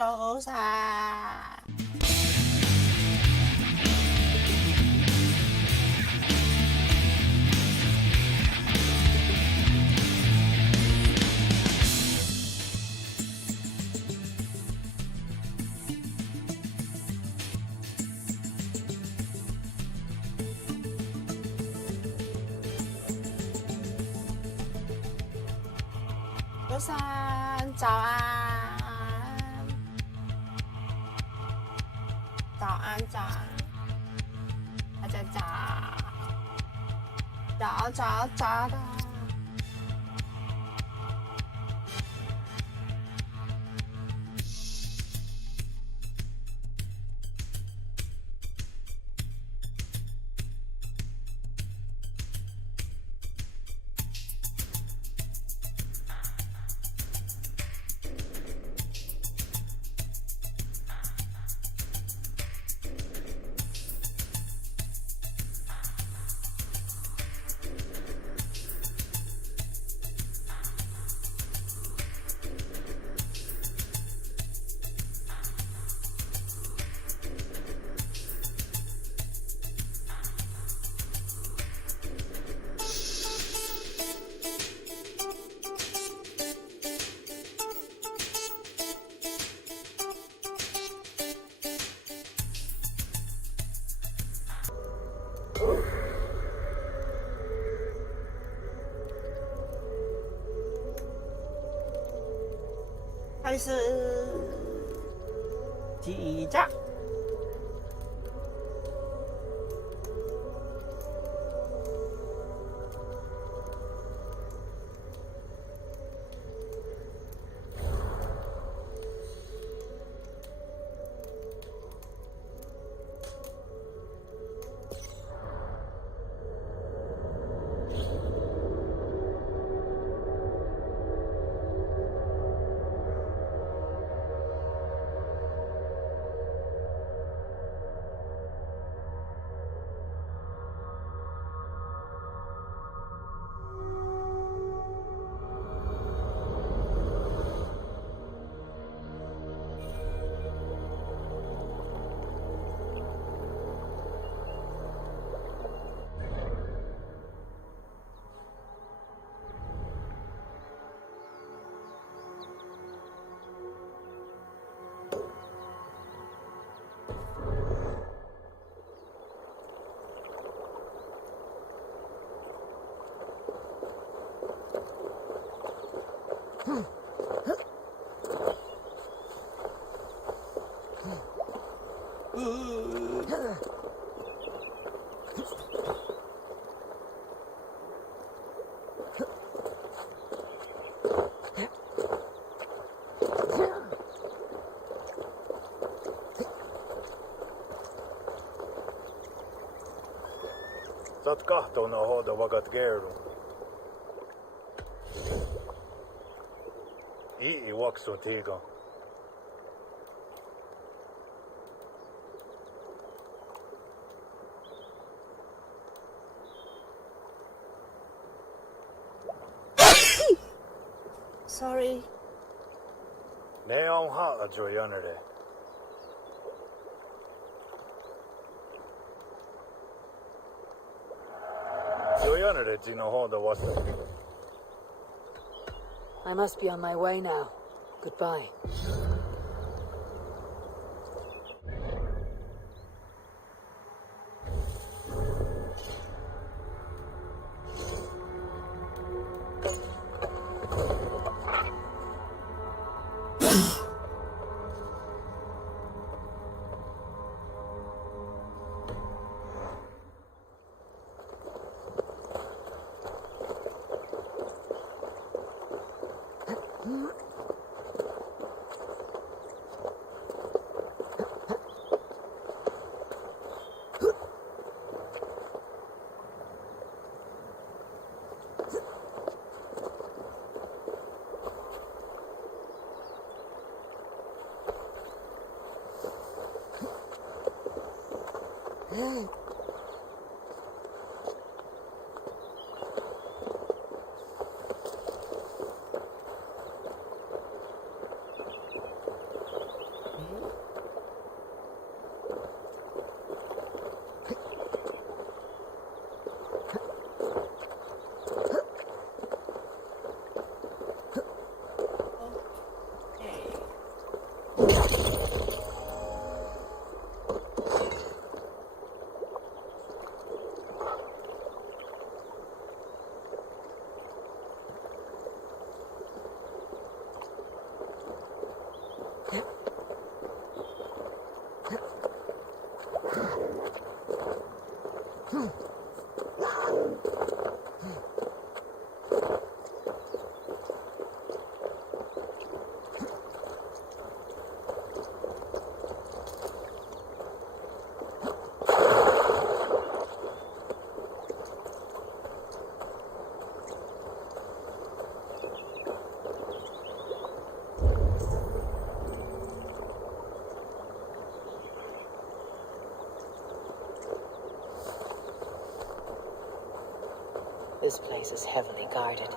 早晨，早晨，早安，早安，早安，大家早的。开始起驾。Saat kahtoo nuo huutovakat kerru. Ii waksun tiiga. Sorry. Ne on hala jo janere. I must be on my way now. Goodbye. This place is heavily guarded.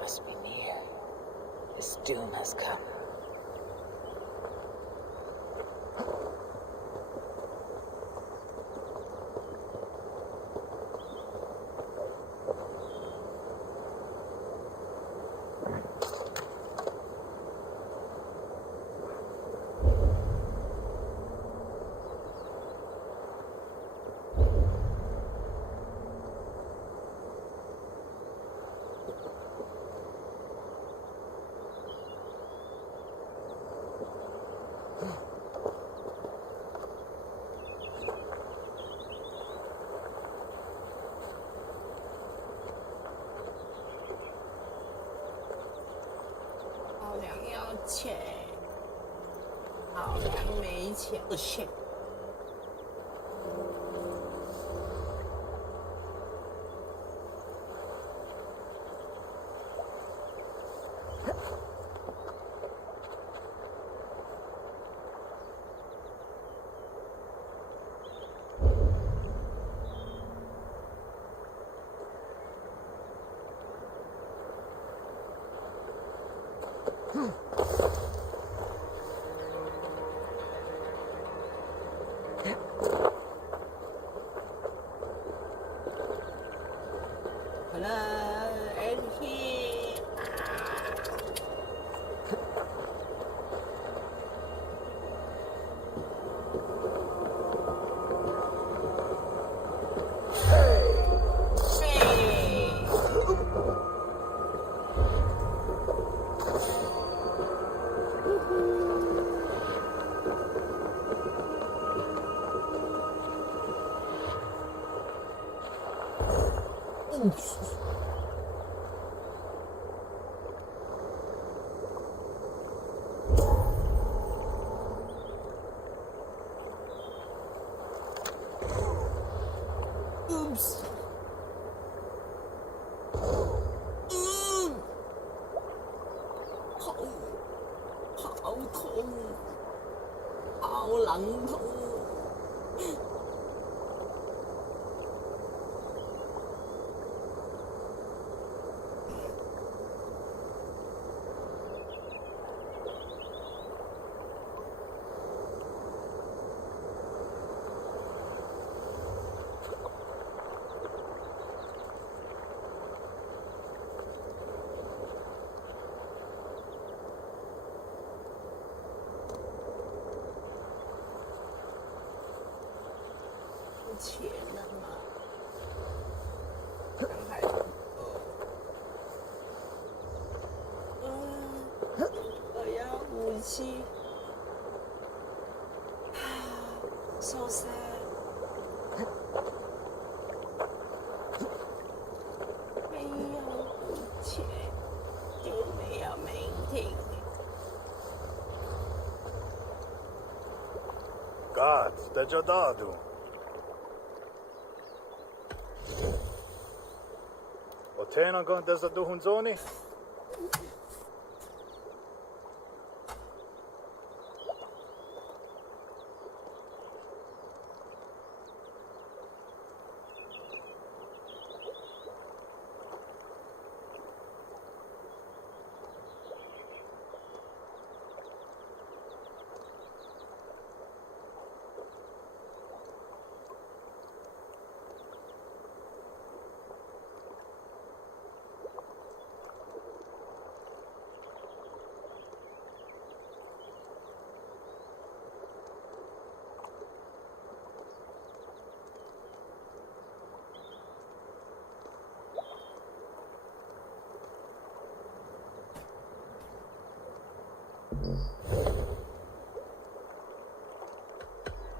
Must be near. His doom has come.好粮要钱，好粮没钱，不行。可能 NT 好痛，好狼痛。钱了吗？刚才妻。So sad。没有一切，就没有明天。God, sta già dato. O tena con dessa duhunzoni?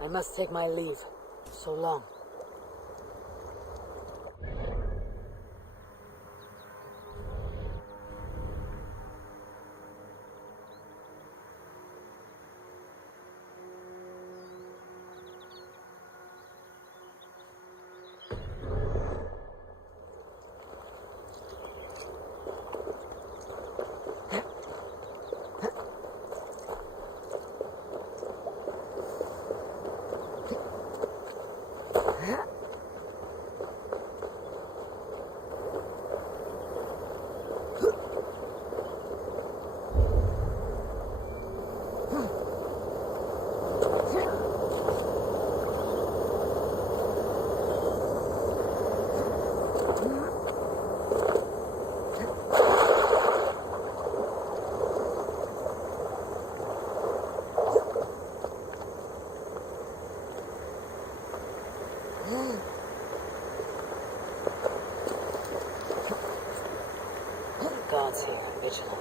I must take my leave. So long. God's here, vigilant.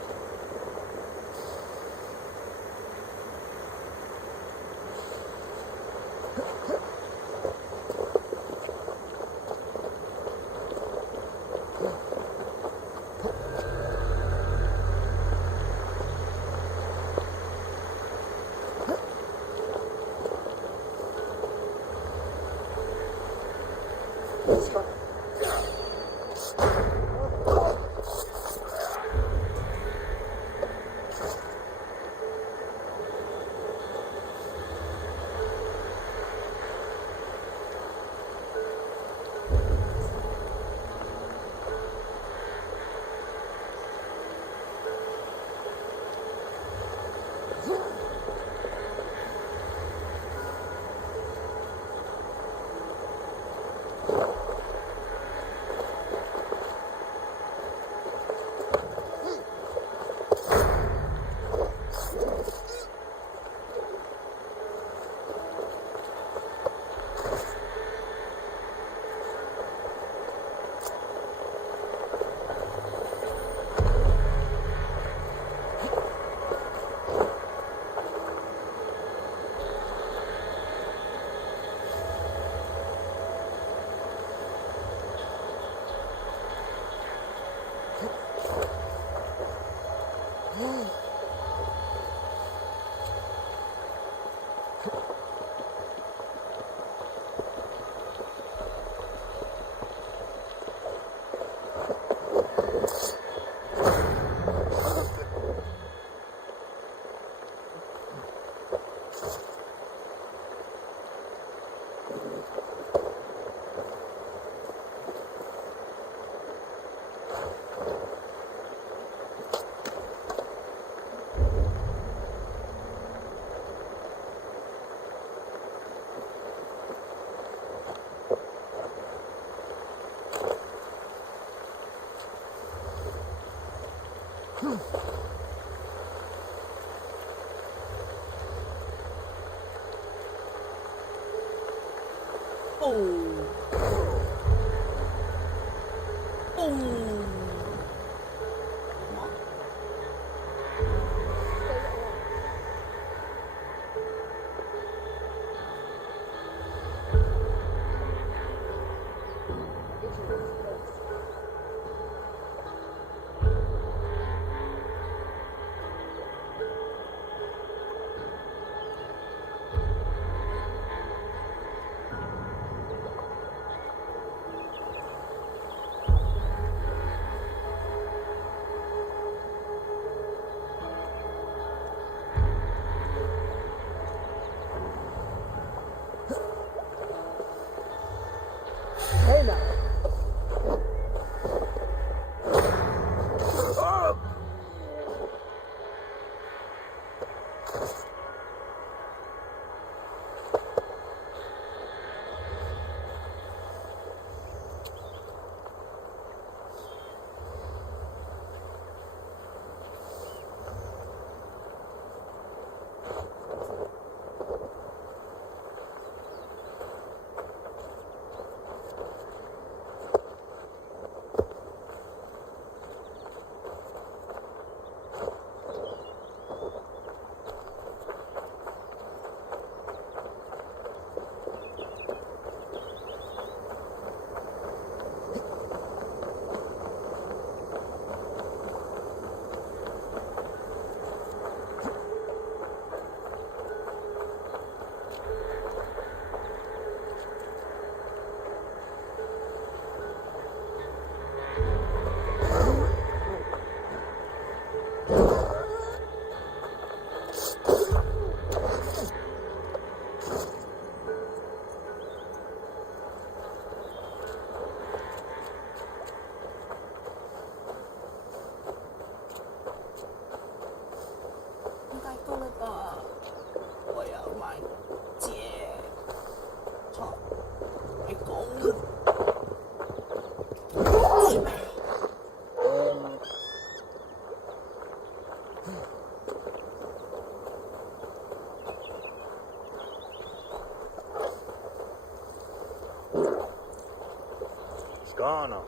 Skana.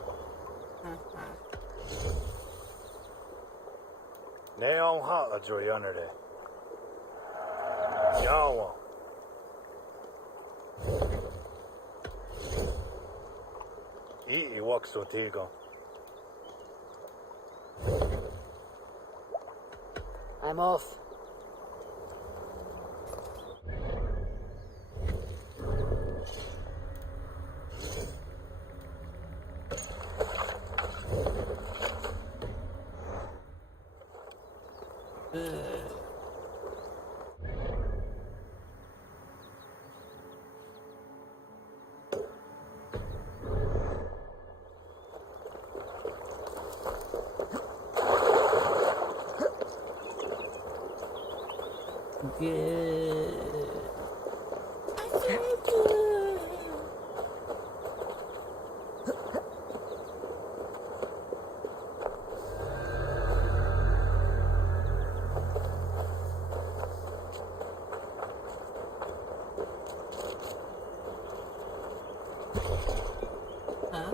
Neon hata joy under there. Yawa. Ii wakso tigo. I'm off. Good. I feel good. Huh?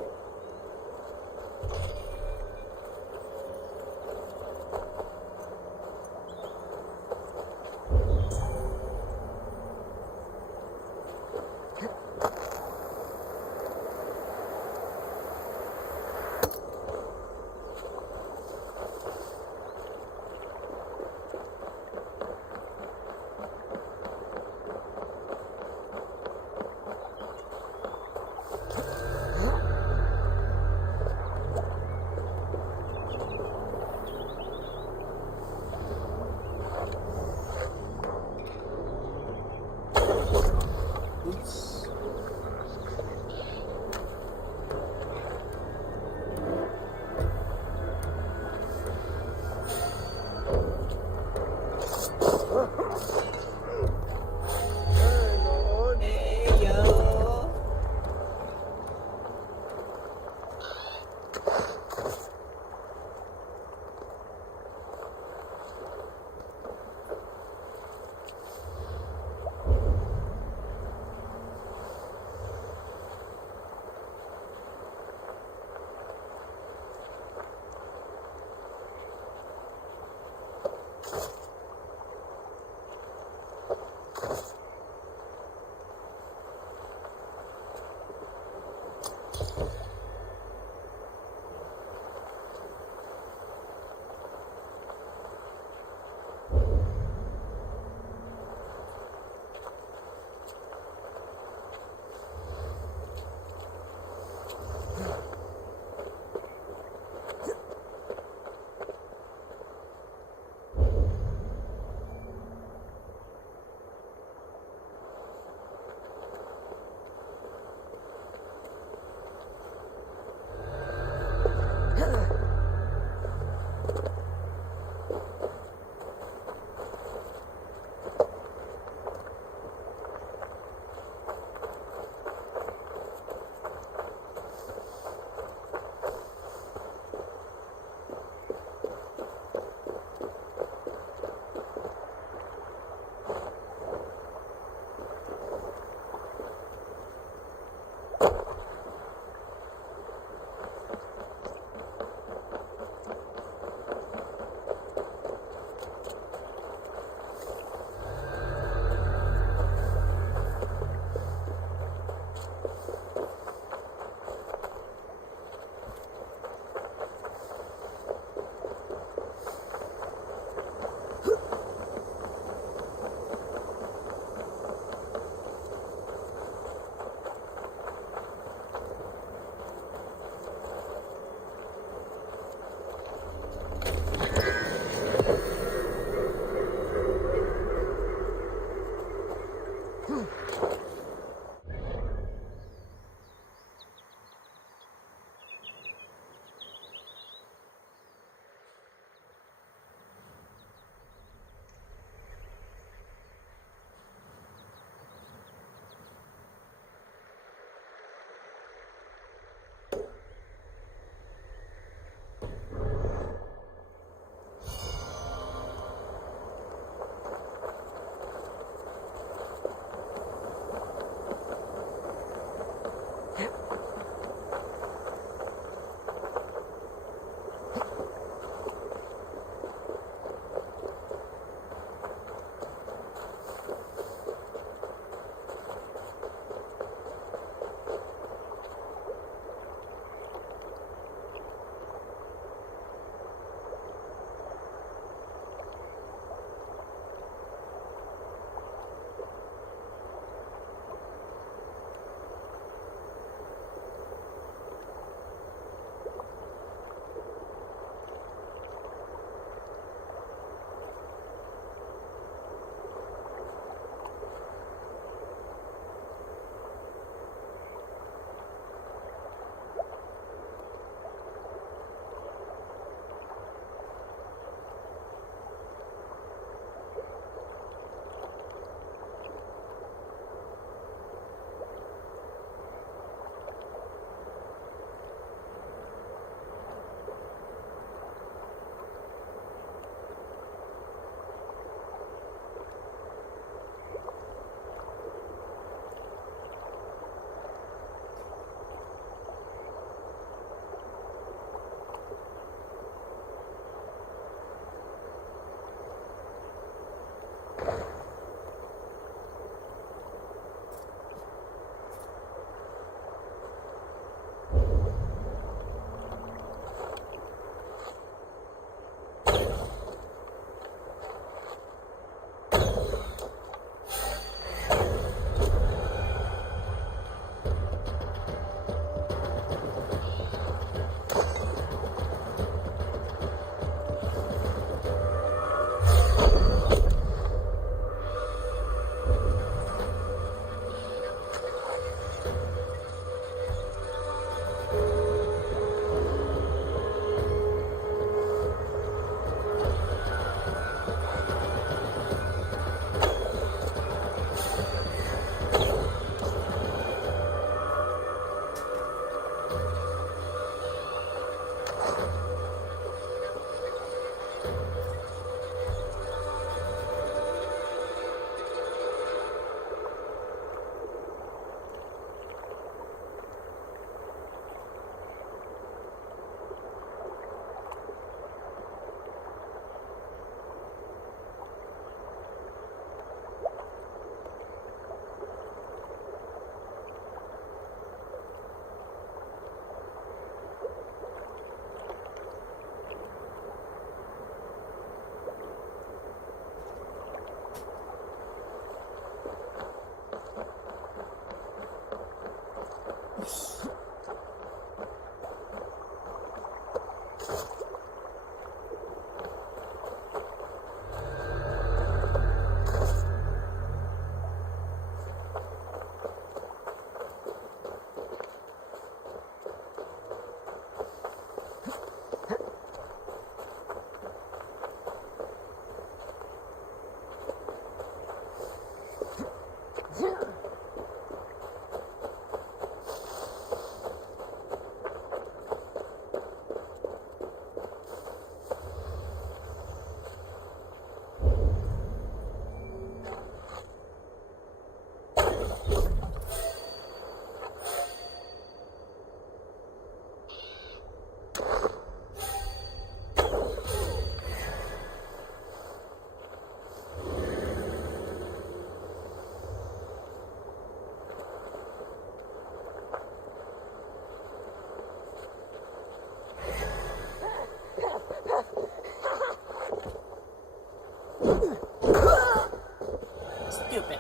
Stupid.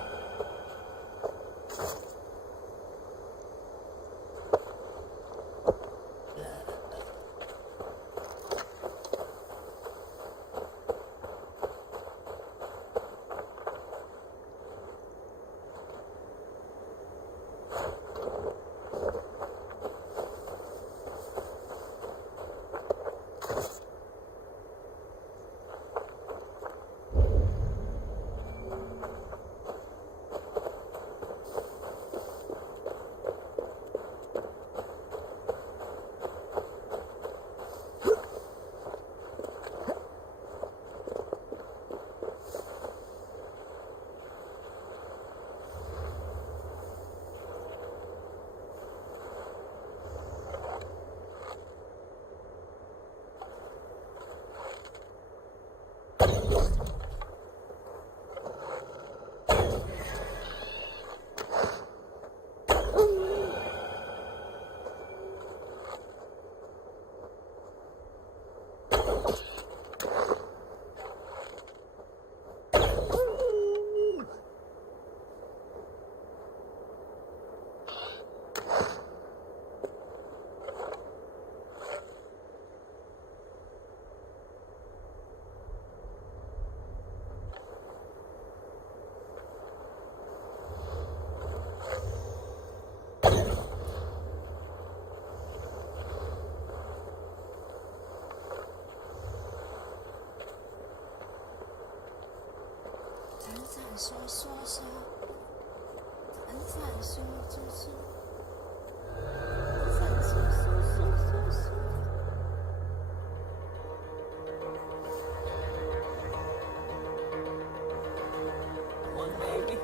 One baby.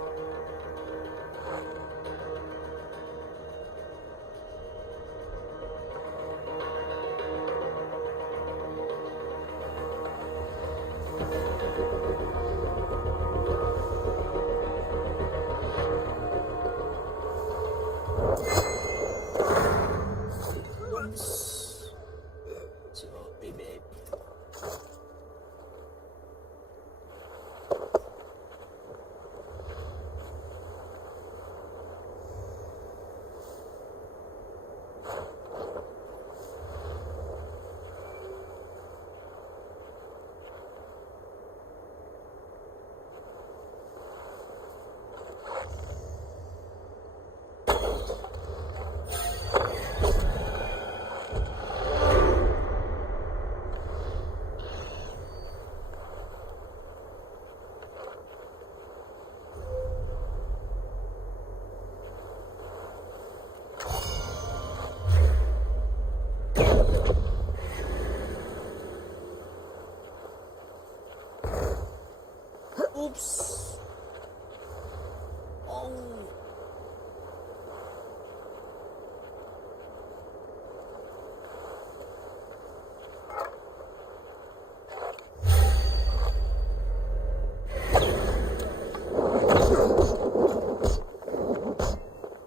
Oops. Oh.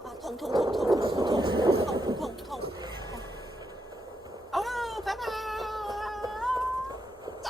Ah, 痛痛痛痛痛痛痛痛痛痛！哦，拜拜。走。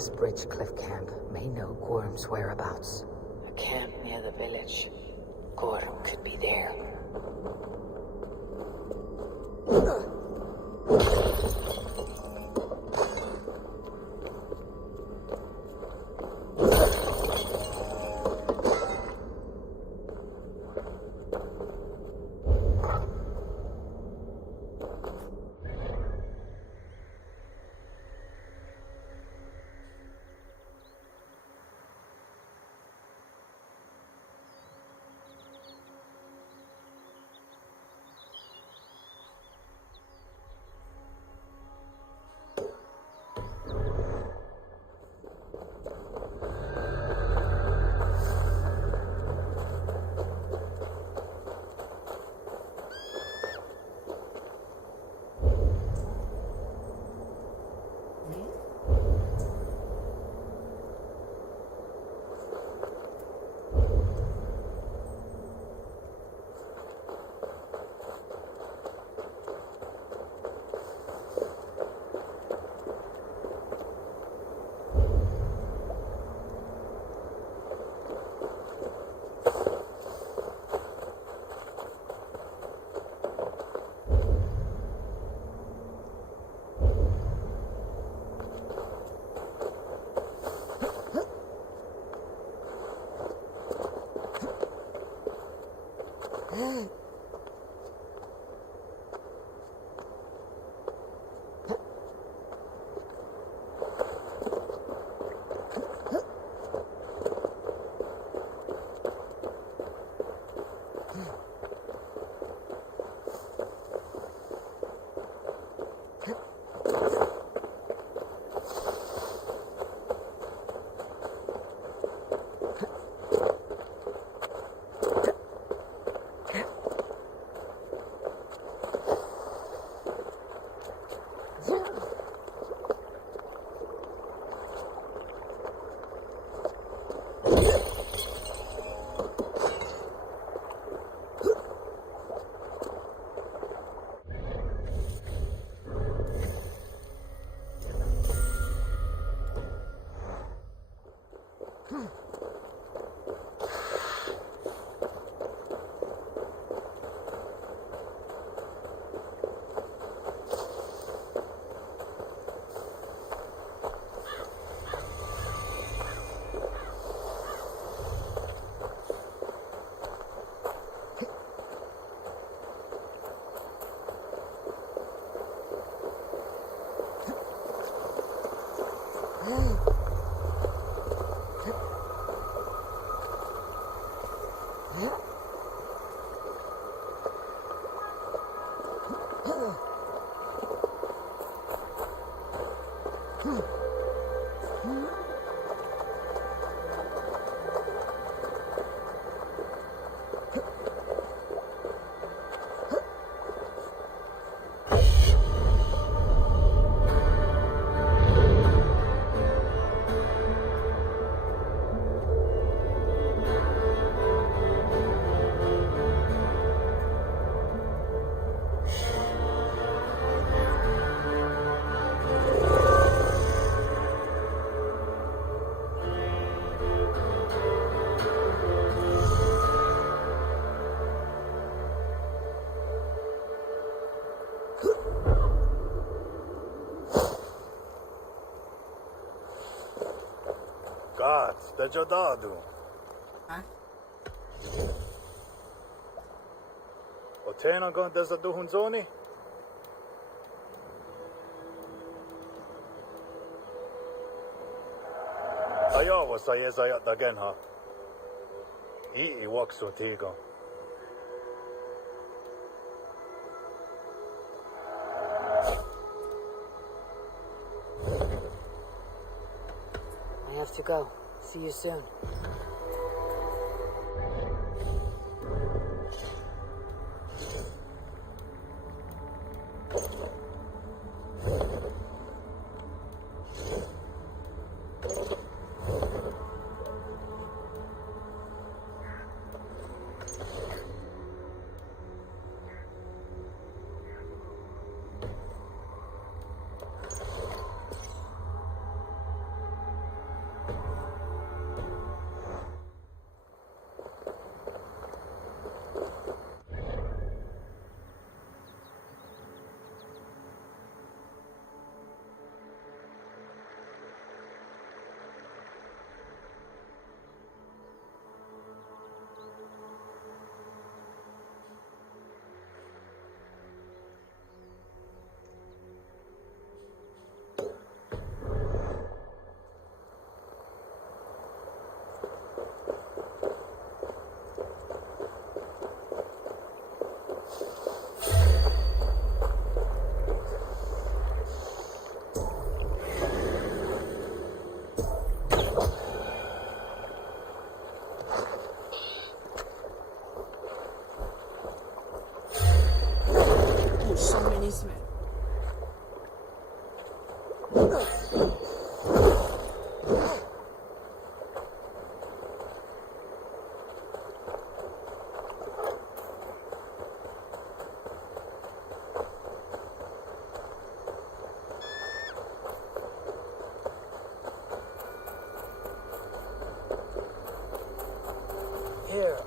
this bridge cliff camp may know Gorm's whereabouts. A camp near the village. Gorm could be there. Kāds taču tādu. Hä? O teidän kanssa tuhun zoni? Ajavassa ei saa jättää genha. Ii vaksu tiika. I have to go. See you soon. Here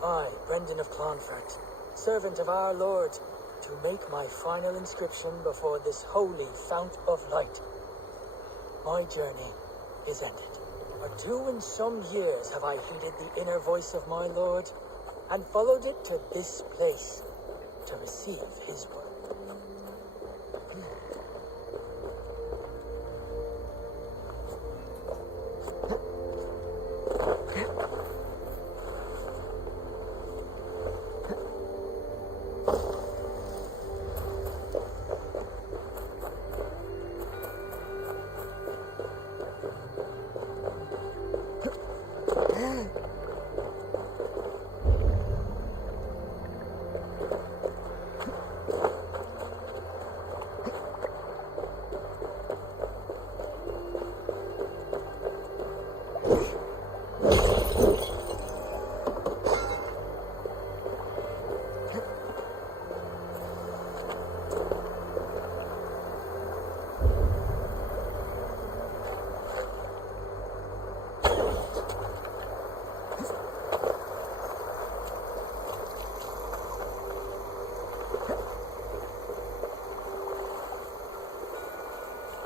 I, Brendan of Clonfert, servant of our Lord, to make my final inscription before this holy fount of light. My journey is ended. For 2 and some years have I heeded the inner voice of my Lord, and followed it to this place, to receive his word.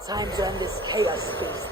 Time to end this chaos feast.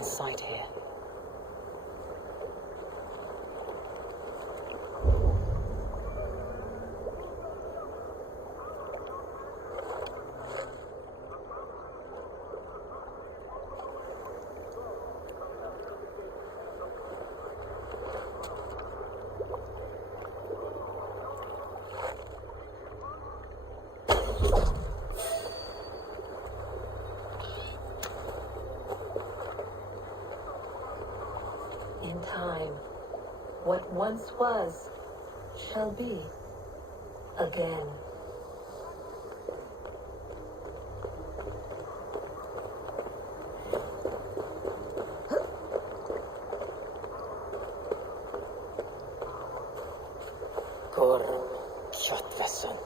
on site here. In time, what once was shall be again. Gorm köttvässan.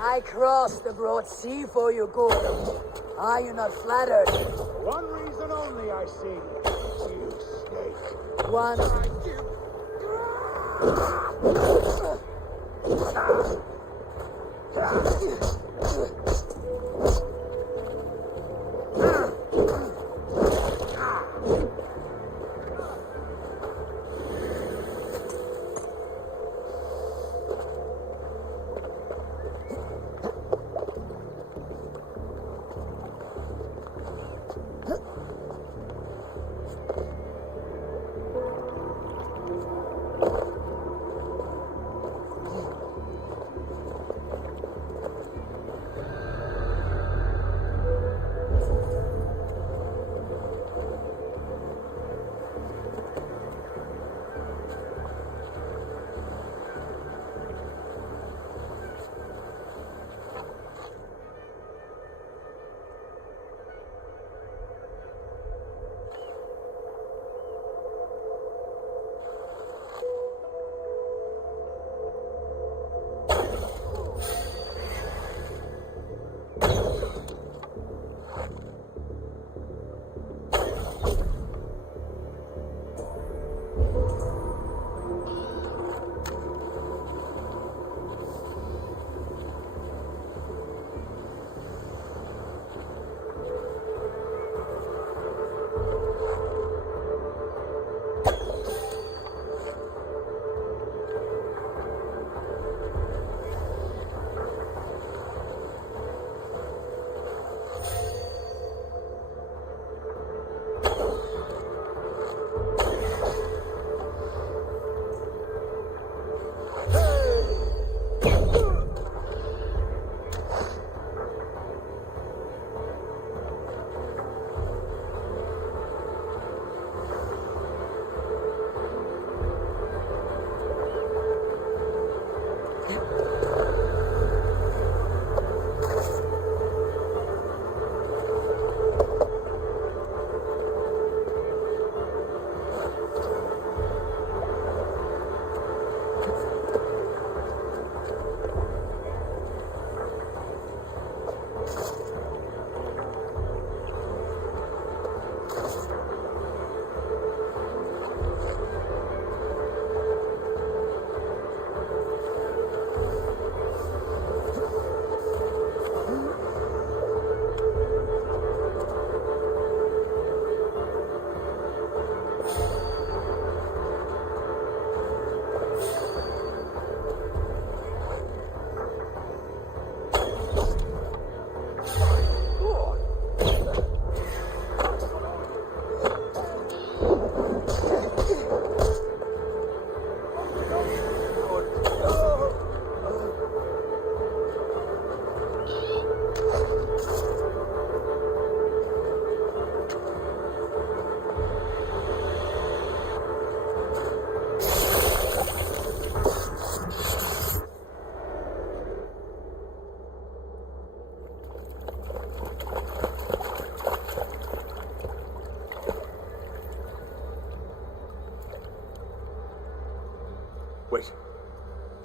I crossed the broad sea for you, Gordon. Are you not flattered? One reason only, I see. You snake. One.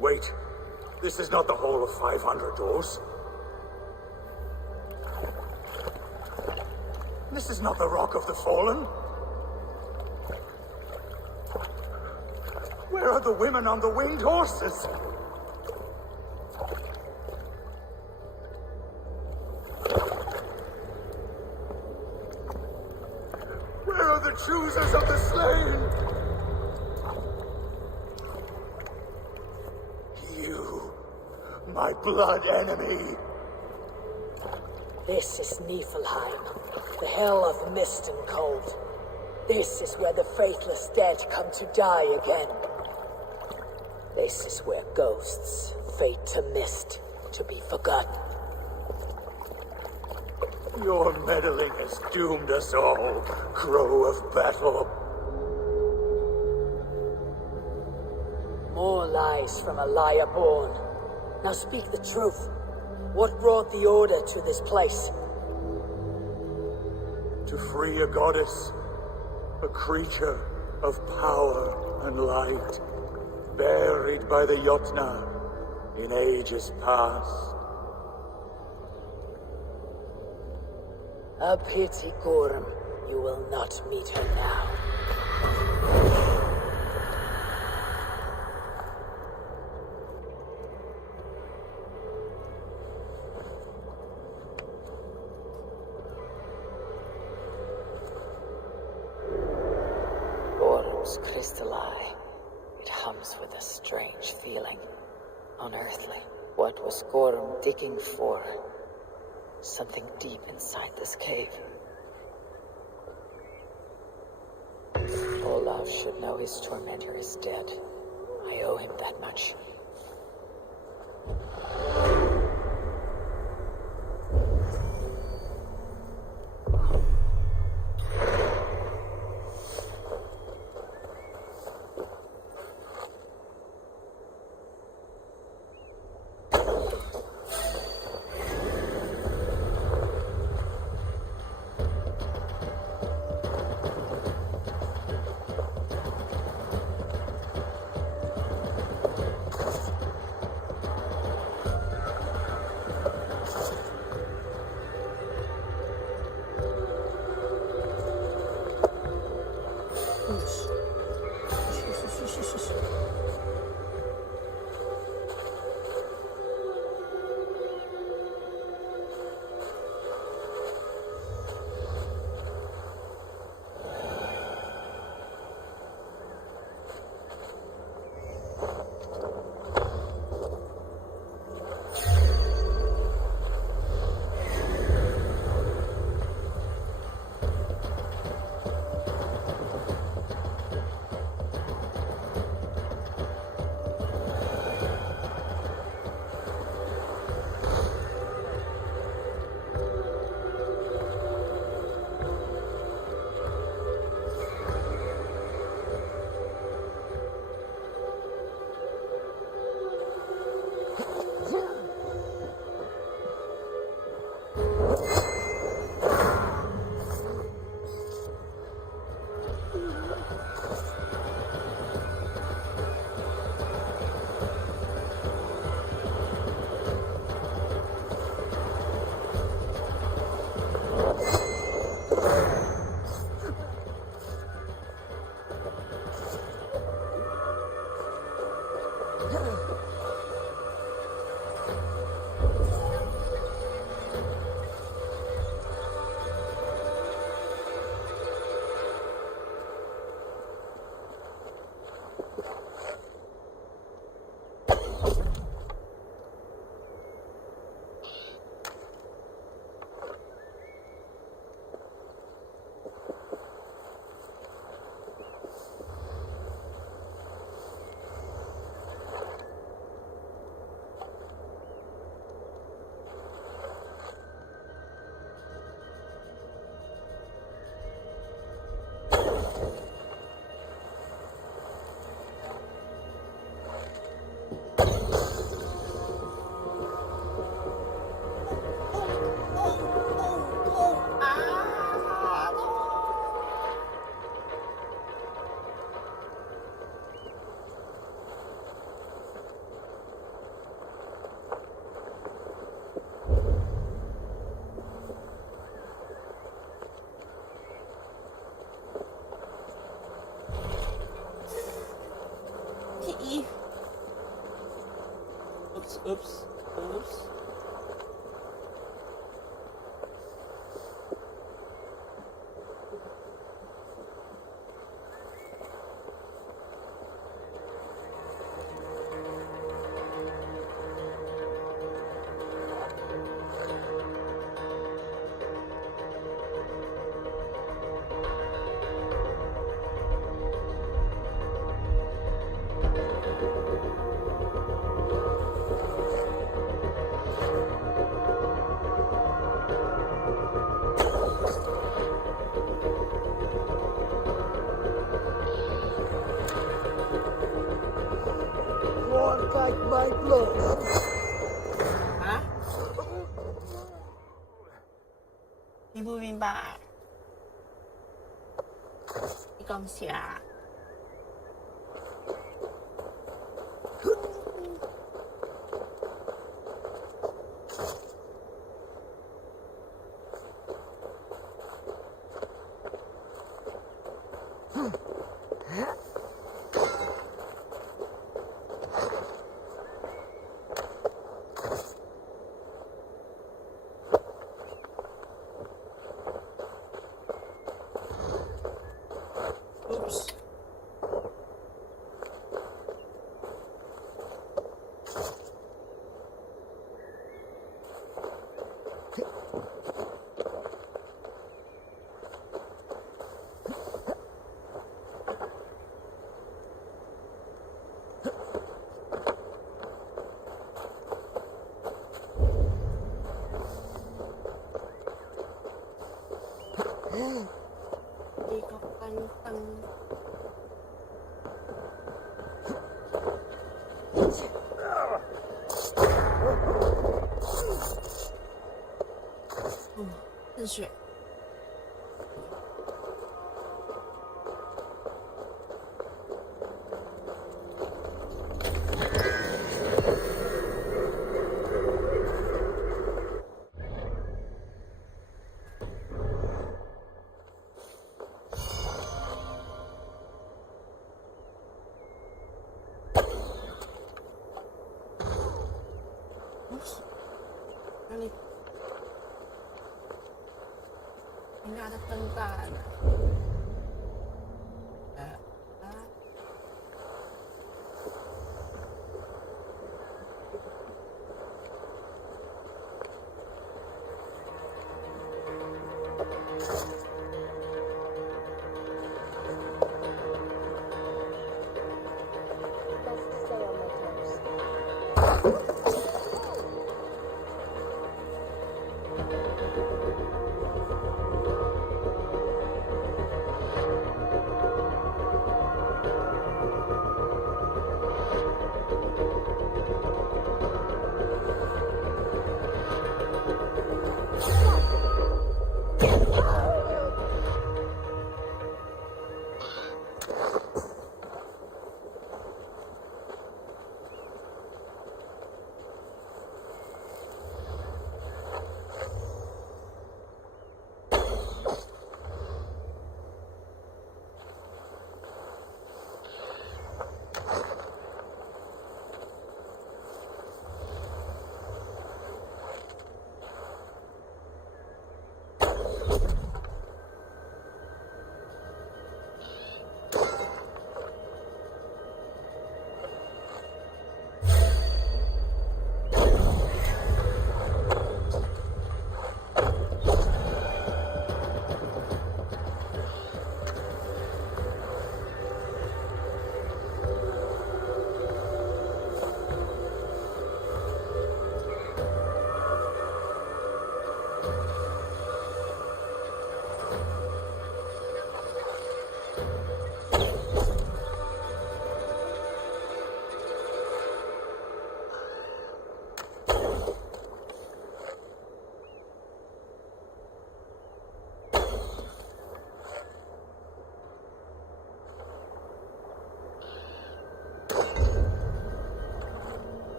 Wait. This is not the Hall of 500 Doors. This is not the Rock of the Fallen. Where are the women on the winged horses? Where are the choosers of the slain? My blood enemy. This is Niflheim, the hell of mist and cold. This is where the faithless dead come to die again. This is where ghosts fade to mist, to be forgotten. Your meddling has doomed us all, crow of battle. More lies from a liar born. Now speak the truth. What brought the Order to this place? To free a goddess, a creature of power and light, buried by the Jotnar in ages past. A pity, Gorm. You will not meet her now. Gorm's crystal eye. It hums with a strange feeling. Unearthly. What was Gorm digging for? Something deep inside this cave. Olaf should know his tormentor is dead. I owe him that much. Oops. My blood. 啊？听不明白？你讲啥？一个翻灯。渗水。哪里？应该的灯大了。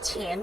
钱。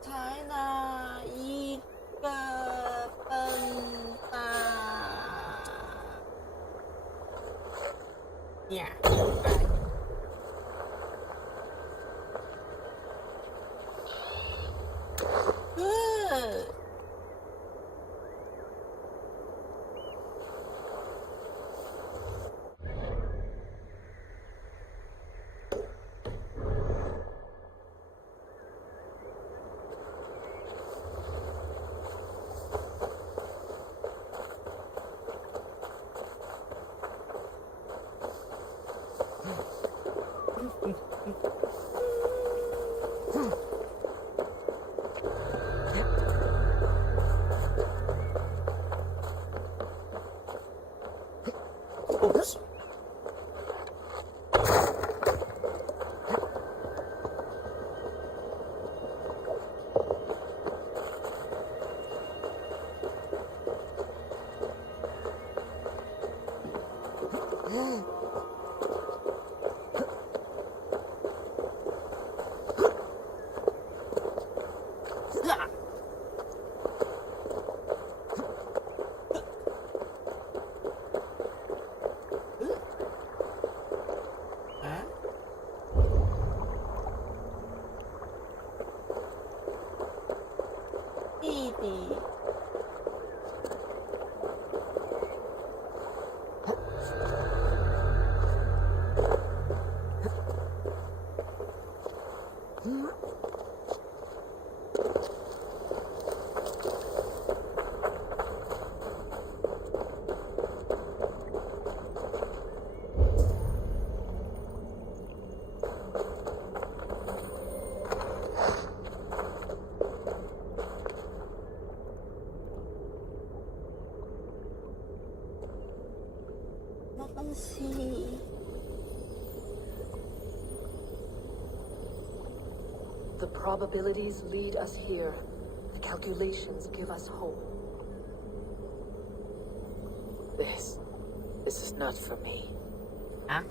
才哪一个笨蛋呀？弟弟。The probabilities lead us here. The calculations give us hope. This is not for me. Huh?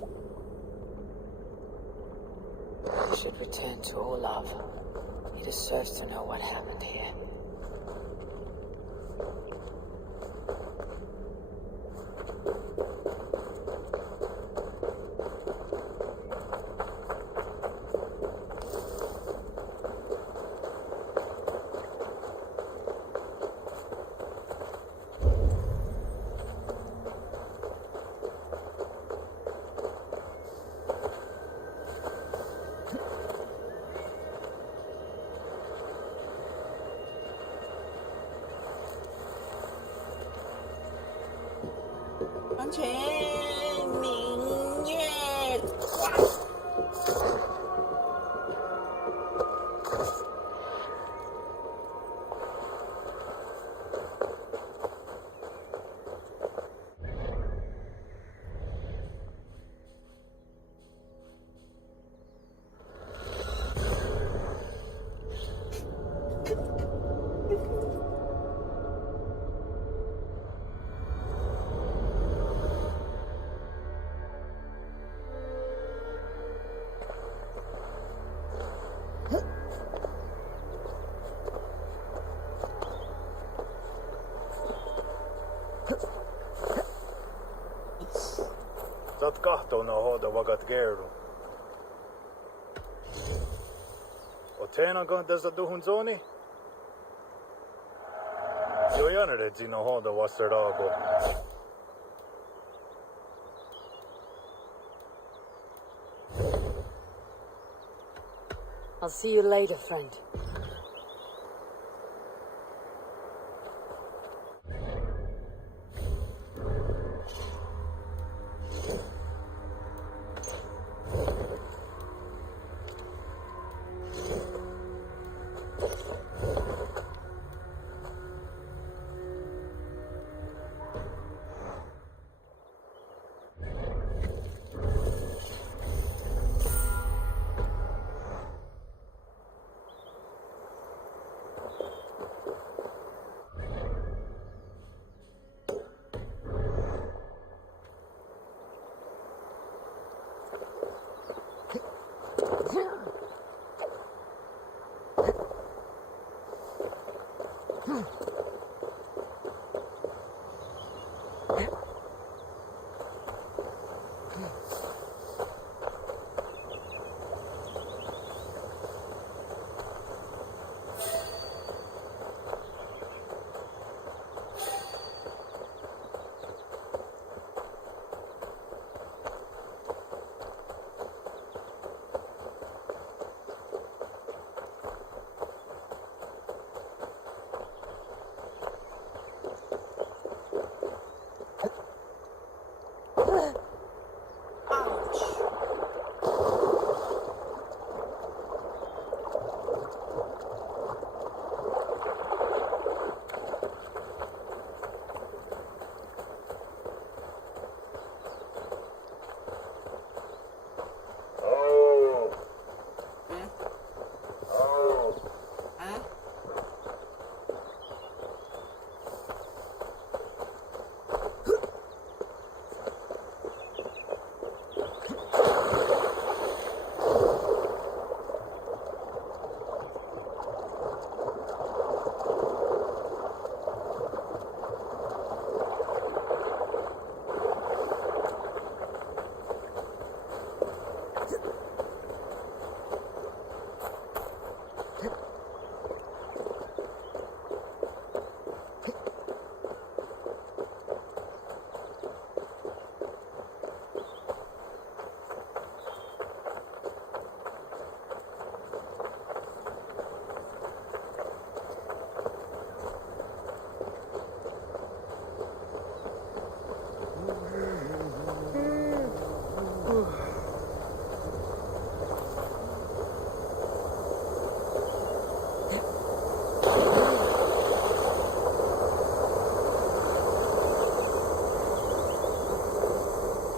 I should return to Olav. He deserves to know what happened here. 黄泉明月光。Saat kahtoo nuo hoitovakat kerru. Oot seinankaan tässä tuhun zoni? Joo jänedet siinä hoitovassa raako. I'll see you later, friend.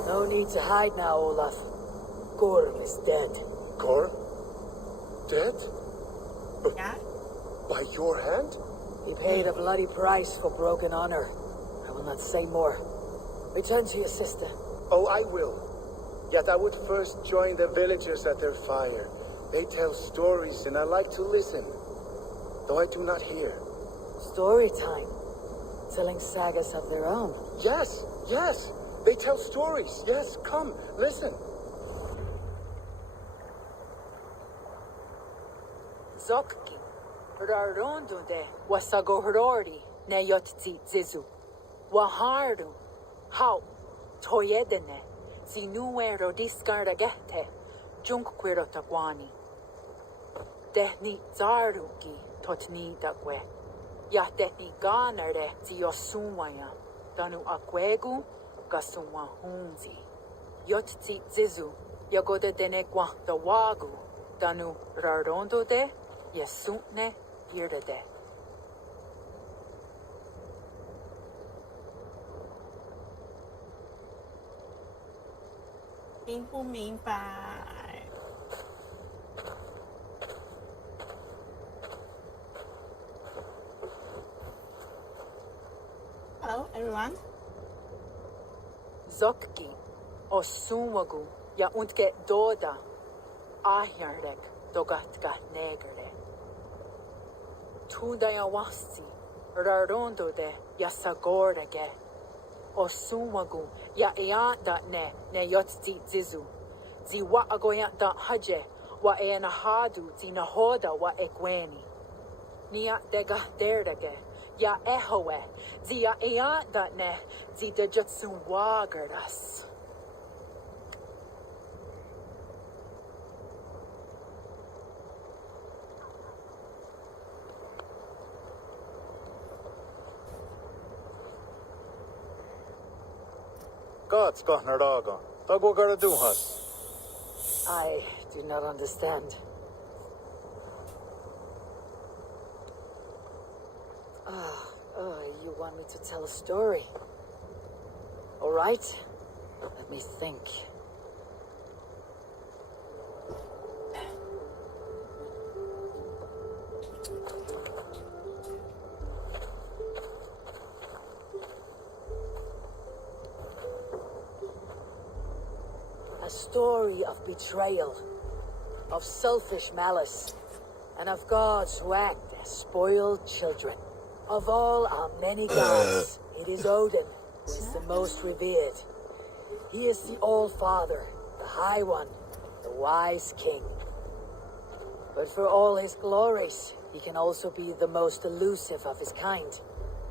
No need to hide now, Olaf. Gorm is dead. Gorm? Dead? Yeah? By your hand? He paid a bloody price for broken honor. I will not say more. Return to your sister. Oh, I will. Yet I would first join the villagers at their fire. They tell stories and I like to listen, though I do not hear. Story time. Telling sagas of their own. Yes, yes. They tell stories. Yes, come, listen. Zokki. Rarondunde. Wasagohorori. Neyotzi zizu. Waharu. Hau. Toyedene. Sinuero discardagete. Junkquiro taguani. Tehni zaruki. Totni dagwe. Yahtehni ganare ziosumaya. Danu akwegu. Gasumwa hunzi. Yotzi zizu. Yagoda denekwa da wagu. Danu rarondo de. Yesutne irda de. 听不明白。Hello, everyone. Zokki. Osunwagu. Ya untke doda. Ahjarek. Dogatka negerde. Tudaya wasti. Rarondo de. Yasagordage. Osunwagu. Ya eanda ne yotzi zizu. Zi wa agoya da haje. Wa eanahadu zi nahoda wa egweni. Nia dega derdage. Ya ehoe. Zi ya eanda ne. Zi de jutsun wagardas. Kats kahnaraga. Tagu karaduhas. I do not understand. You want me to tell a story? All right. Let me think. A story of betrayal, of selfish malice, and of gods who act as spoiled children. Of all our many gods, it is Odin who is the most revered. He is the All-Father, the High One, the Wise King. But for all his glories, he can also be the most elusive of his kind.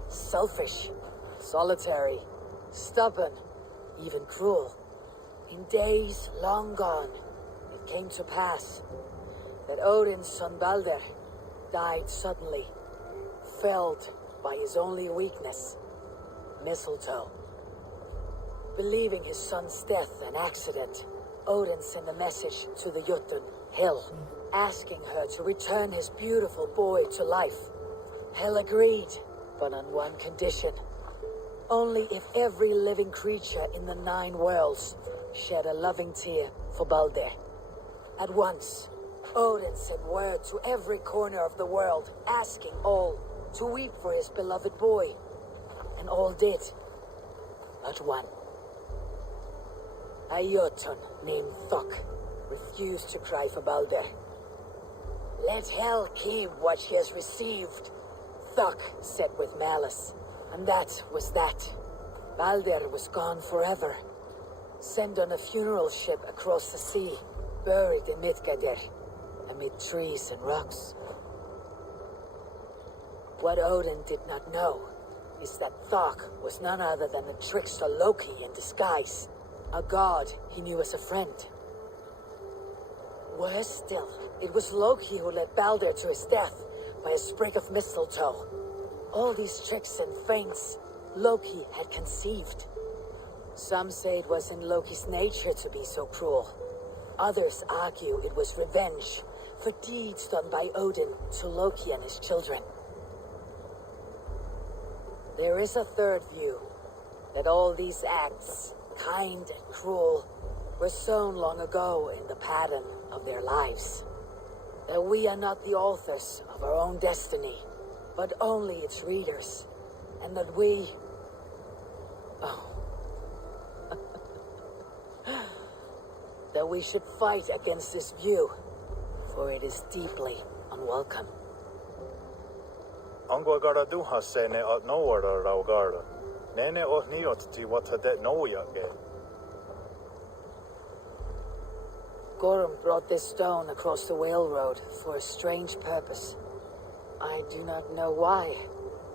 Selfish, solitary, stubborn, even cruel. In days long gone, it came to pass that Odin's son Balder died suddenly, felled by his only weakness, mistletoe. Believing his son's death an accident, Odin sent a message to the Jotun, Hel, asking her to return his beautiful boy to life. Hel agreed, but on one condition. Only if every living creature in the 9 worlds shed a loving tear for Balder. At once, Odin sent word to every corner of the world, asking all to weep for his beloved boy. And all did, but one. A Jotun named Thok refused to cry for Balder. Let Hel keep what she has received, Thok said with malice. And that was that. Balder was gone forever. Sent on a funeral ship across the sea, buried in Midgardr, amid trees and rocks. What Odin did not know is that Thok was none other than a trickster Loki in disguise, a god he knew as a friend. Worse still, it was Loki who led Balder to his death by a sprig of mistletoe. All these tricks and feints Loki had conceived. Some say it was in Loki's nature to be so cruel. Others argue it was revenge for deeds done by Odin to Loki and his children. There is a third view, that all these acts, kind and cruel, were sown long ago in the pattern of their lives. That we are not the authors of our own destiny, but only its readers, and that we... that we should fight against this view, for it is deeply unwelcome. Angwa karaduhas se ne at nowara raugarda. Nene oh niot ti what hadet noya ge. Gorm brought this stone across the whale road for a strange purpose. I do not know why,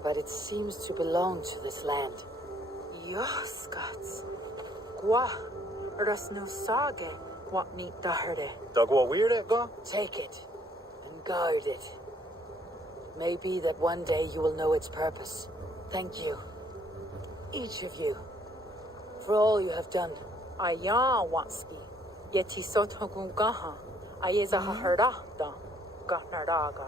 but it seems to belong to this land. Yoskats. Gwa. Rasnu sage. What meet daherde. Dagwa weird it go? Take it, and guard it. Maybe that one day you will know its purpose. Thank you, each of you, for all you have done. Aya Watski. Yeti Sotogun Gaha. Ayeza Herda. Gatnardaga.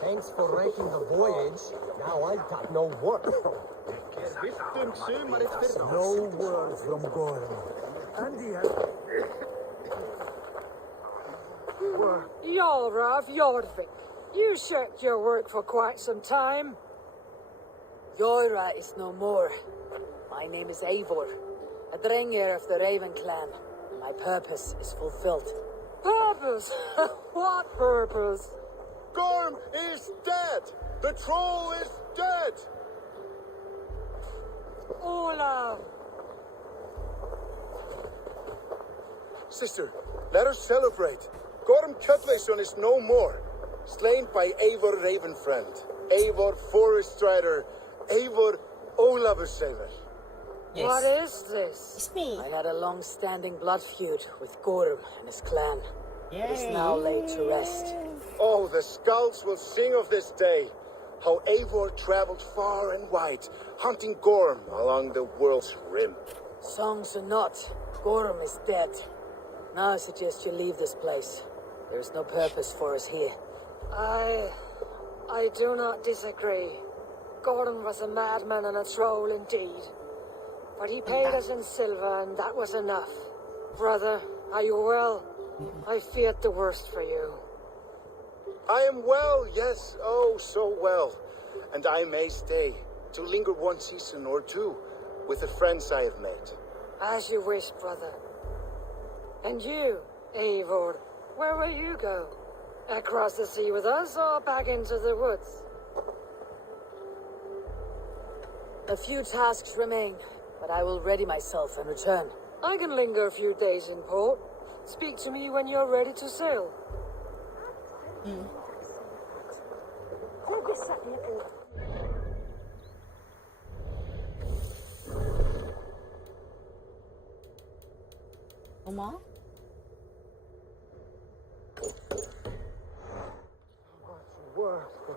Thanks for raking the voyage. Now I've got no work. No word from Gorm. And he has... Yorrav Jorvik, you shirked your work for quite some time. Jorah is no more. My name is Eivor, a Drengir of the Raven clan. My purpose is fulfilled. Purpose? What purpose? Gorm is dead! The troll is dead! Olav! Sister, let us celebrate. Gorm Cutlason is no more. Slain by Eivor Ravenfriend, Eivor Forest Strider, Eivor Olavursaver. Yes. What is this? It's me. I had a long-standing blood feud with Gorm and his clan. It is Yay. now laid to rest. Oh, the skulls will sing of this day. How Eivor traveled far and wide, hunting Gorm along the world's rim. Songs or not, Gorm is dead. Now I suggest you leave this place. There is no purpose for us here. I do not disagree. Gordon was a madman and a troll indeed. But he paid us in silver, and that was enough. Brother, are you well? I feared the worst for you. I am well, yes, oh, so well. And I may stay, to linger one season or two, with the friends I have met. As you wish, brother. And you, Eivor, where will you go? Across the sea with us, or back into the woods? A few tasks remain, but I will ready myself and return. I can linger a few days in port. Speak to me when you're ready to sail. Comment? What's worth for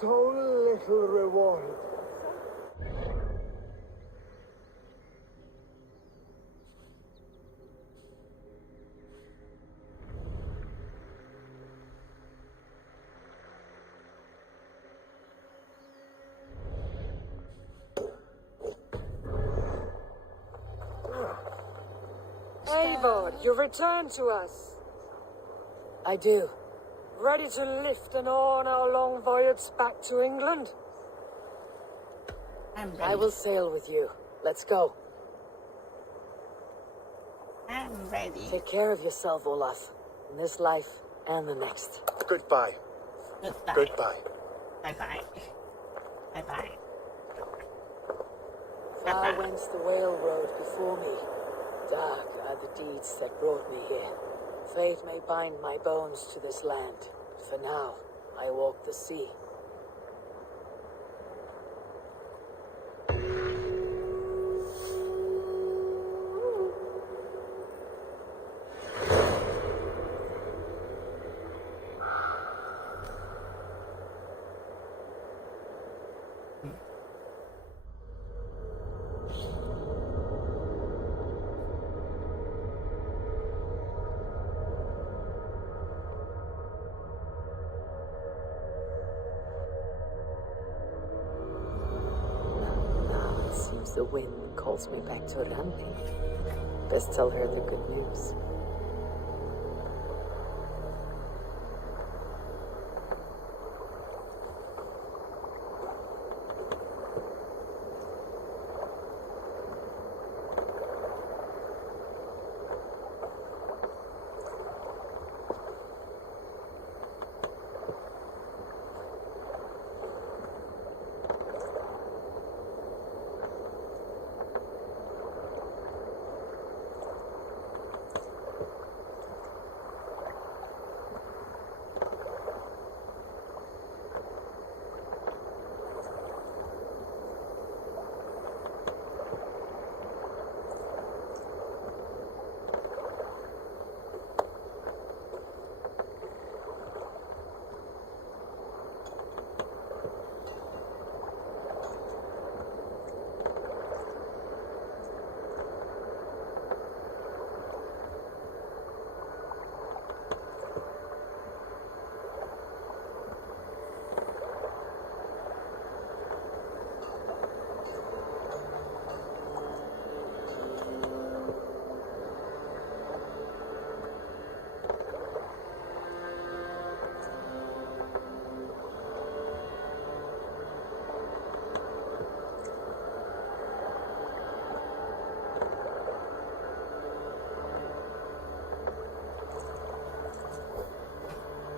so little reward? Eivor, you return to us. I do. Ready to lift and on our long voyage back to England? I'm ready. I will sail with you. Let's go. I'm ready. Take care of yourself, Olaf. In this life and the next. Goodbye. Goodbye. Goodbye. Bye-bye. Bye-bye. Far went the whale road before me. Dark are the deeds that brought me here. Fate may bind my bones to this land. But for now, I walk the sea. Now it seems the wind calls me back to Randi. Best tell her the good news.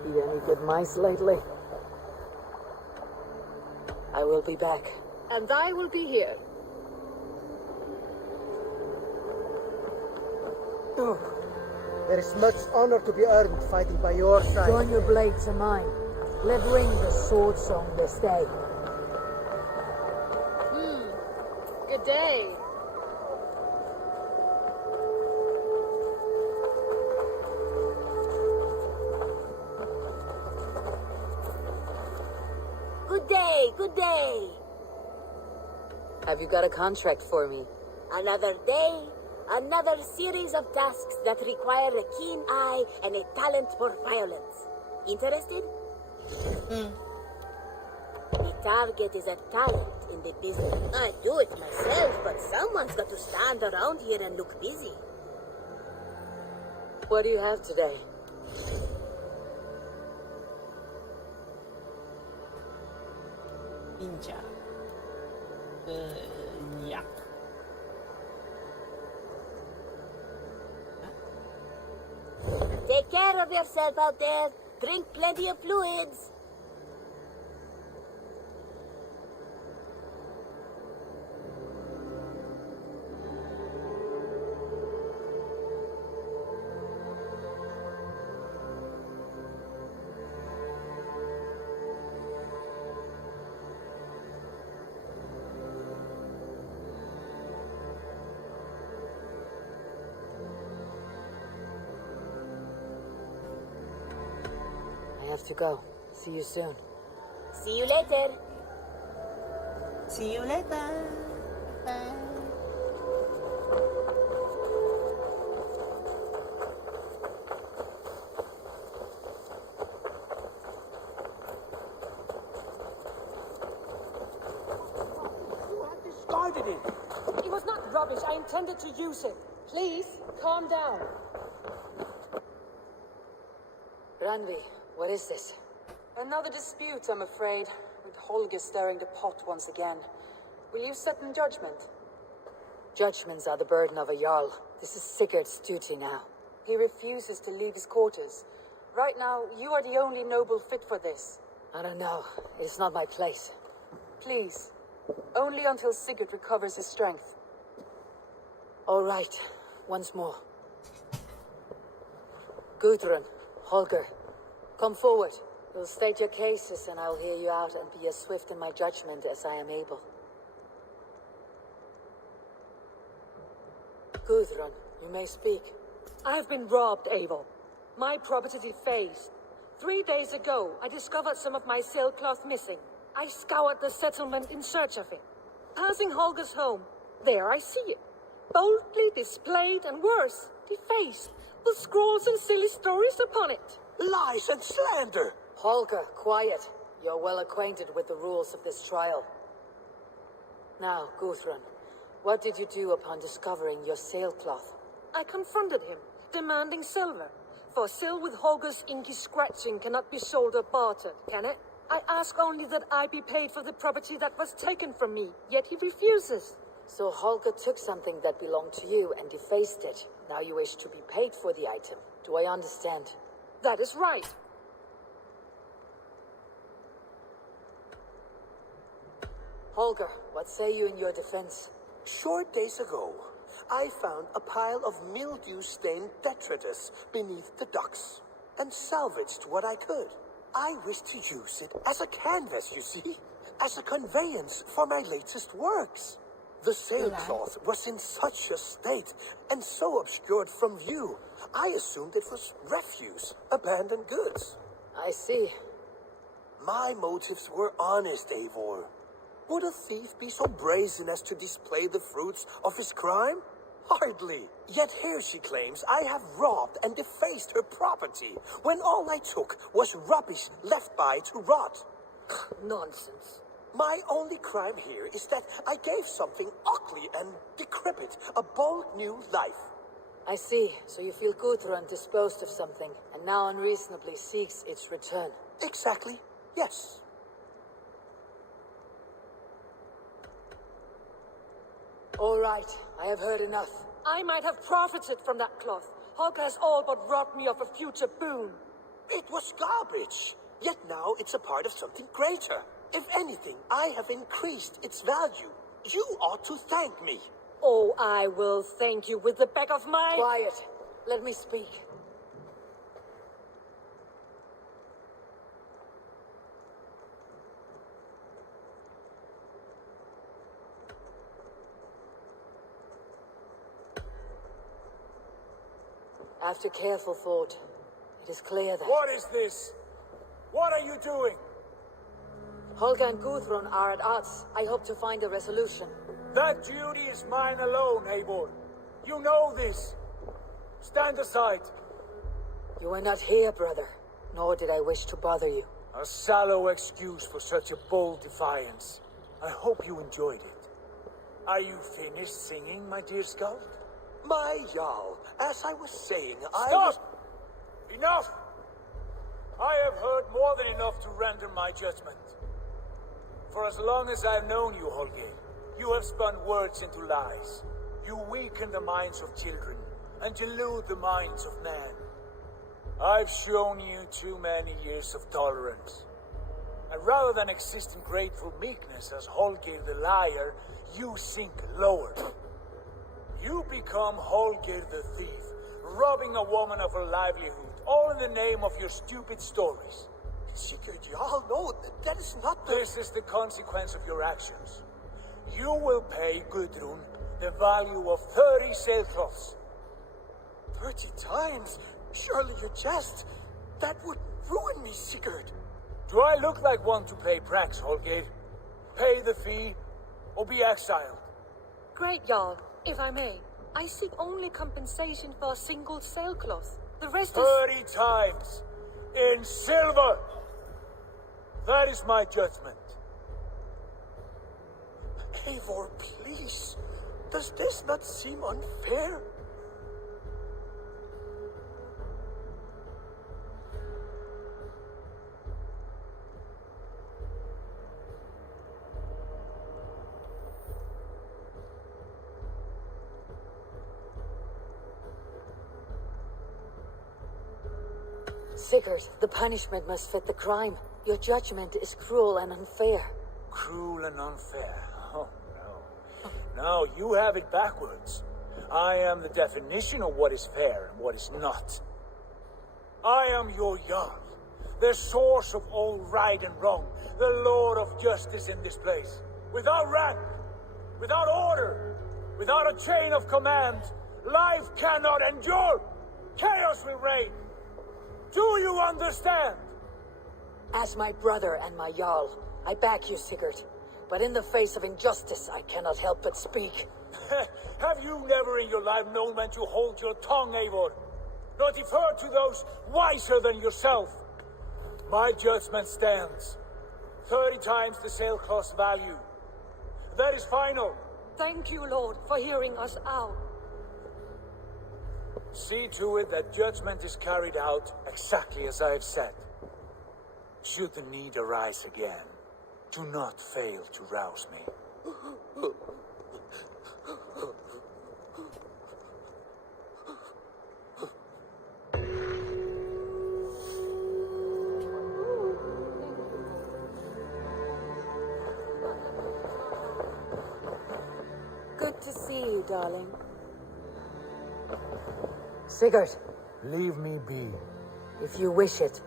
Eat any good mice lately? I will be back. And I will be here. Oh, there is much honor to be earned fighting by your side. Join your blade to mine. Let ring the sword song this day. Good day. day. Have you got a contract for me? Another day, another series of tasks that require a keen eye and a talent for violence. Interested? The target is a talent in the business. I do it myself, but someone's got to stand around here and look busy. What do you have today? Ninja. Yeah. Take care of yourself out there. Drink plenty of fluids. I have to go. See you soon. See you later. See you later. Bye. Discarded it. It was not rubbish. I intended to use it. Please, calm down. Ranvi, what is this? Another dispute, I'm afraid, with Holger stirring the pot once again. Will you sit in judgment? Judgments are the burden of a Jarl. This is Sigurd's duty now. He refuses to leave his quarters. Right now, you are the only noble fit for this. I don't know. It is not my place. Please, only until Sigurd recovers his strength. All right. Once more. Gudrun, Holger, come forward. You'll state your cases and I'll hear you out and be as swift in my judgment as I am able. Gudrun, you may speak. I've been robbed, Eivor. My property defaced. 3 days ago, I discovered some of my sailcloth missing. I scoured the settlement in search of it. Passing Holger's home, there I see it. Boldly displayed and worse, defaced, with scrolls and silly stories upon it. Lies and slander. Holger, quiet. You're well acquainted with the rules of this trial. Now, Gudrun, what did you do upon discovering your sailcloth? I confronted him, demanding silver. For silver with Holger's inky scratching cannot be sold or bartered, can it? I ask only that I be paid for the property that was taken from me, yet he refuses. So Holger took something that belonged to you and defaced it. Now you wish to be paid for the item. Do I understand? That is right. Holger, what say you in your defense? Short days ago, I found a pile of mildew-stained detritus beneath the docks, and salvaged what I could. I wish to use it as a canvas, you see, as a conveyance for my latest works. The sailcloth was in such a state, and so obscured from view, I assumed it was refuse, abandoned goods. I see. My motives were honest, Eivor. Would a thief be so brazen as to display the fruits of his crime? Hardly. Yet here she claims I have robbed and defaced her property, when all I took was rubbish left by to rot. Nonsense. My only crime here is that I gave something ugly and decrepit a bold new life. I see. So you feel Gudrun disposed of something, and now unreasonably seeks its return. Exactly. Yes. All right. I have heard enough. I might have profited from that cloth. Holger has all but robbed me of a future boon. It was garbage. Yet now it's a part of something greater. If anything, I have increased its value. You ought to thank me. Oh, I will thank you with the back of my... Quiet. Let me speak. After careful thought, it is clear that... What is this? What are you doing? Holga and Gudrun are at odds. I hope to find a resolution. That duty is mine alone, Eivor. You know this. Stand aside. You were not here, brother. Nor did I wish to bother you. A sallow excuse for such a bold defiance. I hope you enjoyed it. Are you finished singing, my dear Skald? My Jarl, as I was saying, Stop! Enough! I have heard more than enough to render my judgment. For as long as I've known you, Holger, you have spun words into lies. You weaken the minds of children and delude the minds of men. I've shown you too many years of tolerance. And rather than exist in grateful meekness as Holger the liar, you sink lower. You become Holger the thief, robbing a woman of her livelihood, all in the name of your stupid stories. Sigurd, Jarl, no, that is not the... This is the consequence of your actions. You will pay Gudrun the value of 30 sailcloths. 30 times? Surely you jest. That would ruin me, Sigurd. Do I look like one to pay pranks, Holger? Pay the fee, or be exiled. Great, Jarl. If I may, I seek only compensation for a single sailcloth. The rest is... 30 times! In silver! That is my judgment. Eivor, please. Does this not seem unfair? Sigurd, the punishment must fit the crime. Your judgment is cruel and unfair. Cruel and unfair. Oh, no. No, you have it backwards. I am the definition of what is fair and what is not. I am your Jarl, the source of all right and wrong, the Lord of justice in this place. Without rank, without order, without a chain of command, life cannot endure. Chaos will reign. Do you understand? As my brother and my Jarl, I back you, Sigurd. But in the face of injustice, I cannot help but speak. Have you never in your life known when to hold your tongue, Eivor? Nor defer to those wiser than yourself? My judgment stands. 30 times the sailcloth's value. That is final. Thank you, Lord, for hearing us out. See to it that judgment is carried out exactly as I have said. Should the need arise again, do not fail to rouse me. Good to see you, darling. Sigurd, Leave me be. if you wish it.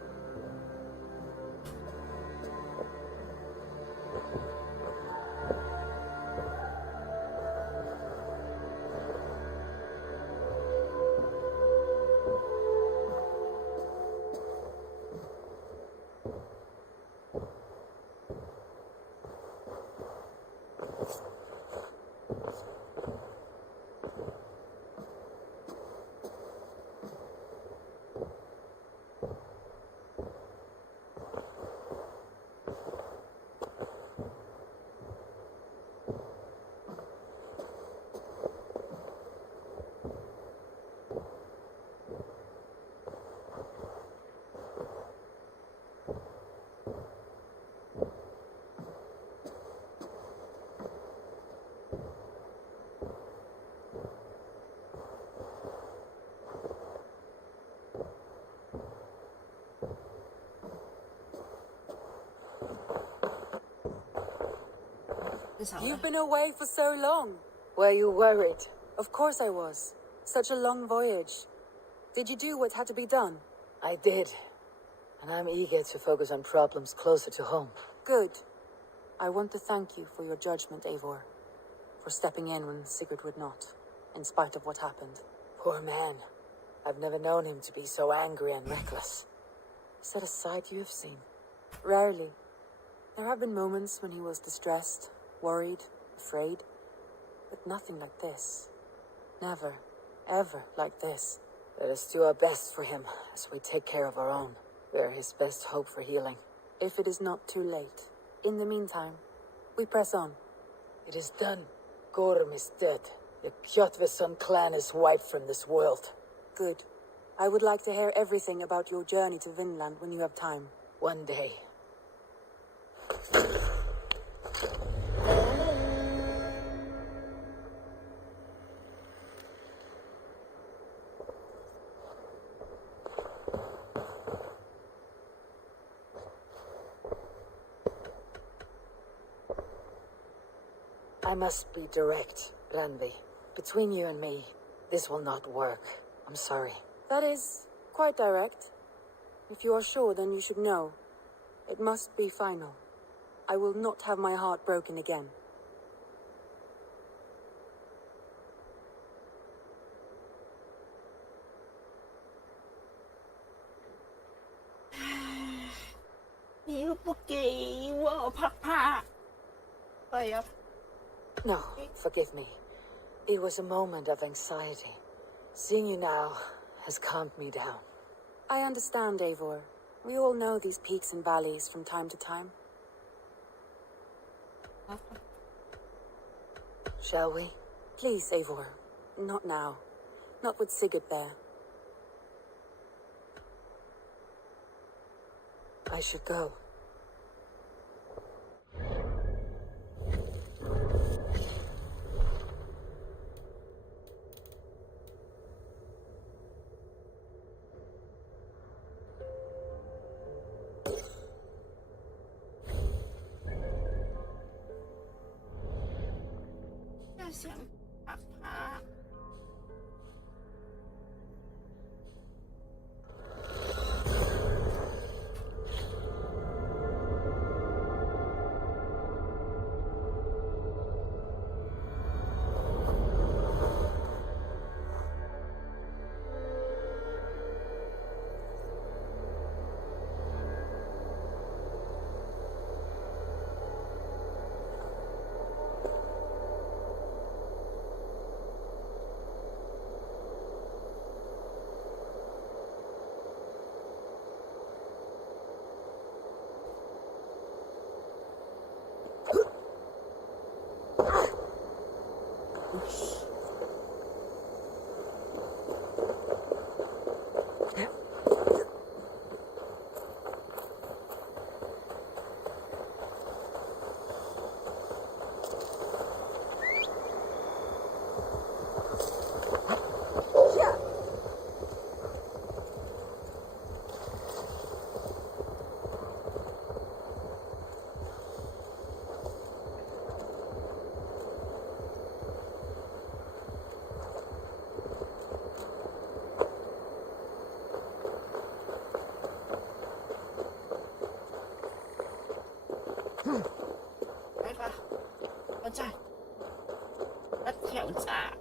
You've been away for so long. Were you worried? Of course I was. Such a long voyage. Did you do what had to be done? I did. And I'm eager to focus on problems closer to home. Good. I want to thank you for your judgment, Eivor. For stepping in when Sigurd would not, in spite of what happened. Poor man. I've never known him to be so angry and reckless. Is that a side you have seen? Rarely. There have been moments when he was distressed, worried, afraid, but nothing like this. Never, ever like this. Let us do our best for him as we take care of our own. We are his best hope for healing. If it is not too late. In the meantime, we press on. It is done. Gorm is dead. The Kjotveson clan is wiped from this world. Good. I would like to hear everything about your journey to Vinland when you have time. One day. I must be direct, Randvi. Between you and me, this will not work. I'm sorry. That is quite direct. If you are sure, then you should know. It must be final. I will not have my heart broken again. No, forgive me. It was a moment of anxiety. Seeing you now has calmed me down. I understand, Eivor. We all know these peaks and valleys from time to time. Shall we? Please, Eivor. Not now. Not with Sigurd there. I should go. Next time.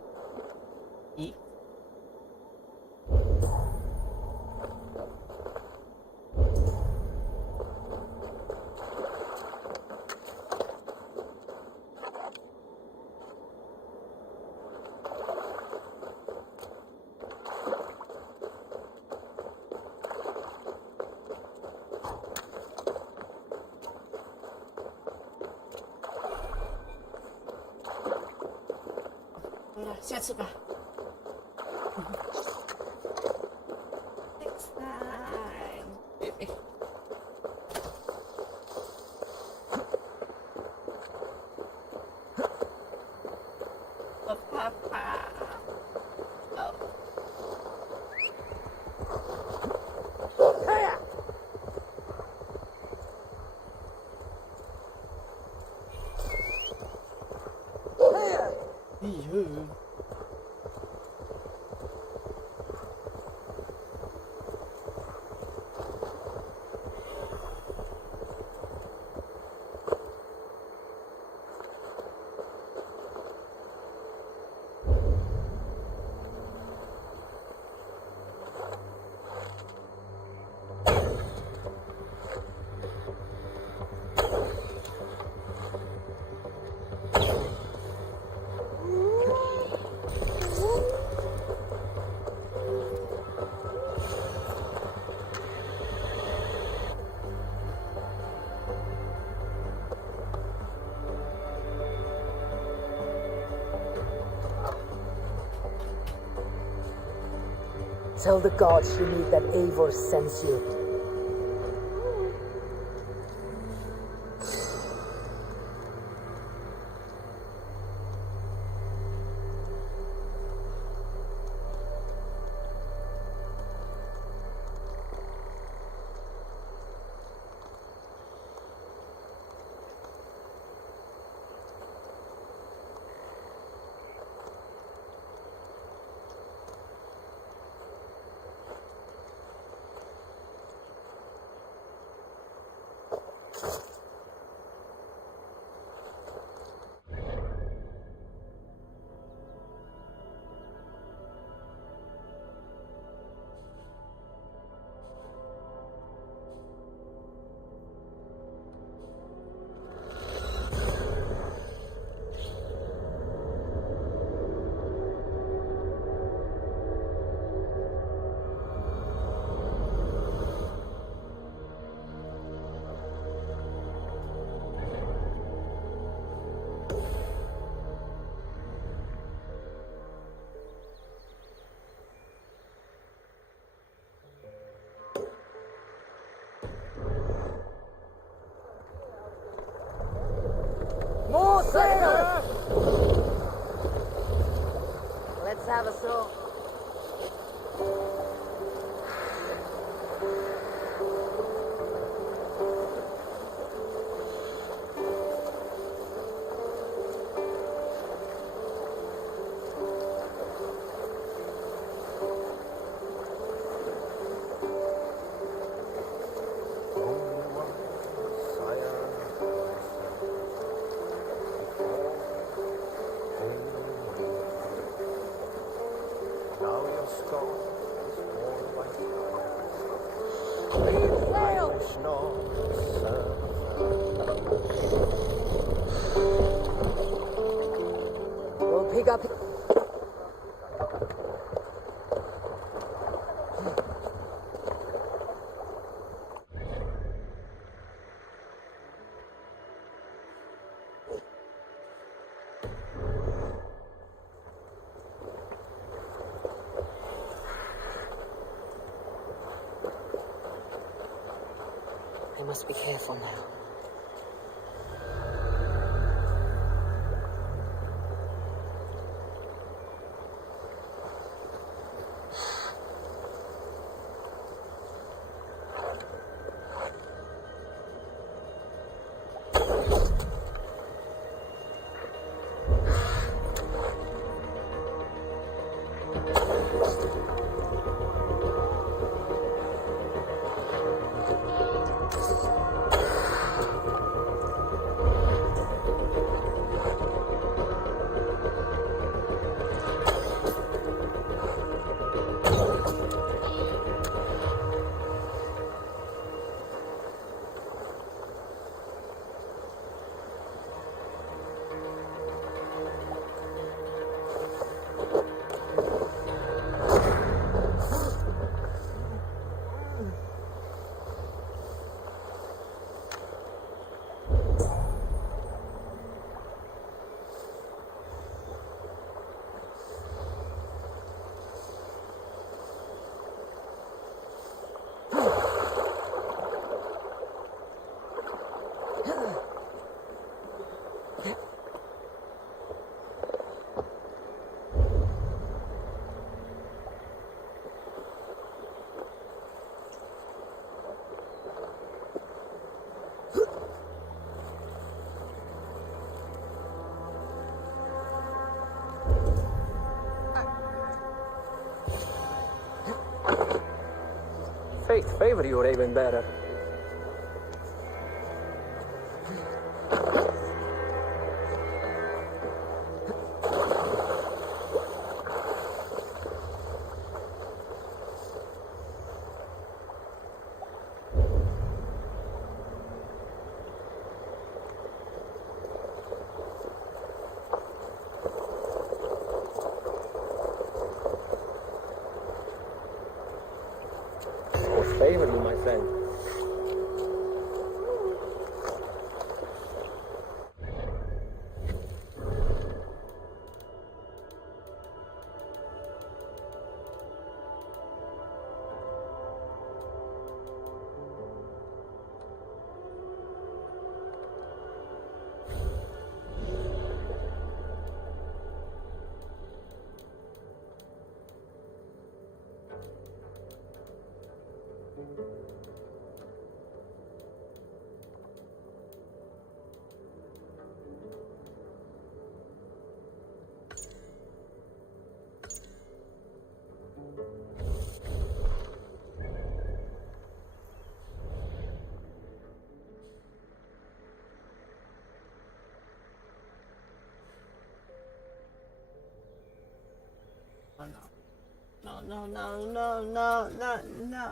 Tell the gods you need that Eivor sends you. More sailors! Let's have a song. We'll pick up. I must be careful now. Faith favor you, Raven Bearer. Favor you, my friend. Oh no. No, no, no, no, no, no, no.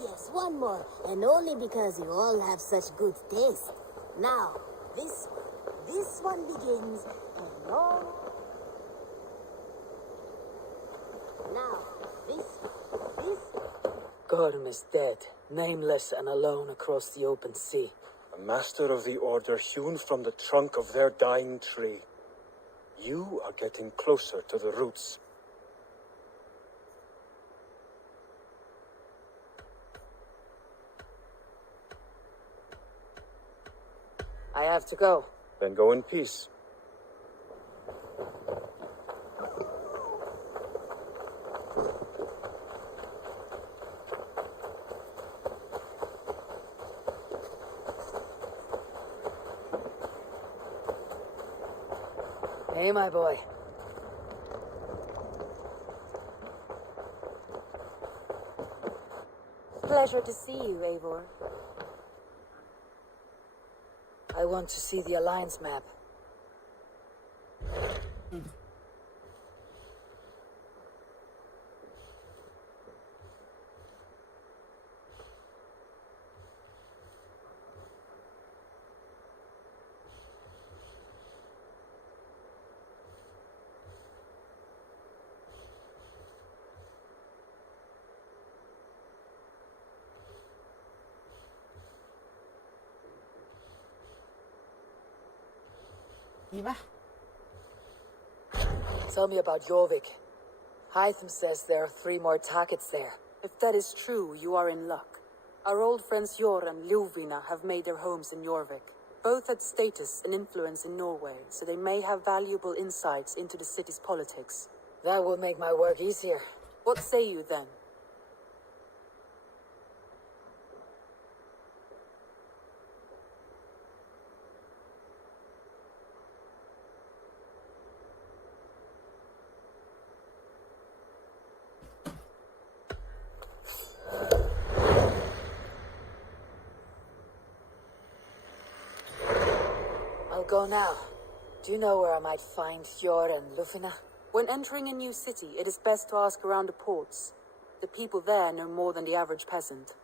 Yes, one more, and only because you all have such good taste. Now, this one begins a long... Now, this... Gorm is dead, nameless and alone across the open sea. A master of the order hewn from the trunk of their dying tree. You are getting closer to the roots. I have to go. Then go in peace. Hey, my boy. Pleasure to see you, Eivor. I want to see the Alliance map. Tell me about Jorvik. Hytham says there are 3 more targets there. If that is true, you are in luck. Our old friends Jor and Ljuvina have made their homes in Jorvik. Both had status and influence in Norway, so they may have valuable insights into the city's politics. That will make my work easier. What say you then? I'll go now. Do you know where I might find Jor and Ljuvina? When entering a new city, it is best to ask around the ports. The people there know more than the average peasant.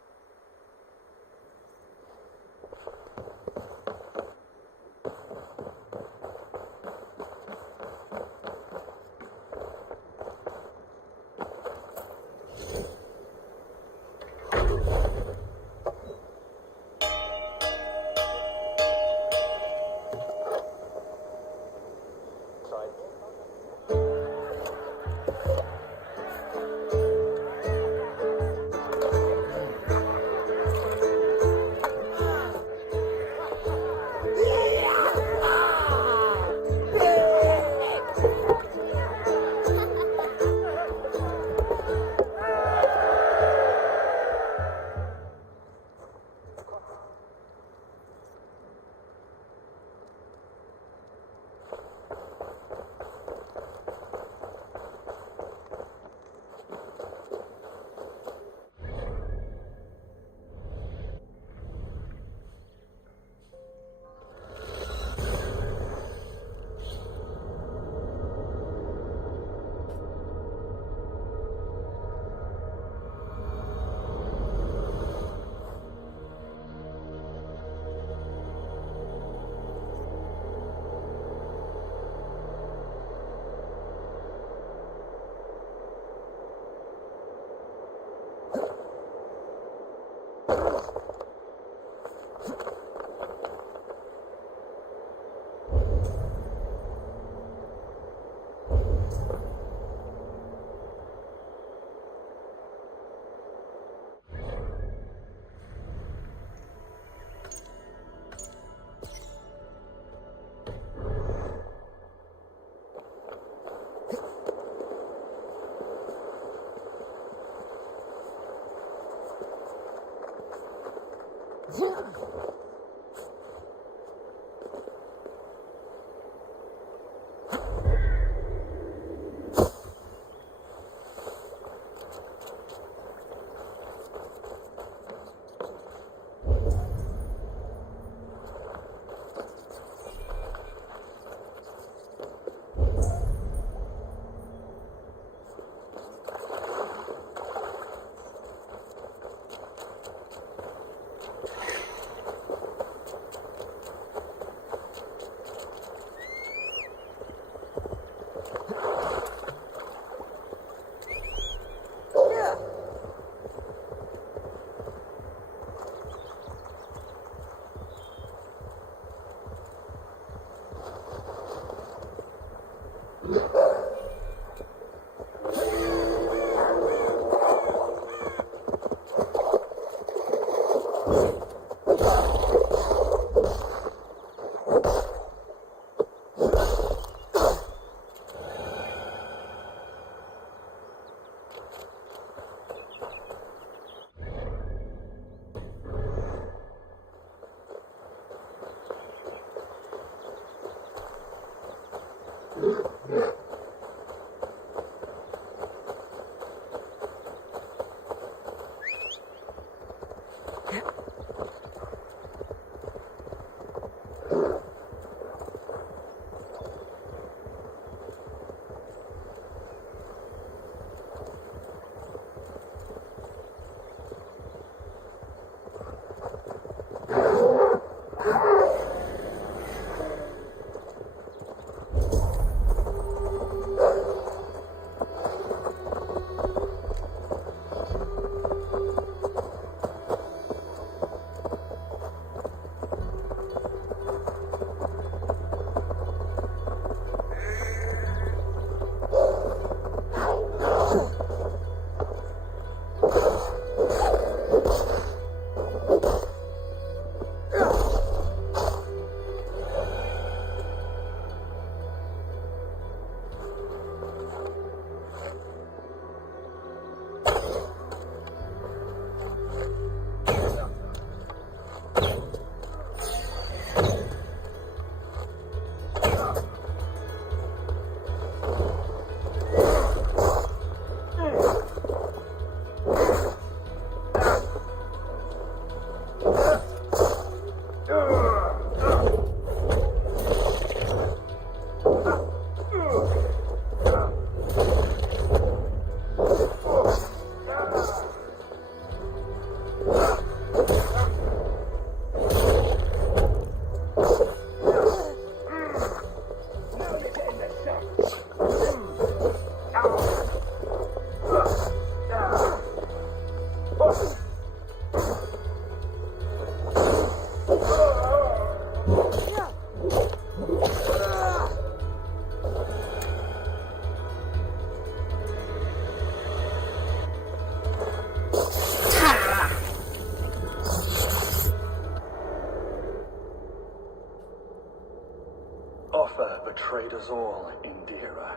betrayed us all, Indira.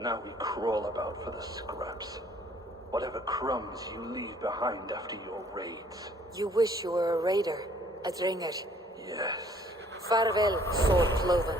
Now we crawl about for the scraps. Whatever crumbs you leave behind after your raids. You wish you were a raider, a dringer. Yes. Farvel, sword cloven.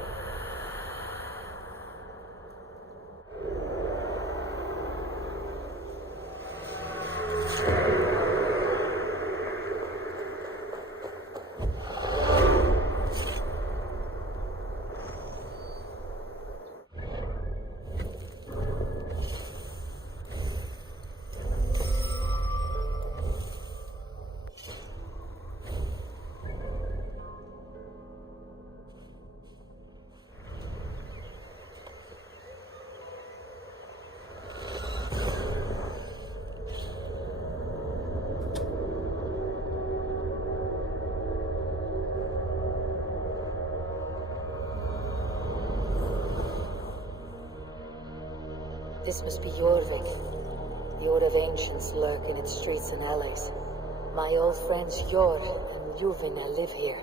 This must be Jorvik. The Order of Ancients lurk in its streets and alleys. My old friends Jor and Juvina live here.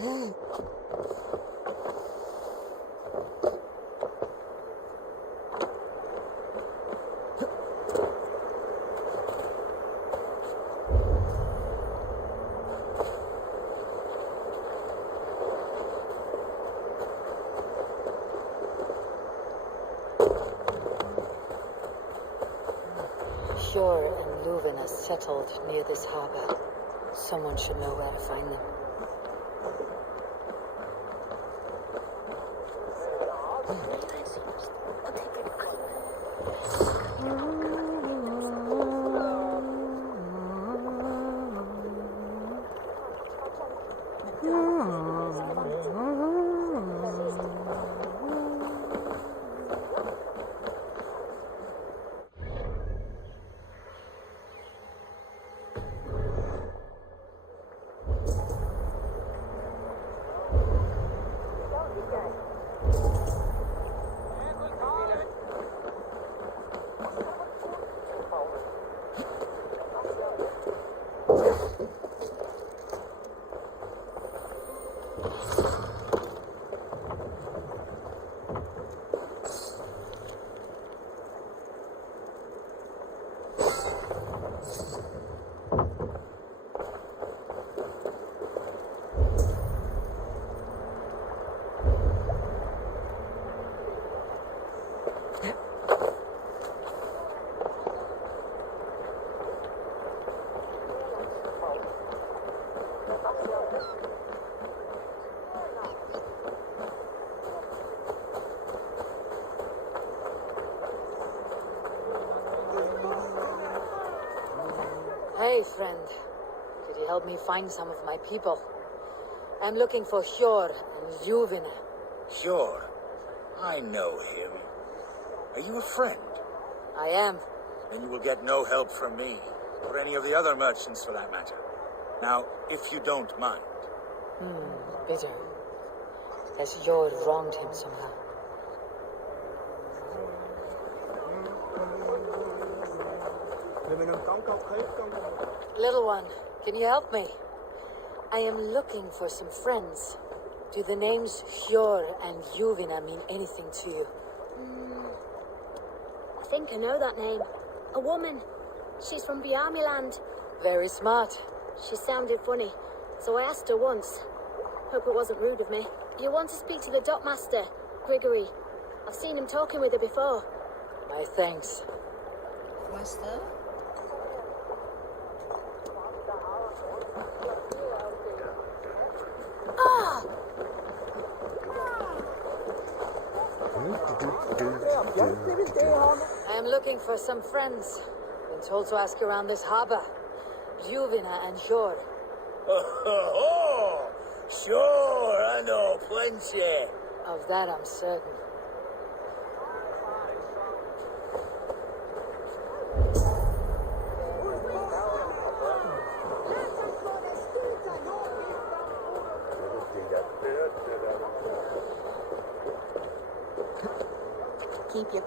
Hjor and Leuven are settled near this harbor. Someone should know where to find them. Hey, friend. Could you help me find some of my people? I'm looking for Hjor and Leuven. Hjor? I know him. Are you a friend? I am. Then you will get no help from me, or any of the other merchants for that matter. Now, if you don't mind. Bitter. Has Hjor wronged him somehow? Little one, can you help me? I am looking for some friends. Do the names Hjor and Leuven mean anything to you? I think I know that name. A woman. She's from Bjarmiland. Very smart. She sounded funny, so I asked her once. Hope it wasn't rude of me. You want to speak to the dockmaster, Grigory. I've seen him talking with her before. My thanks. Master? I am looking for some friends. Been told to ask around this harbor. Leuven and Hjor. Oh, sure, I know plenty. Of that I'm certain. Keep your...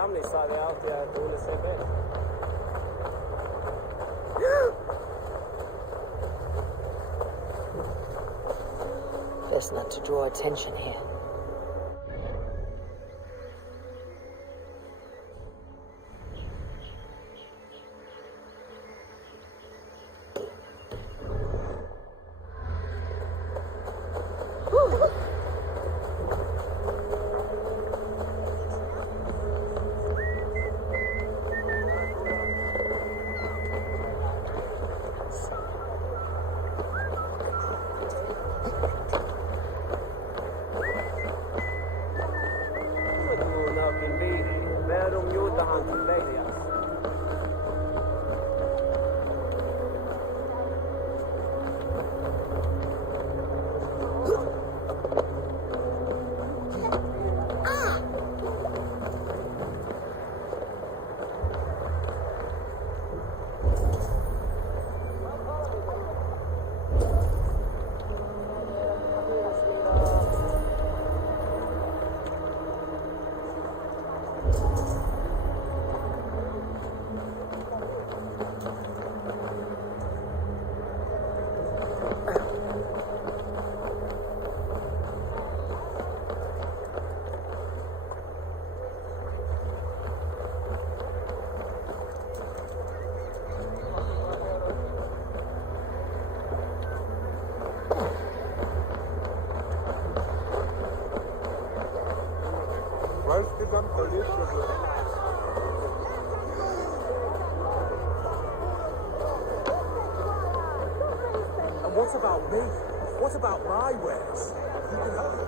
family saw they out there doing the same thing. Best not to draw attention here. And what about me? What about my wares? You can help me.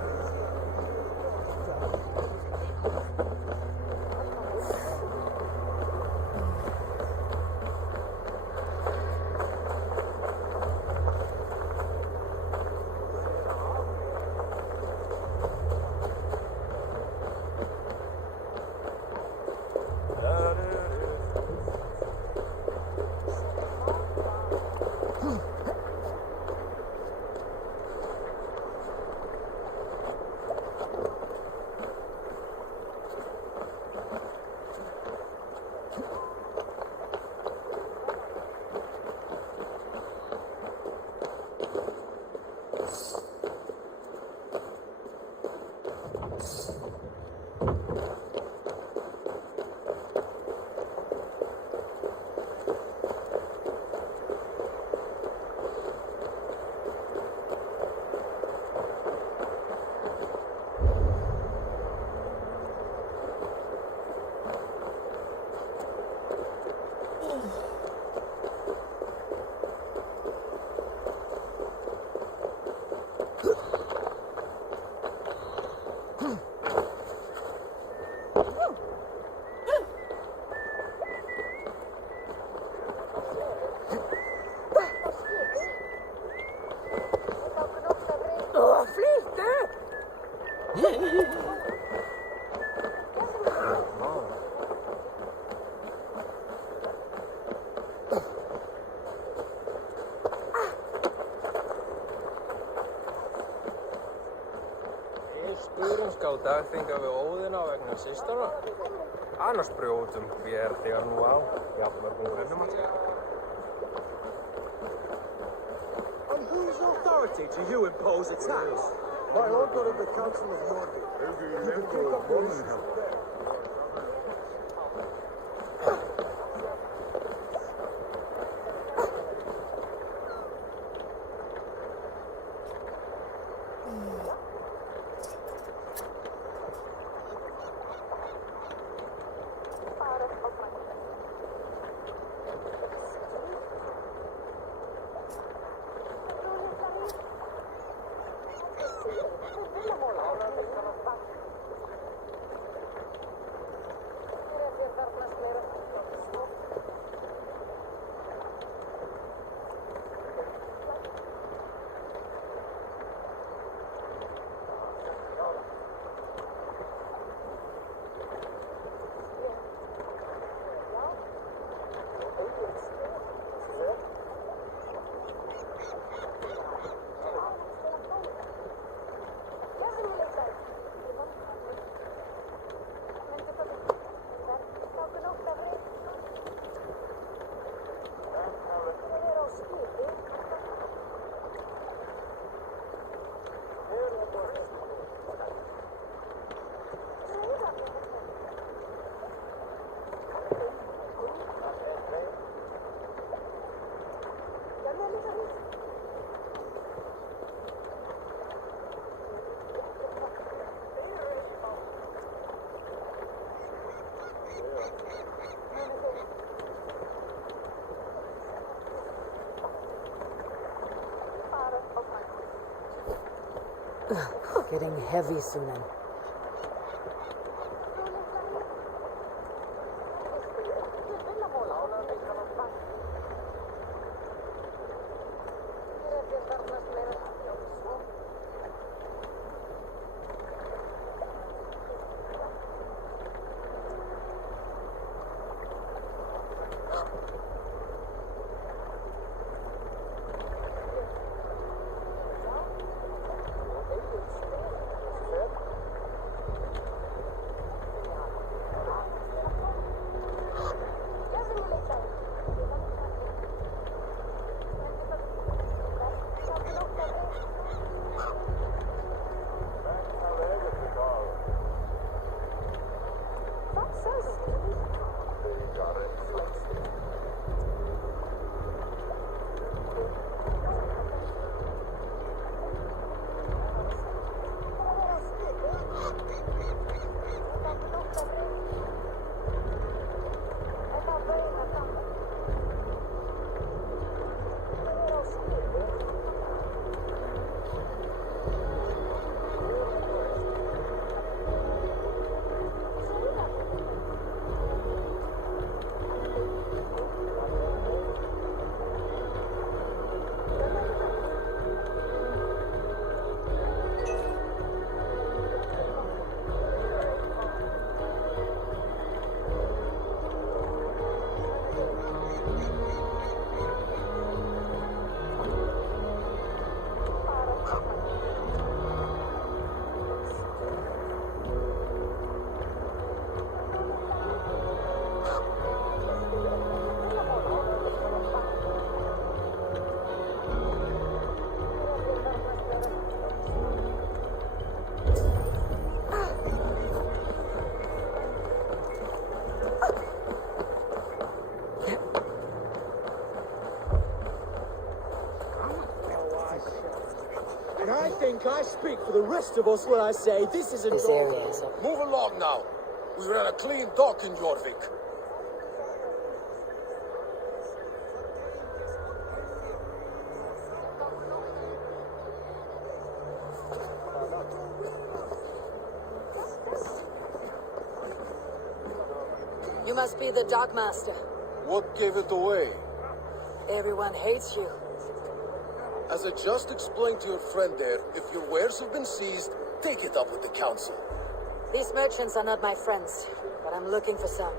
Skurumskál dagþinga við Óðina vegna systara. Annars brjótum við þegar nú á jafnmörgum grunnum að segja. On whose authority do you impose attacks? By order of the Council of Norgate. You can take up your issue there. Getting heavy soon. And I think I speak for the rest of us when I say this isn't This area is Move along now. We ran a clean dock in Jorvik. You must be the dockmaster. What gave it away? Everyone hates you. As I just explained to your friend there, if your wares have been seized, take it up with the council. These merchants are not my friends, but I'm looking for some.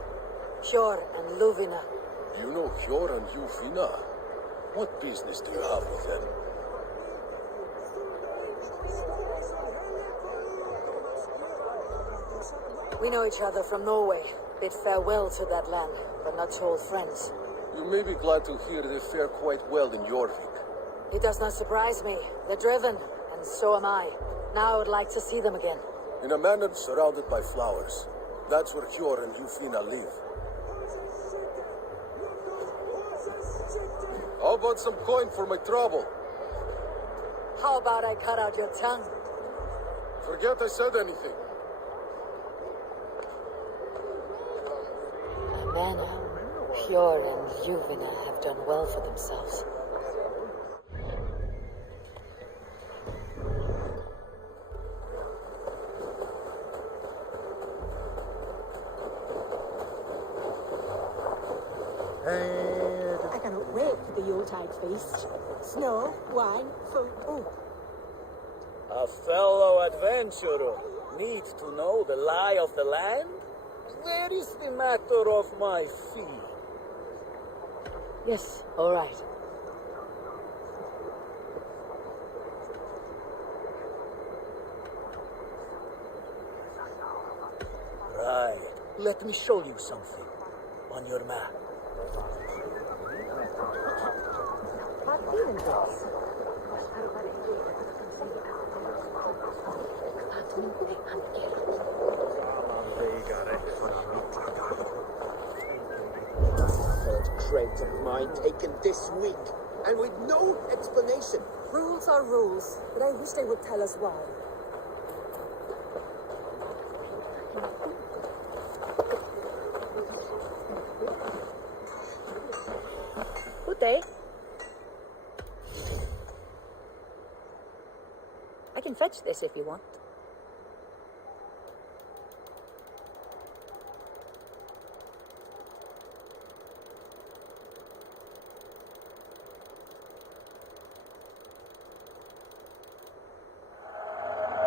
Hjor and Luvina. You know Hjor and Luvina? What business do you have with them? We know each other from Norway. Bid farewell to that land, but not to old friends. You may be glad to hear they fare quite well in Jorvik. It does not surprise me. They're driven, and so am I. Now I would like to see them again. In a manor surrounded by flowers. That's where Hjor and Luvina live. How about some coin for my trouble? How about I cut out your tongue? Forget I said anything. A manor. Hjor and Luvina have done well for themselves. I cannot wait for the Yuletide feast. Snow, wine, food. Ooh. A fellow adventurer need to know the lie of the land? Where is the matter of my fee? Yes, all right. Right. Let me show you something on your map. Third crate of mine taken this week, and with no explanation. Rules are rules, but I wish they would tell us why. Good day. I can fetch fetch this if you want.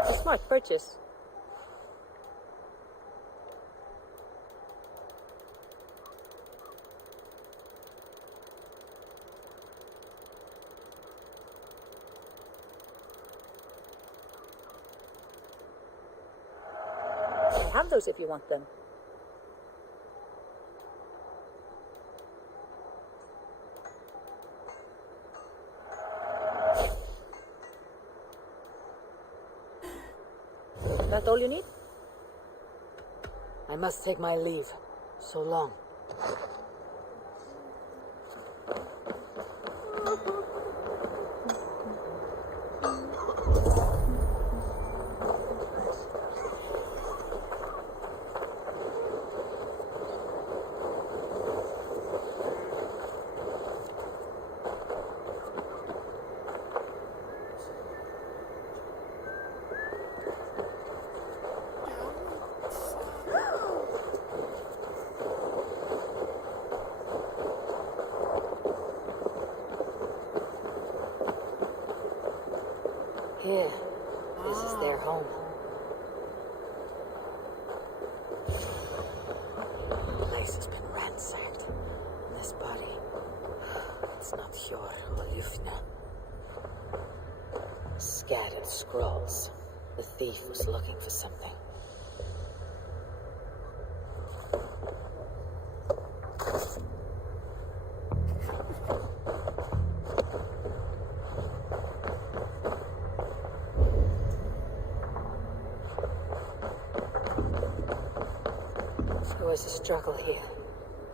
A smart purchase. I have those if you want them. That all you need? I must take my leave. So long. Here, this is their home. The place has been ransacked. And this body, it's not Hjor or Ljufna. Scattered scrolls. The thief was looking for something. There was a struggle here.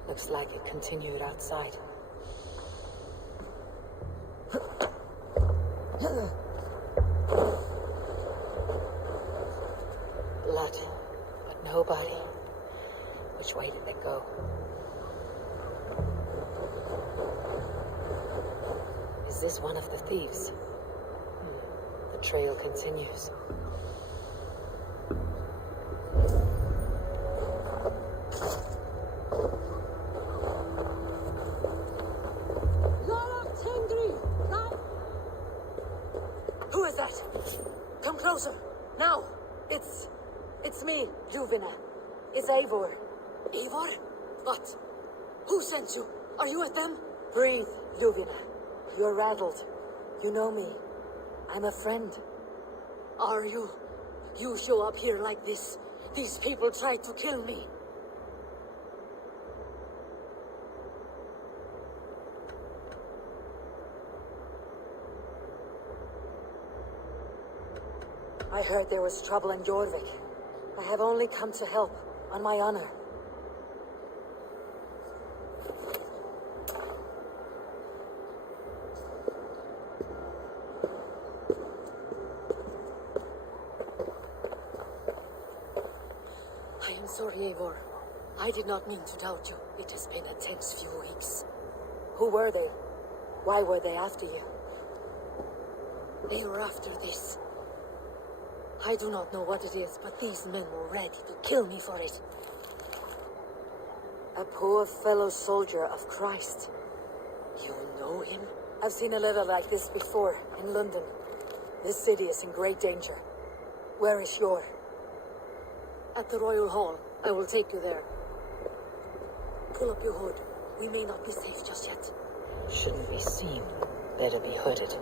Looks like it continued outside. Blood, but nobody. Which way did they go? Is this one of the thieves? The trail continues. Who is that? Come closer. Now. It's me, Ljuvina. It's Eivor. Eivor? What? Who sent you? Are you with them? Breathe, Ljuvina. You're rattled. You know me. I'm a friend. Are you? You show up here like this. These people tried to kill me. I heard there was trouble in Jorvik. I have only come to help, on my honor. I am sorry, Eivor. I did not mean to doubt you. It has been a tense few weeks. Who were they? Why were they after you? They were after this. I do not know what it is, but these men were ready to kill me for it. A poor fellow soldier of Christ. You know him? I've seen a letter like this before, in London. This city is in great danger. Where is Hjor? At the Royal Hall. I will take you there. Pull up your hood. We may not be safe just yet. Shouldn't be seen. Better be hooded.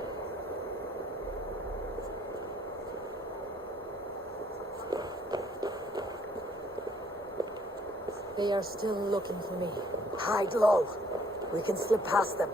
They are still looking for me. Hide low. We can slip past them.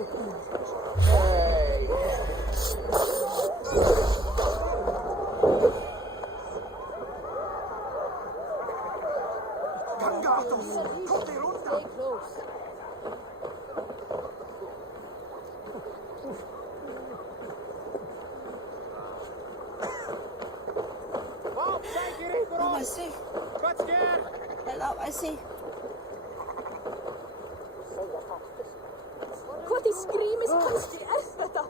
Stay close. Oh, I see. Hello, I see. What is scream is konstig är detta?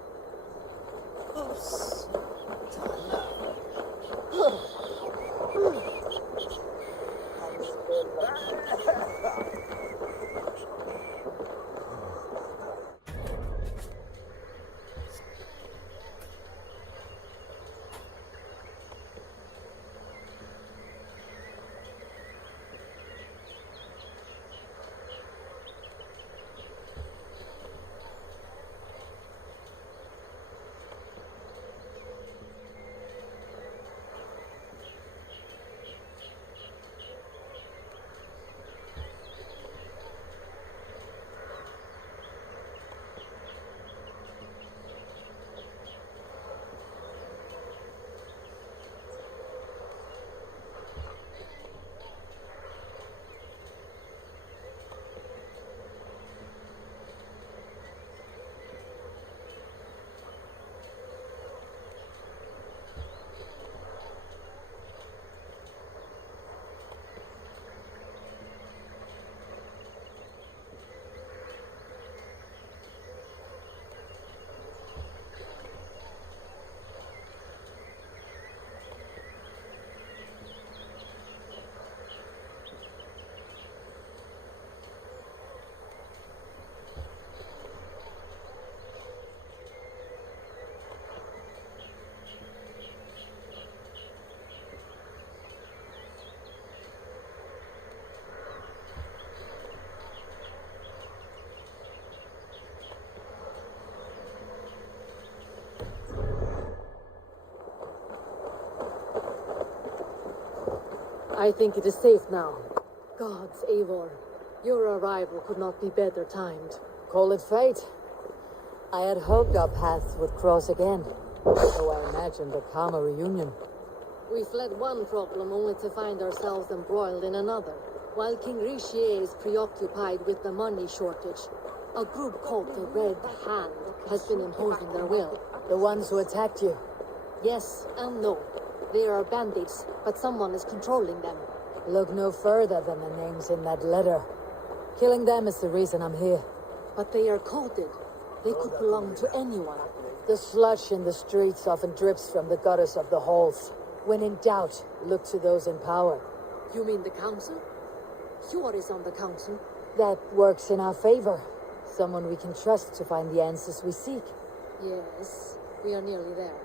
I think it is safe now. Gods, Eivor, your arrival could not be better timed. Call it fate. I had hoped our paths would cross again, though I imagined a calmer reunion. We fled one problem only to find ourselves embroiled in another. While King Richier is preoccupied with the money shortage, a group called the Red Hand has been imposing their will. The ones who attacked you? Yes and no. They are bandits, but someone is controlling them. Look no further than the names in that letter. Killing them is the reason I'm here. But they are coded. They could belong to anyone. The sludge in the streets often drips from the gutters of the halls. When in doubt, look to those in power. You mean the council? Hjor is on the council. That works in our favor. Someone we can trust to find the answers we seek. Yes, we are nearly there.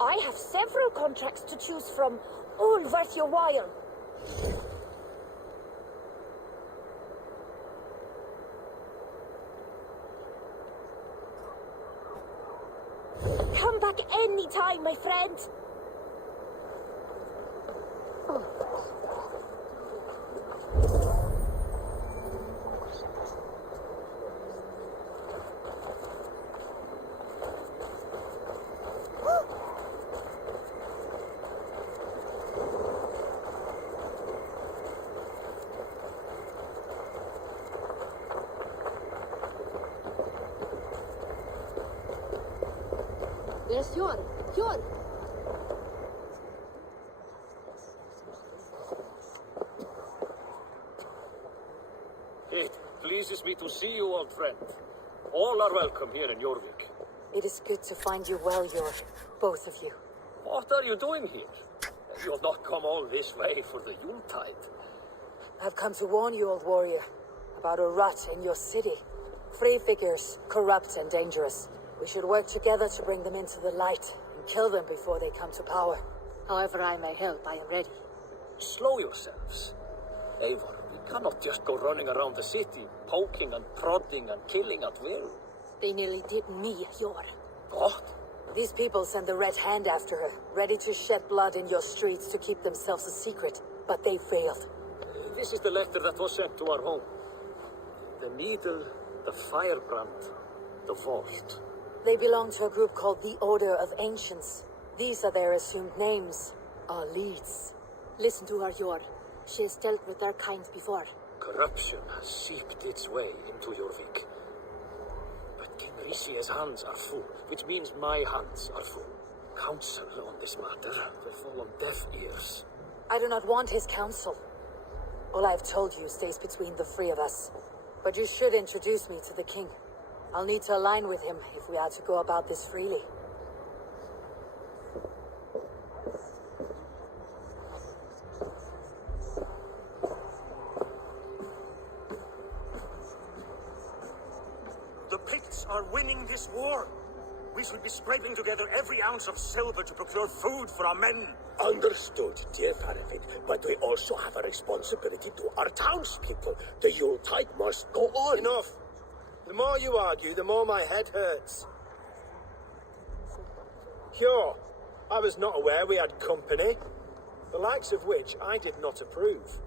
I have several contracts to choose from, all worth your while. Come back any time, my friend. There's Hjor! Hjor! It pleases me to see you, old friend. All are welcome here in Jorvik. It is good to find you well, Hjor. Both of you. What are you doing here? You'll not come all this way for the Yuletide. I've come to warn you, old warrior, about a rot in your city. Free figures, corrupt and dangerous. We should work together to bring them into the light and kill them before they come to power. However I may help, I am ready. Slow yourselves. Eivor, we cannot just go running around the city, poking and prodding and killing at will. They nearly did me, Hjor. What? These people send the Red Hand after her, ready to shed blood in your streets to keep themselves a secret. But they failed. This is the letter that was sent to our home. The needle The firebrand. The vault. They belong to a group called the Order of Ancients. These are their assumed names. Our leads. Listen to her, Yor. She has dealt with their kind before. Corruption has seeped its way into Jorvik. But King Rishi's hands are full, which means my hands are full. Counsel on this matter will fall on deaf ears. I do not want his counsel. All I've told you stays between the three of us. But you should introduce me to the king. I'll need to align with him if we are to go about this freely. The Picts are winning this war. We should be scraping together every ounce of silver to procure food for our men. Understood, dear Faravid, but we also have a responsibility to our townspeople. The Yuletide must go on. Enough. The more you argue, the more my head hurts. Sure, I was not aware we had company, the likes of which I did not approve.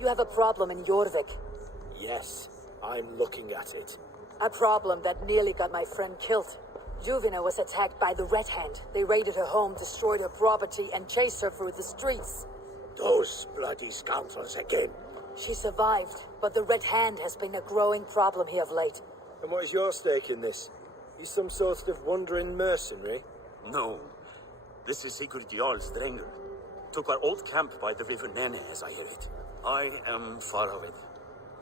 You have a problem in Jorvik. Yes, I'm looking at it. A problem that nearly got my friend killed. Juvina was attacked by the Red Hand. They raided her home, destroyed her property, and chased her through the streets. Those bloody scoundrels again. She survived, but the Red Hand has been a growing problem here of late. And what is your stake in this? You some sort of wandering mercenary? No. This is Sigurd Jarl's Drenger. Took our old camp by the river Nene, as I hear it. I am Faravid,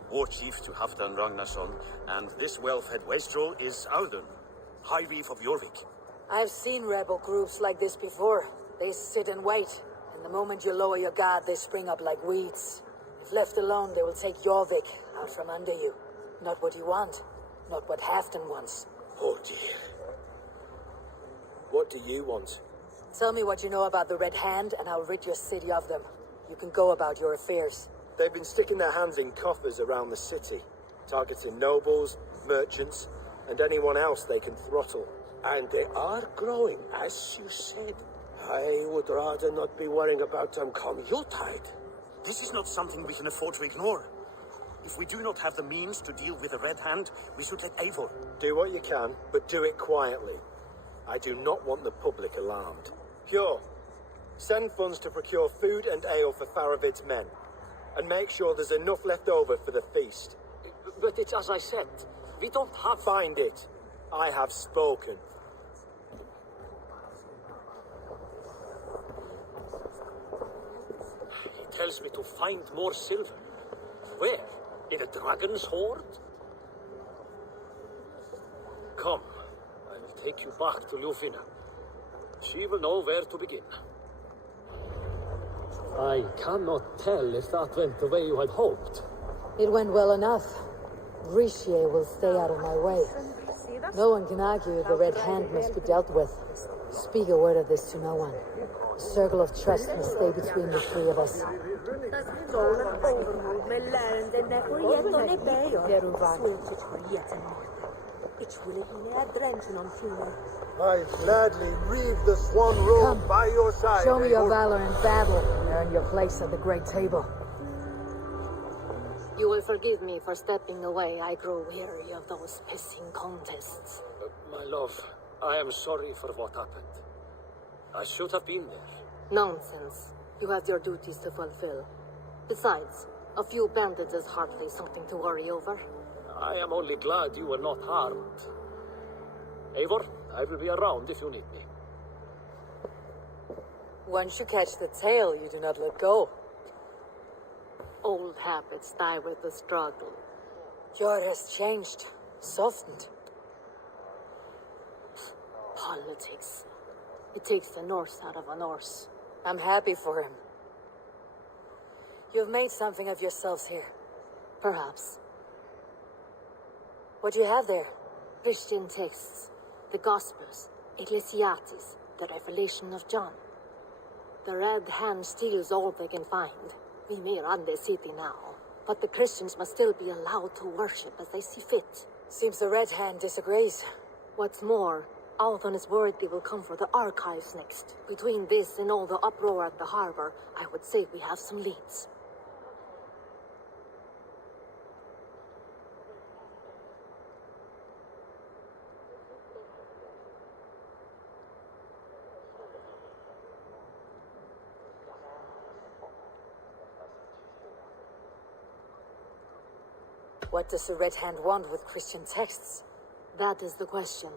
war chief to Halfdan Ragnarsson, and this Welfhead wastrel is Audun, High Reef of Jorvik. I've seen rebel groups like this before. They sit and wait, and the moment you lower your guard, they spring up like weeds. If left alone, they will take Jorvik out from under you. Not what you want, not what Halfdan wants. Oh dear. What do you want? Tell me what you know about the Red Hand, and I'll rid your city of them. You can go about your affairs. They've been sticking their hands in coffers around the city, targeting nobles, merchants, and anyone else they can throttle. And they are growing, as you said. I would rather not be worrying about them come Yuletide. This is not something we can afford to ignore. If we do not have the means to deal with the Red Hand, we should let Eivor. Do what you can, but do it quietly. I do not want the public alarmed. Pure. Send funds to procure food and ale for Faravid's men. And make sure there's enough left over for the feast. But it's as I said. We don't have... Find it. I have spoken. He tells me to find more silver. Where? In a dragon's hoard? Come. I will take you back to Ljufina. She will know where to begin. I cannot tell if that went the way you had hoped. It went well enough. Rishi will stay out of my way. No one can argue the Red Hand must be dealt with. Speak a word of this to no one. A circle of trust must stay between the three of us. I gladly reave the swan robe by your side. Show me your valor in battle and earn your place at the great table. You will forgive me for stepping away. I grow weary of those pissing contests. My love, I am sorry for what happened. I should have been there. Nonsense. You have your duties to fulfill. Besides, a few bandits is hardly something to worry over. I am only glad you were not harmed. Eivor, I will be around if you need me. Once you catch the tail, you do not let go. Old habits die with the struggle. Jor has changed, softened. Politics. It takes the Norse out of a Norse. I'm happy for him. You've made something of yourselves here. Perhaps. What do you have there? Christian texts. The Gospels. Ecclesiastes. The Revelation of John. The Red Hand steals all they can find. We may run the city now, but the Christians must still be allowed to worship as they see fit. Seems the Red Hand disagrees. What's more, Althon is worried they will come for the archives next. Between this and all the uproar at the harbor, I would say we have some leads. What does the Red Hand want with Christian texts? That is the question.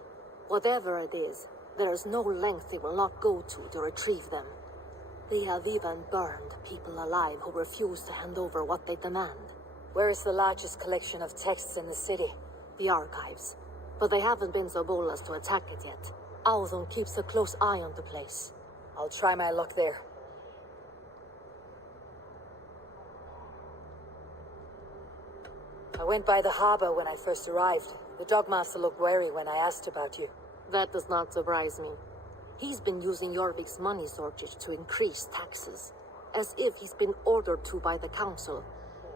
Whatever it is, there is no length they will not go to retrieve them. They have even burned people alive who refuse to hand over what they demand. Where is the largest collection of texts in the city? The archives. But they haven't been so bold as to attack it yet. Althon keeps a close eye on the place. I'll try my luck there. I went by the harbor when I first arrived. The Dogmaster looked wary when I asked about you. That does not surprise me. He's been using Jorvik's money shortage to increase taxes, as if he's been ordered to by the council.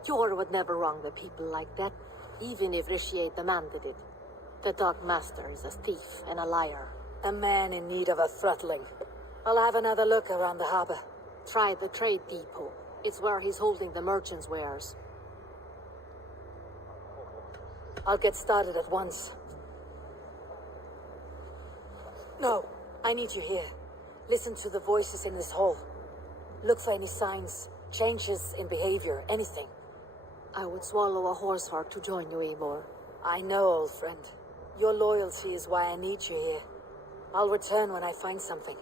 Jor would never wrong the people like that, even if Rishier demanded it. The Dogmaster is a thief and a liar. A man in need of a throttling. I'll have another look around the harbor. Try the trade depot. It's where he's holding the merchants' wares. I'll get started at once. No, I need you here. Listen to the voices in this hall. Look for any signs, changes in behavior, anything. I would swallow a horse heart to join you, Eivor. I know, old friend. Your loyalty is why I need you here. I'll return when I find something.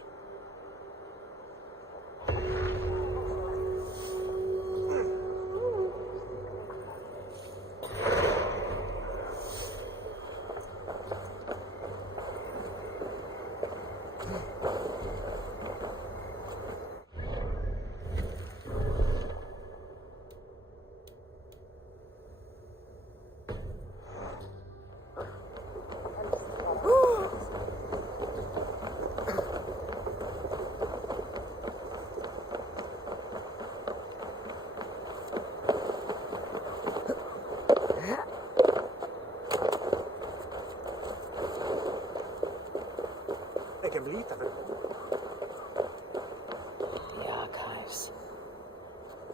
The archives.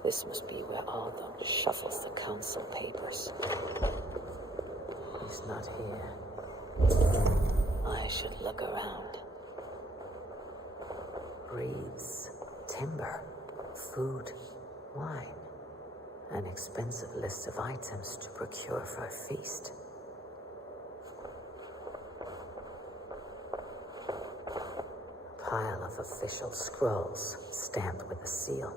This must be where Althon shuffles the council papers. He's not here. I should look around. Reeds, timber, food, wine. An expensive list of items to procure for a feast. Pile of official scrolls stamped with a seal.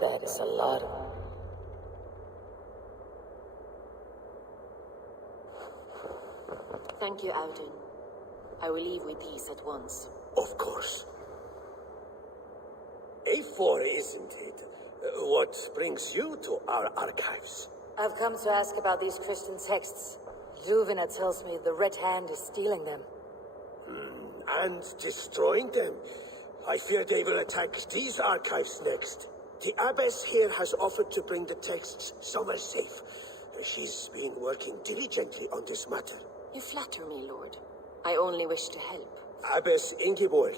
That is a lot of... Thank you, Audun. I will leave with these at once. Of course. A4, isn't it? What brings you to our archives? I've come to ask about these Christian texts. Juvena tells me the Red Hand is stealing them. And destroying them. I fear they will attack these archives next. The Abbess here has offered to bring the texts somewhere safe. She's been working diligently on this matter. You flatter me, Lord. I only wish to help. Abbess Ingeborg,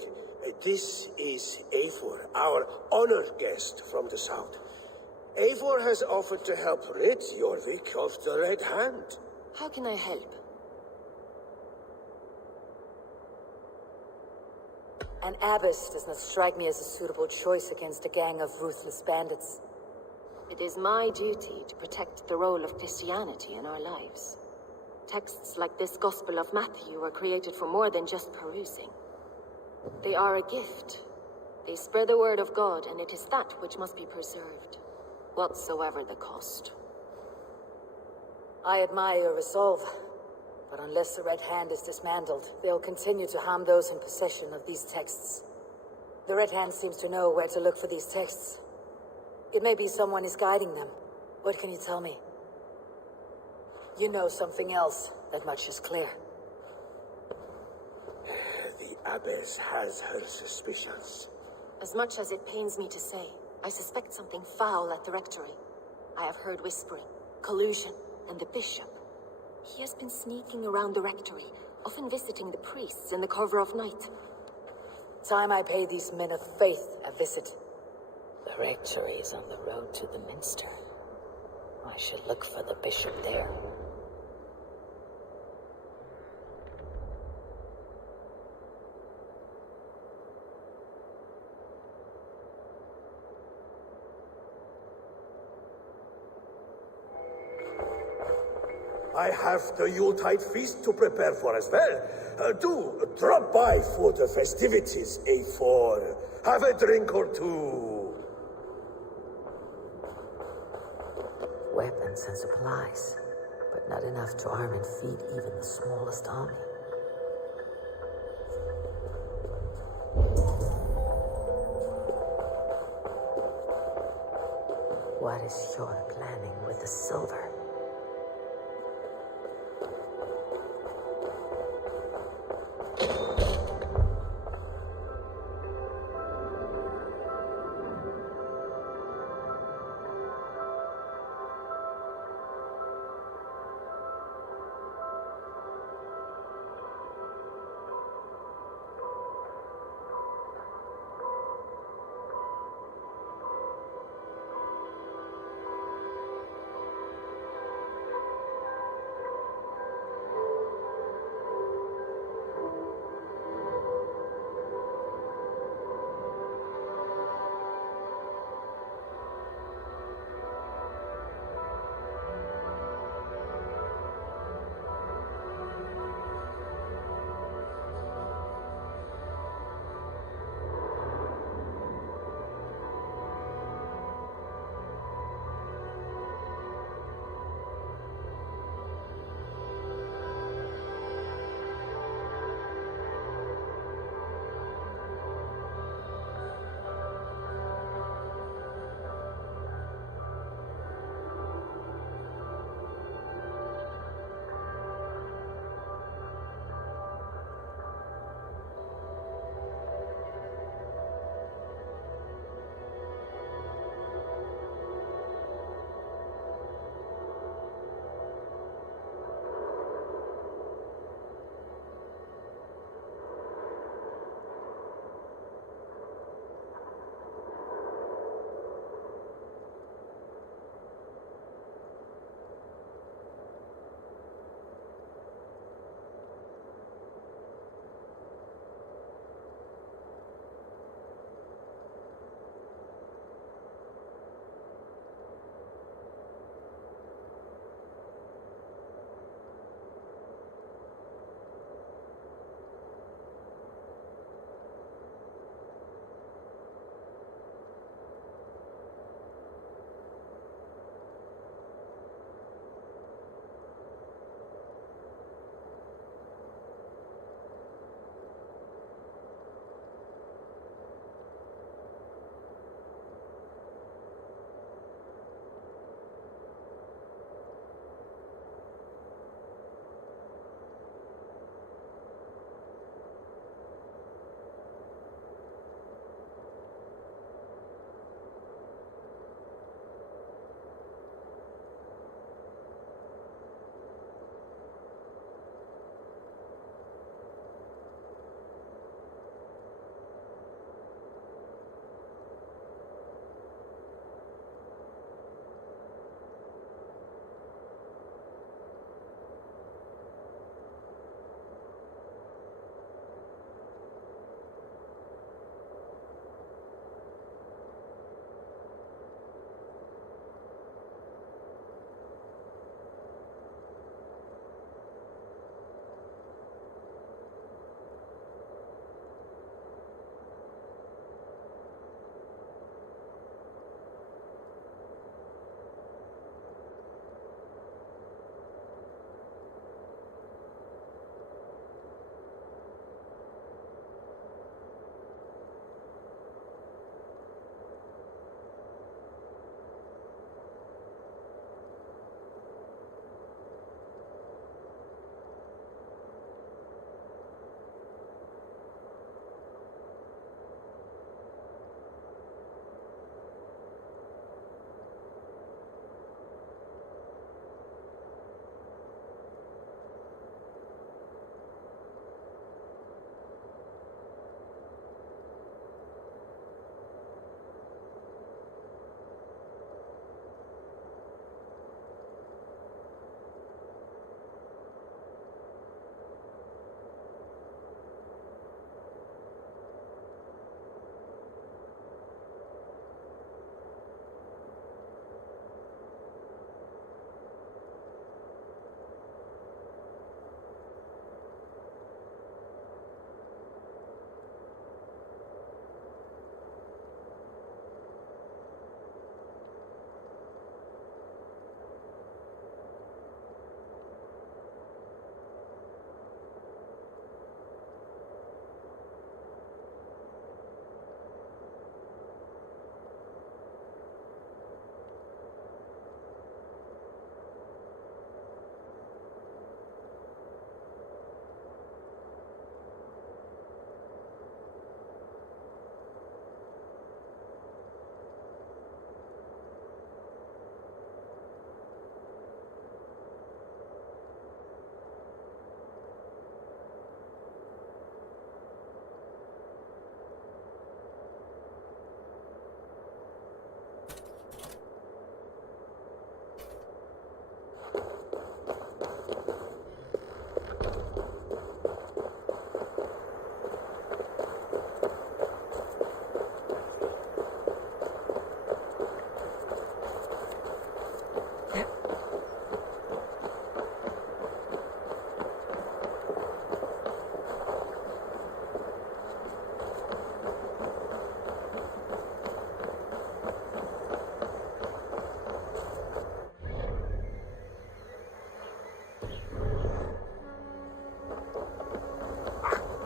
this is Eivor, our honored guest from the south. Eivor has offered to help rid Jorvik of the Red Hand. How can I help? An abbess does not strike me as a suitable choice against a gang of ruthless bandits. It is my duty to protect the role of Christianity in our lives. Texts like this Gospel of Matthew were created for more than just perusing. They are a gift. They spread the word of God, and it is that which must be preserved, whatsoever the cost. I admire your resolve, but unless the Red Hand is dismantled, they'll continue to harm those in possession of these texts. The Red Hand seems to know where to look for these texts. It may be someone is guiding them. What can you tell me? You know something else. That much is clear. The Abbess has her suspicions. As much as it pains me to say, I suspect something foul at the rectory. I have heard whispering. Collusion, and the bishop. He has been sneaking around the rectory, often visiting the priests in the cover of night. Time I pay these men of faith a visit. The rectory is on the road to the minster. I should look for the bishop there. I have the Yuletide feast to prepare for as well. Do drop by for the festivities, A4. Have a drink or two. Weapons and supplies, but not enough to arm and feed even the smallest army. What is your planning with the silver?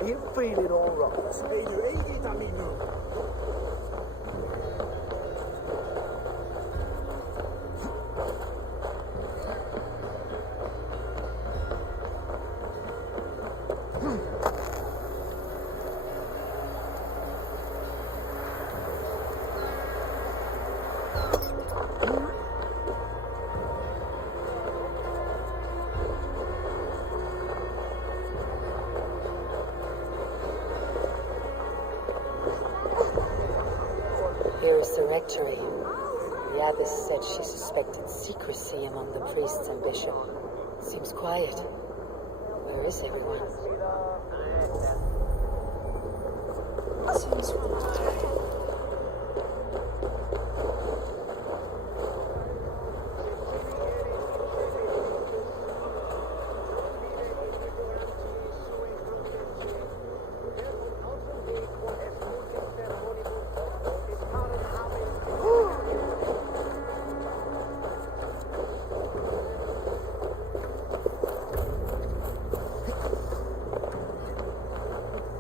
him feeling alright. Hey, you eat it, I mean, Here is the rectory. The abbess said she suspected secrecy among the priests and bishop. Seems quiet. Where is everyone? Seems quiet.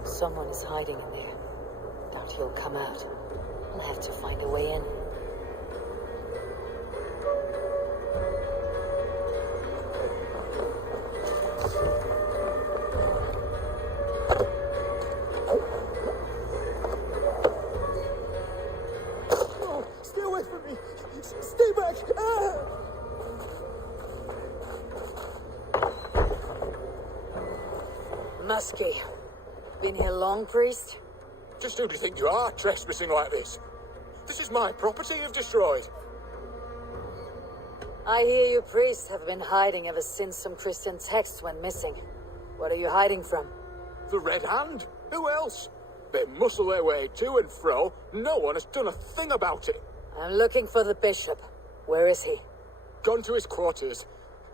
Someone is hiding in there. Doubt he'll come out. I'll have to find a way in. Oh, stay away from me! Stay back! Ah! Muskie. Been here long, priest? Just who do you think you are, trespassing like this? This is my property you've destroyed. I hear you priests have been hiding ever since some Christian texts went missing. What are you hiding from? The Red Hand? Who else? They muscle their way to and fro. No one has done a thing about it. I'm looking for the bishop. Where is he? Gone to his quarters.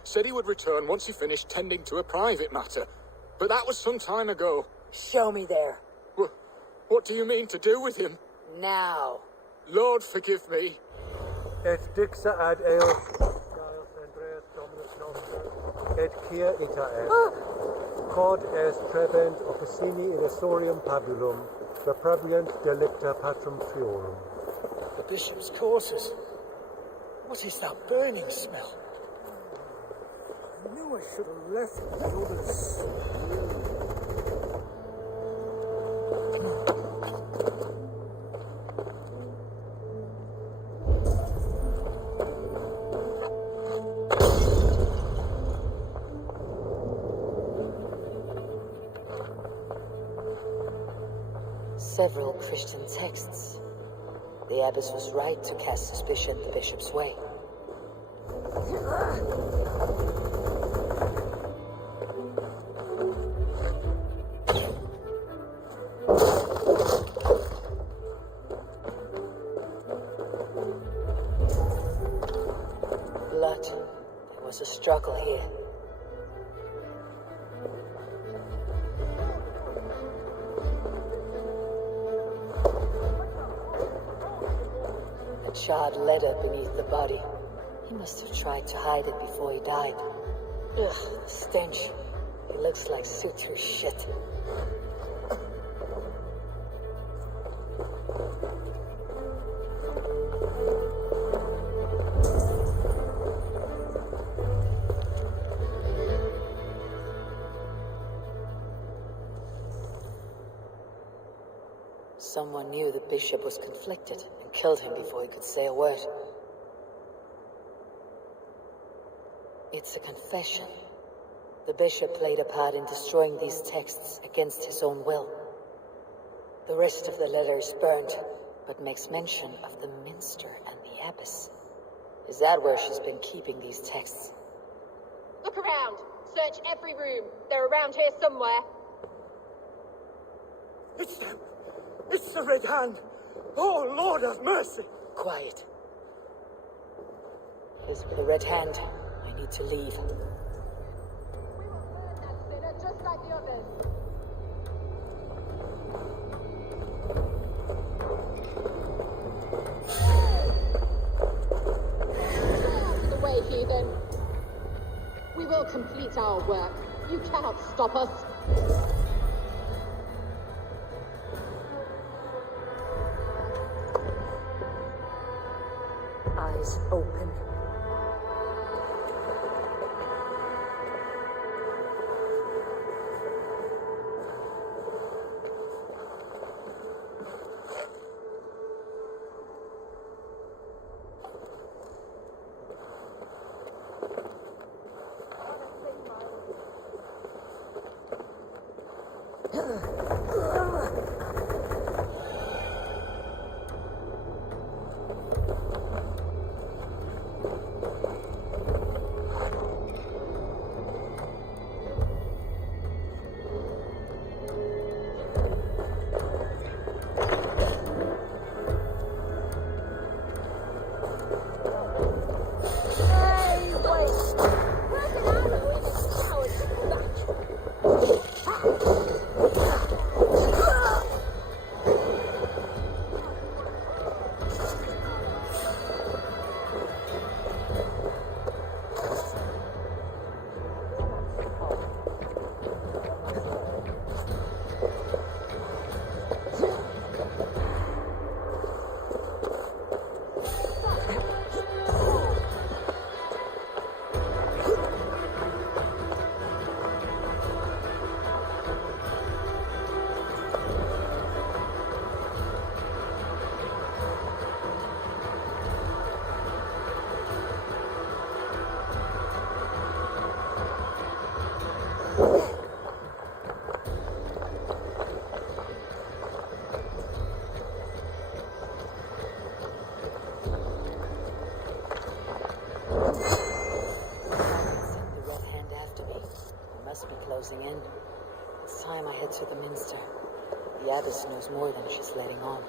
Said he would return once he finished tending to a private matter. But that was some time ago. Show me there. What do you mean to do with him? Now. Lord, forgive me. Et dixa ad eos, Gaius Andreas Dominus Noster, et kia ita est. Quod est trebent officini in Osorium Pabulum, reprebiant delicta patrum triorum. The bishop's quarters. What is that burning smell? I knew I should have left the others. Several Christian texts. The abbess was right to cast suspicion the bishop's way. Blood. There was a struggle here. A charred letter beneath the body. He must have tried to hide it before he died. Ugh, the stench. It looks like suture shit. Someone knew the bishop was conflicted and killed him before he could say a word. It's a confession. The bishop played a part in destroying these texts against his own will. The rest of the letter is burned, but makes mention of the minster and the abbess. Is that where she's been keeping these texts? Look around. Search every room. They're around here somewhere. It's them! It's the Red Hand! Oh, Lord have mercy! Quiet. Here's the Red Hand. I need to leave. They're just like the others. Out of the way, heathen. We will complete our work. You cannot stop us. open. Closing in. It's time I head to the Minster. The Abbess knows more than she's letting on.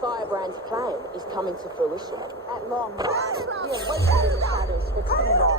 Firebrand's plan is coming to fruition. At long last, we have waited in the shadows for too long.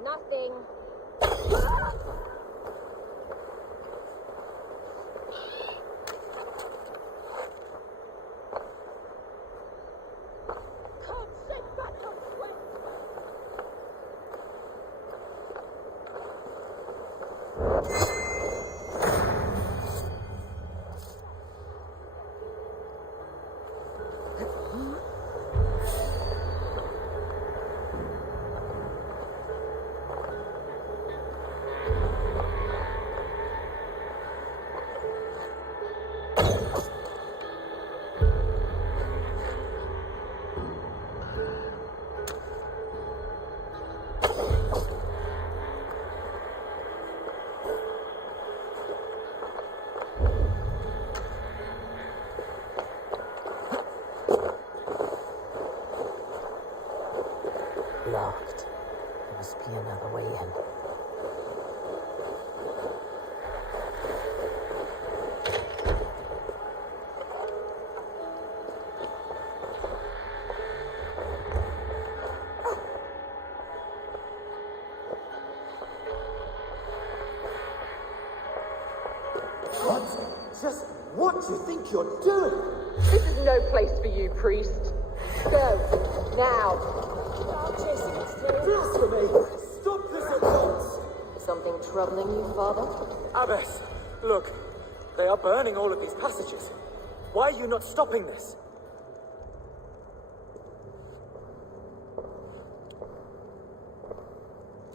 Nothing. Locked. There must be another way in. What? Just what do you think you're doing? This is no place for you, priest. Go, now. Blasphemy! Stop this at once! Something troubling you, Father? Abbess, look. They are burning all of these passages. Why are you not stopping this?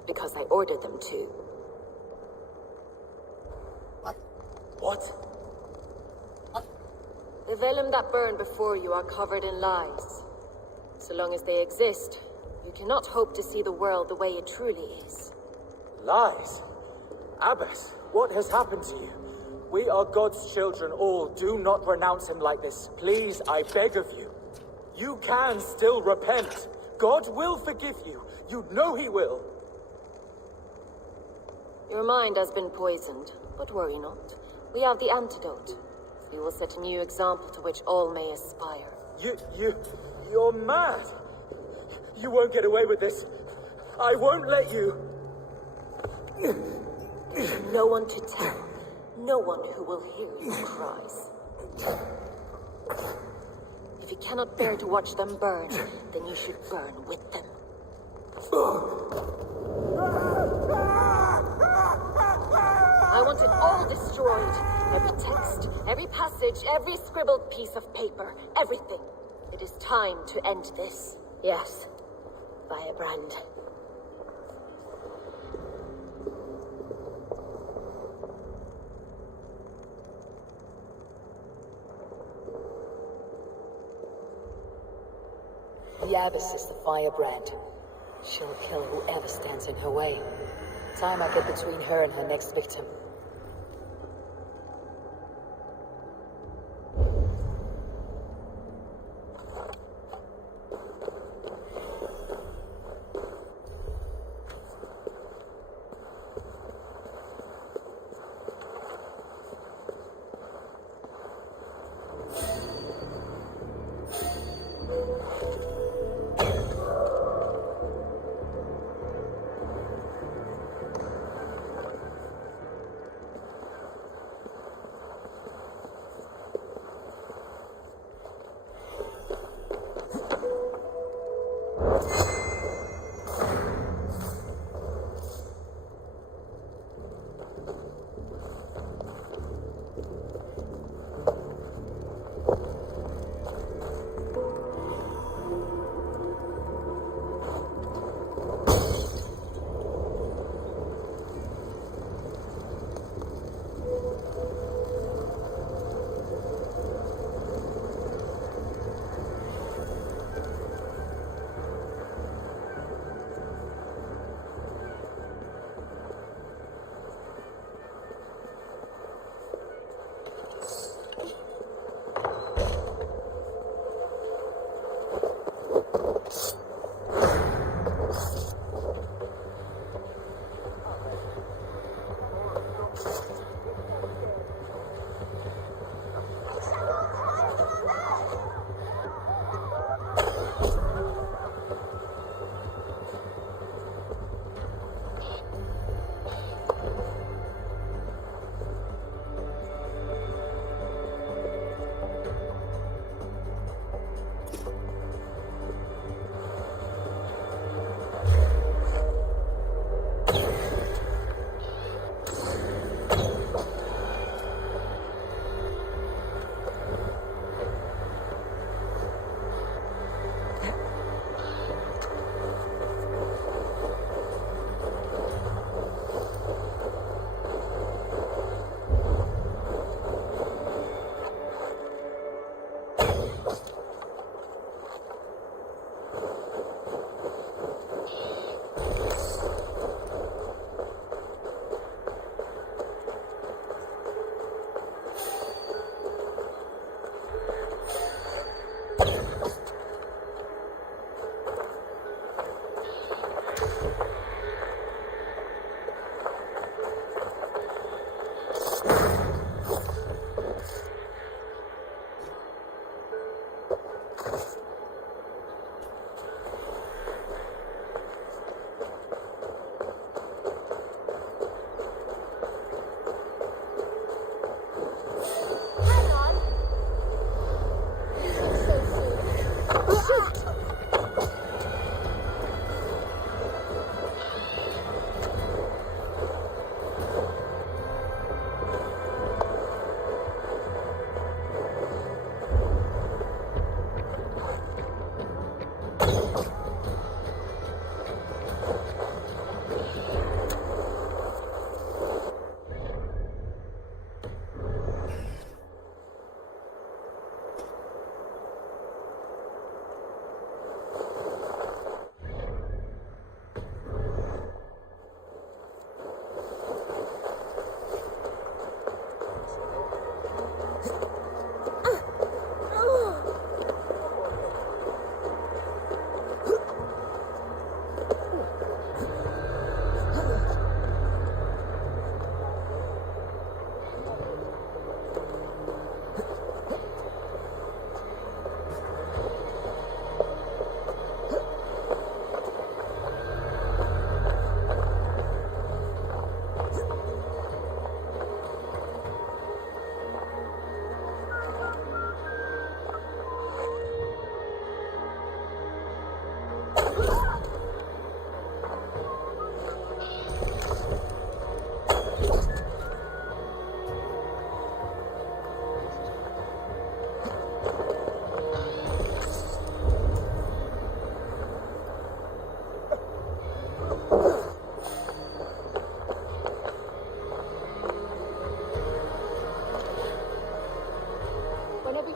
Because I ordered them to. What? The vellum that burn before you are covered in lies. So long as they exist, you cannot hope to see the world the way it truly is. Lies? Abbess, what has happened to you? We are God's children all. Do not renounce him like this. Please, I beg of you. You can still repent. God will forgive you. You know he will. Your mind has been poisoned, but worry not. We have the antidote. We will set a new example to which all may aspire. You're mad. You won't get away with this. I won't let you. No one to tell. No one who will hear your cries. If you cannot bear to watch them burn, then you should burn with them. I want it all destroyed. Every text, every passage, every scribbled piece of paper, everything. It is time to end this. Yes, Firebrand. The Abbess is the Firebrand. She'll kill whoever stands in her way. Time I get between her and her next victim.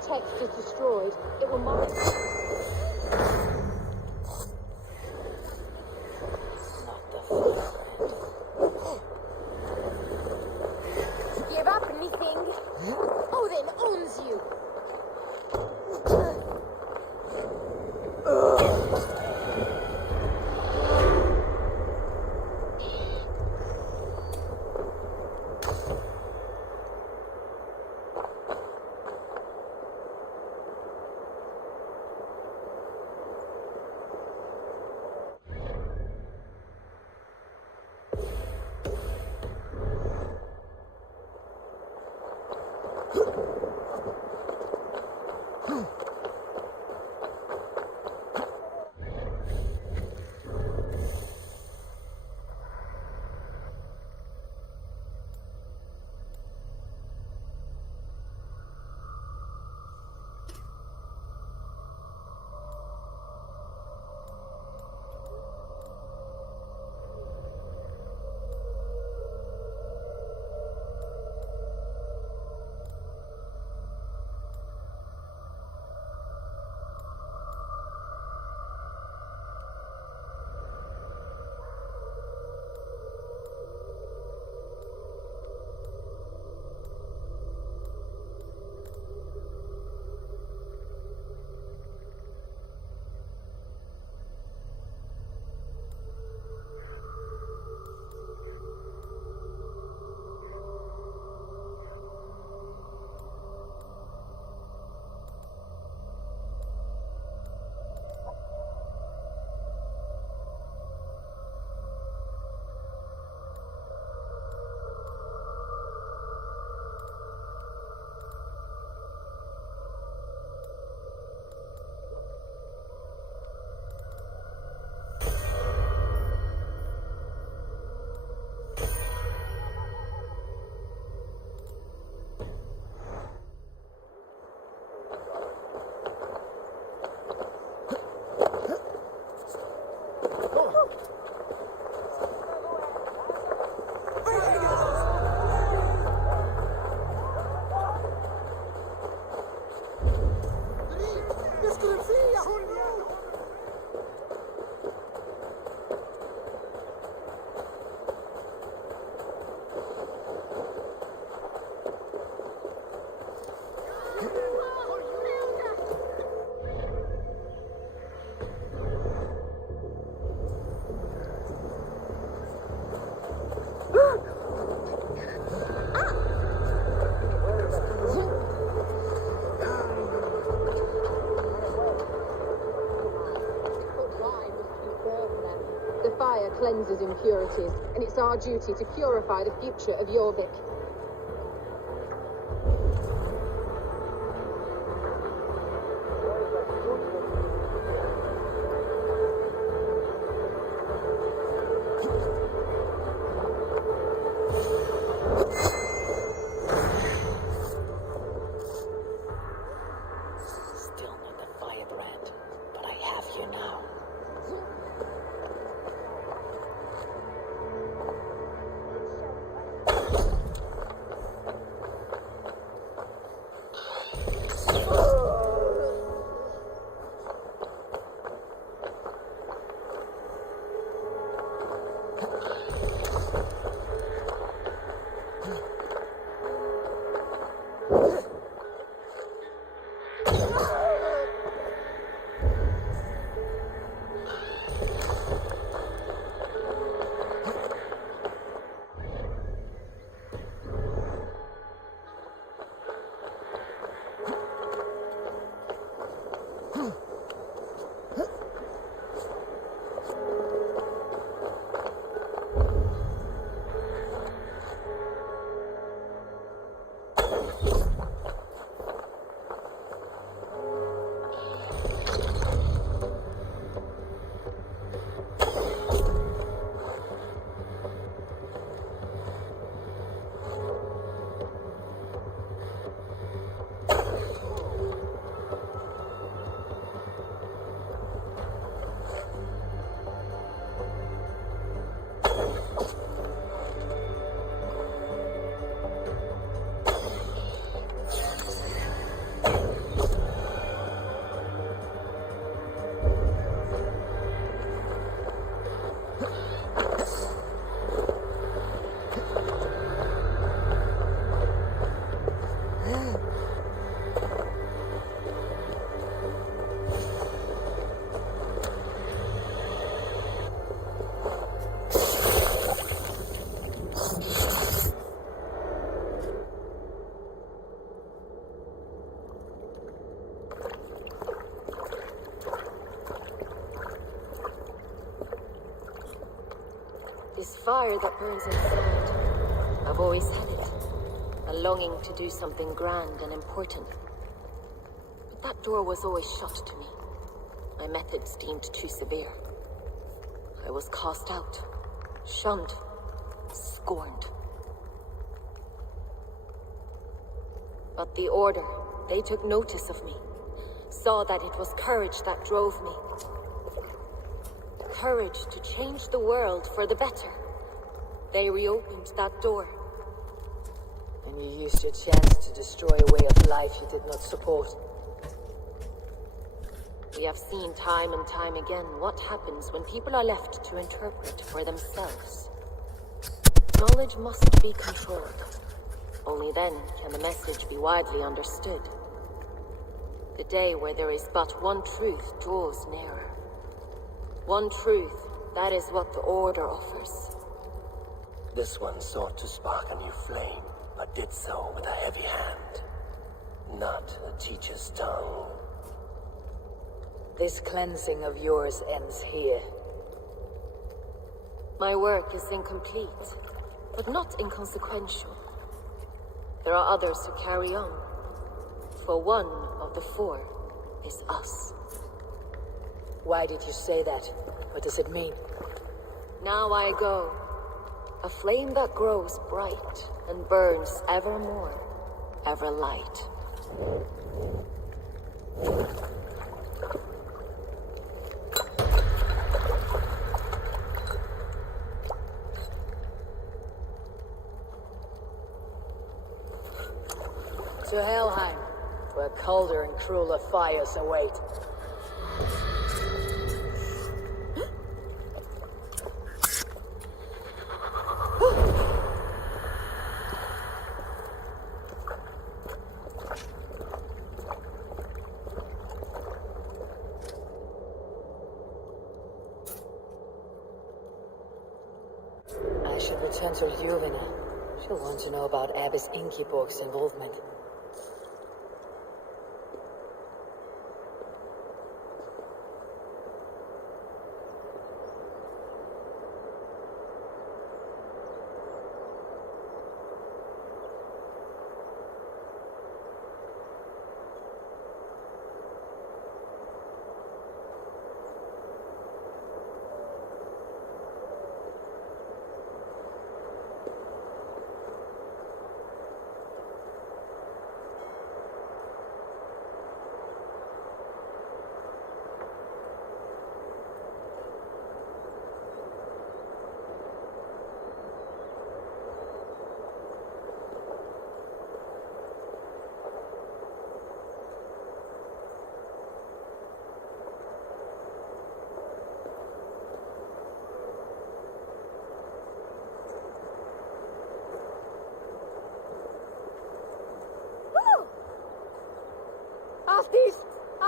text is destroyed, it will mark... Give up anything? Odin owns you! Cleanses impurities, and it's our duty to purify the future of Jorvik. Still not the firebrand, but I have you now. fire that burns inside. I've always had it. A longing to do something grand and important. But that door was always shut to me. My methods deemed too severe. I was cast out, shunned, scorned. But the Order, they took notice of me. Saw that it was courage that drove me. Courage to change the world for the better. They reopened that door. And you used your chance to destroy a way of life you did not support. We have seen time and time again what happens when people are left to interpret for themselves. Knowledge must be controlled. Only then can the message be widely understood. The day where there is but one truth draws nearer. One truth, that is what the Order offers. This one sought to spark a new flame, but did so with a heavy hand, not a teacher's tongue. This cleansing of yours ends here. My work is incomplete, but not inconsequential. There are others who carry on. For one of the four is us. Why did you say that? What does it mean? Now I go. A flame that grows bright and burns ever more, ever light. To Helheim, where colder and crueler fires await. I should return to Ljuvene. She'll want to know about Abbess Ingeborg's involvement.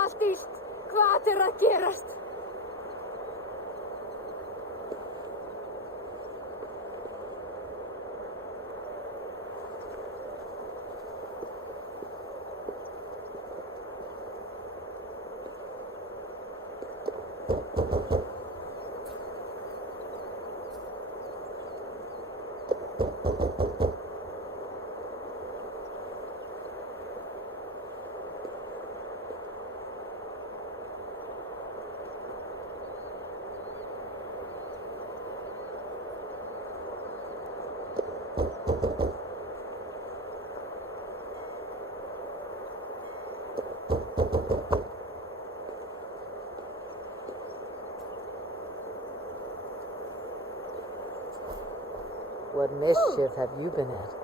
Allt íst, hvað að gerast? What mischief have you been at?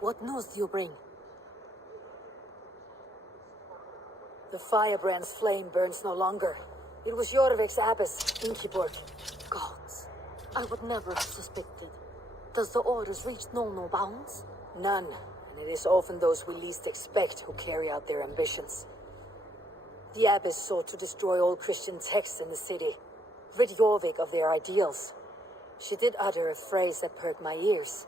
What news do you bring? The firebrand's flame burns no longer. It was Jorvik's abbess, Ingeborg. Gods, I would never have suspected. Does the orders reach no bounds? None, and it is often those we least expect who carry out their ambitions. The abbess sought to destroy all Christian texts in the city, rid Jorvik of their ideals. She did utter a phrase that perked my ears.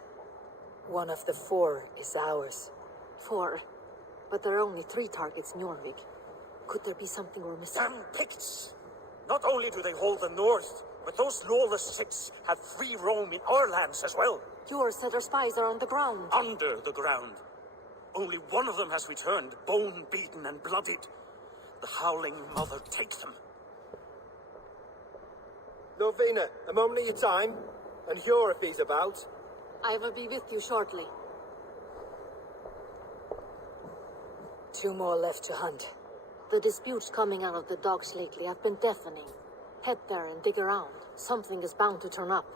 One of the 4 is ours. 4? But there are only 3 targets in Jorvik. Could there be something we're missing? Damn Picts! Not only do they hold the north, but those lawless 6 have free roam in our lands as well. Yours said our spies are on the ground. Under the ground. Only one of them has returned, bone-beaten and bloodied. The Howling Mother take them. Lovina, a moment of your time, and Hjor if he's about. I will be with you shortly. 2 more left to hunt. The disputes coming out of the docks lately have been deafening. Head there and dig around. Something is bound to turn up.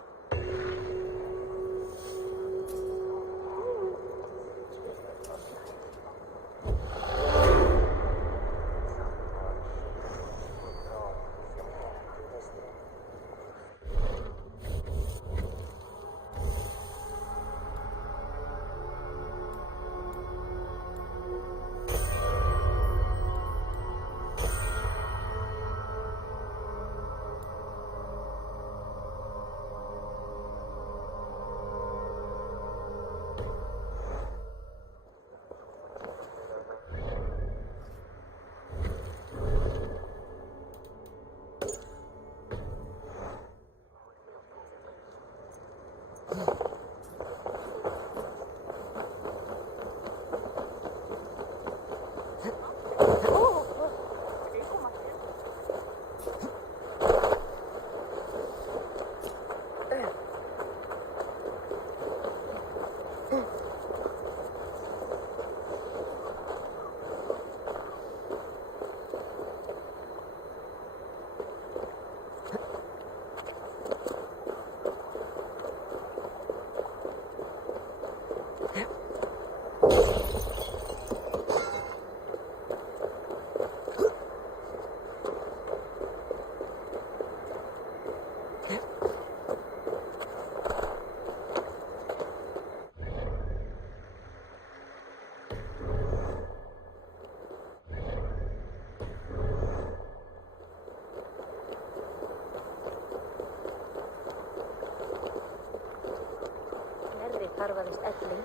Karfaðist elling,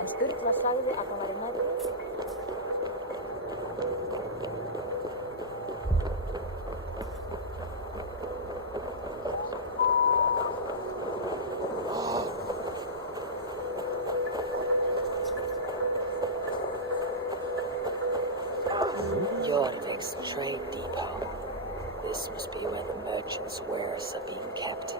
en Sturla sagði að það væri nærri. Jorvik's trade depot. This must be where the merchants' wares are being kept.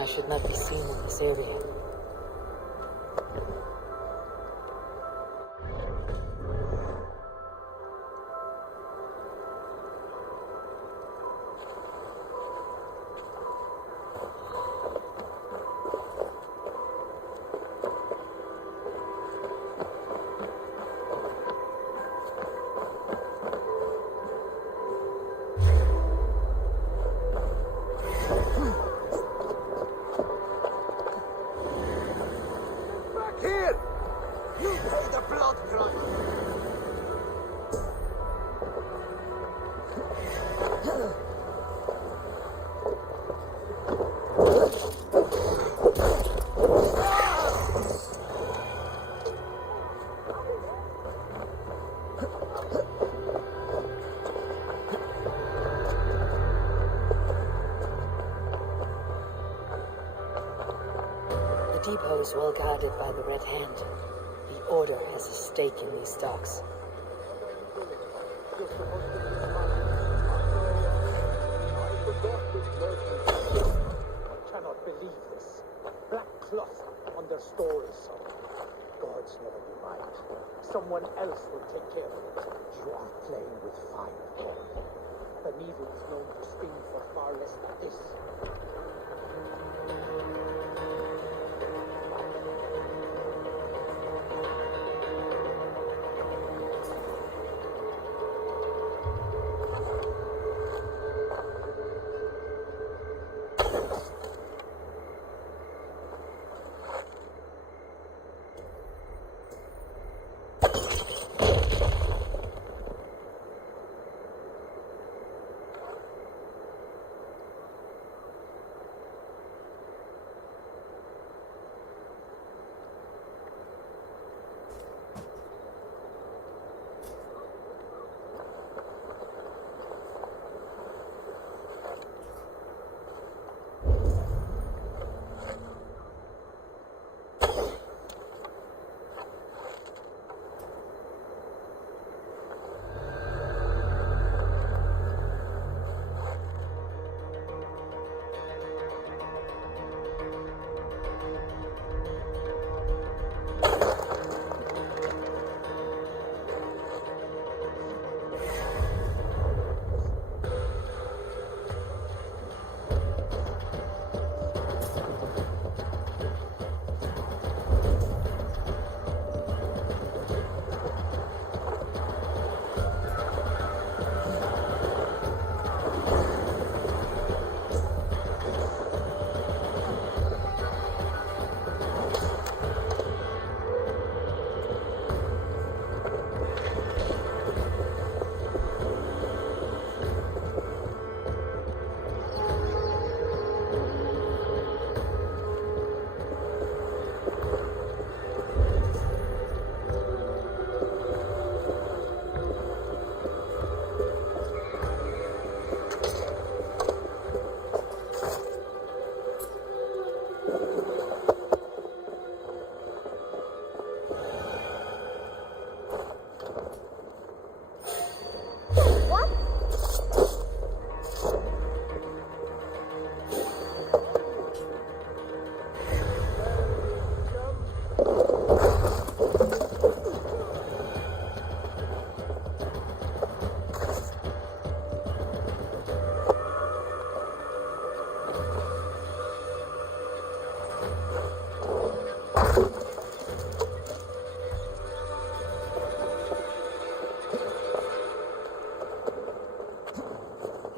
I should not be seen in this area. depot is well guarded by the Red Hand. The Order has a stake in these docks. I cannot believe this. Black cloth on their stories. Gods never be mine. Someone else will take care of it. You are playing with fire. An evil is known to sting for far less than this.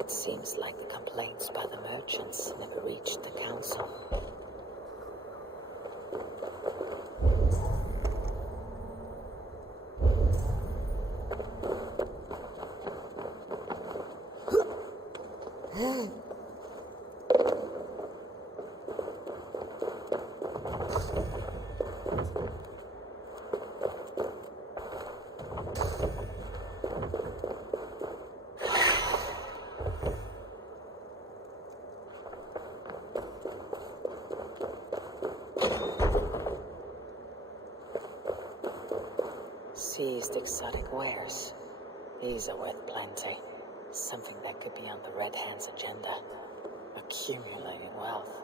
Seems like the complaints by the merchants never reached the council. Seized exotic wares. These are worth plenty. Something that could be on the Red Hand's agenda. Accumulating wealth.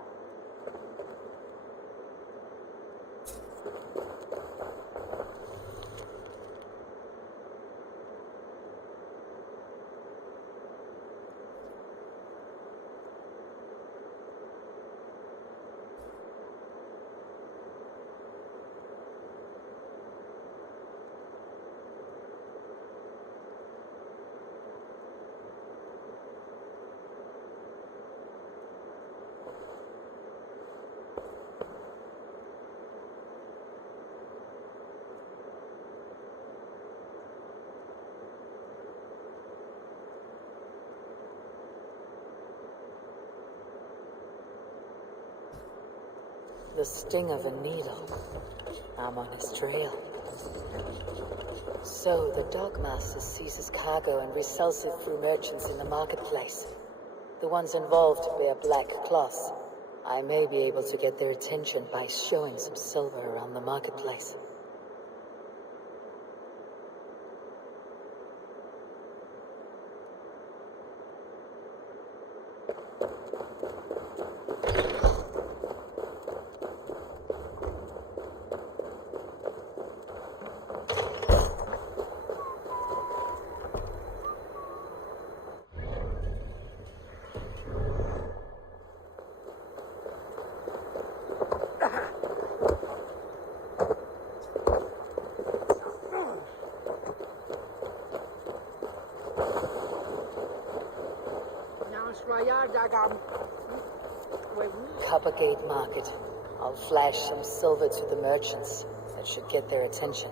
The sting of a needle. I'm on his trail. So the Dogmaster seizes cargo and resells it through merchants in the marketplace. The ones involved wear black cloths. I may be able to get their attention by showing some silver around the marketplace. Coppergate Market. I'll flash some silver to the merchants. That should get their attention.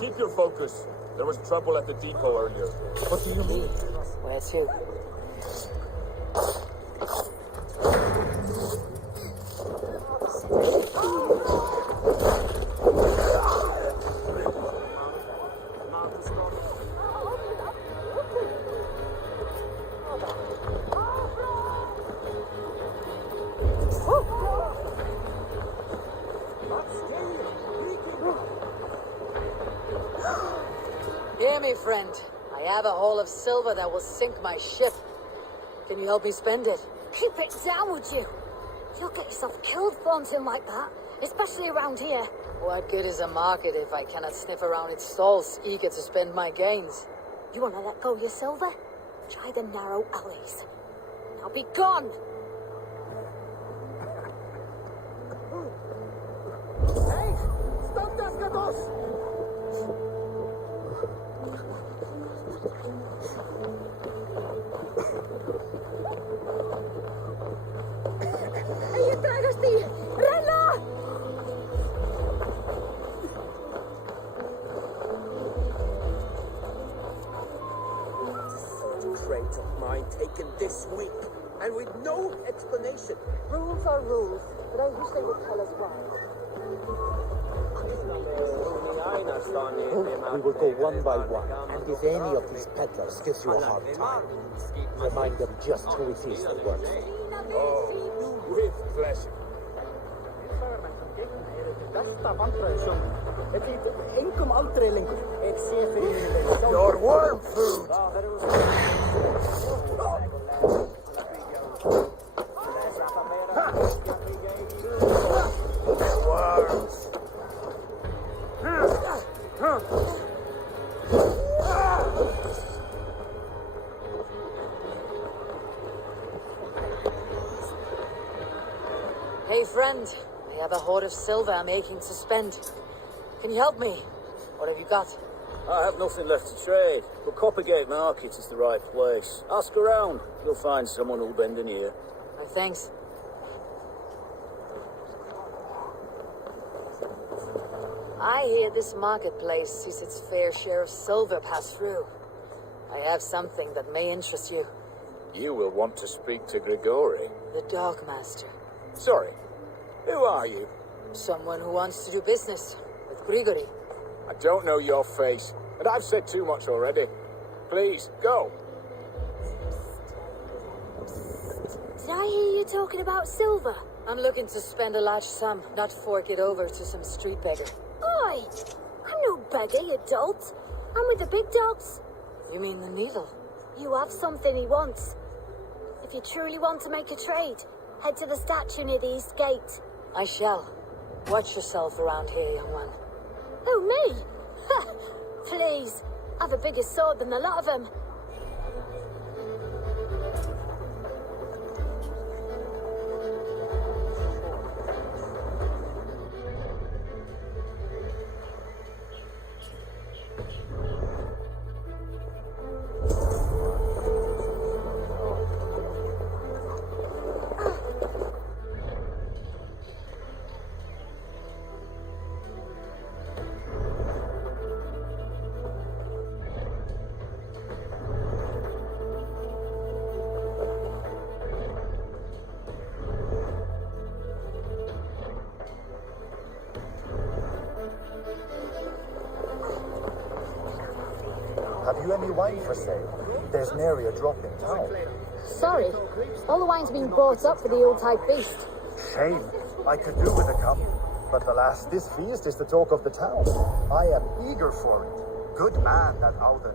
Keep your focus. There was trouble at the depot earlier. What do you mean? Where to? Hear me, friend. I have a haul of silver that will sink my ship. Can you help me spend it? Keep it down, would you? You'll get yourself killed flaunting like that, especially around here. What good is a market if I cannot sniff around its stalls, eager to spend my gains? You want to let go of your silver? Try the narrow alleys. Now be gone! Hey! Stop das Gatos! Ei tragasti! Renna! Crate of mine taken this week, and with no explanation. Rules are rules, but I wish they would tell us why. We will go one by one, and if any of these peddlers gives you a hard time, remind them just who it is that works. Oh, with pleasure. Your worm food! Worms! Hey, friend. I have a hoard of silver I'm aching to spend. Can you help me? What have you got? I have nothing left to trade, but Coppergate Market is the right place. Ask around. You'll find someone who'll bend an ear. Thanks. I hear this marketplace sees its fair share of silver pass through. I have something that may interest you. You will want to speak to Grigori. The Dogmaster. Sorry, who are you? Someone who wants to do business with Grigori. I don't know your face, and I've said too much already. Please, go. Did I hear you talking about silver? I'm looking to spend a large sum, not fork it over to some street beggar. Oi! I'm no beggar, you dolt. I'm with the big dogs. You mean the needle? You have something he wants. If you truly want to make a trade, head to the statue near the east gate. I shall. Watch yourself around here, young one. Who, me? Ha! Please, I've a bigger sword than a lot of them. you any wine for sale? There's nary a drop in town. Sorry, all the wine's been bought up for the old-type feast. Shame. I could do with a cup. But alas, this feast is the talk of the town. I am eager for it. Good man, that Auden.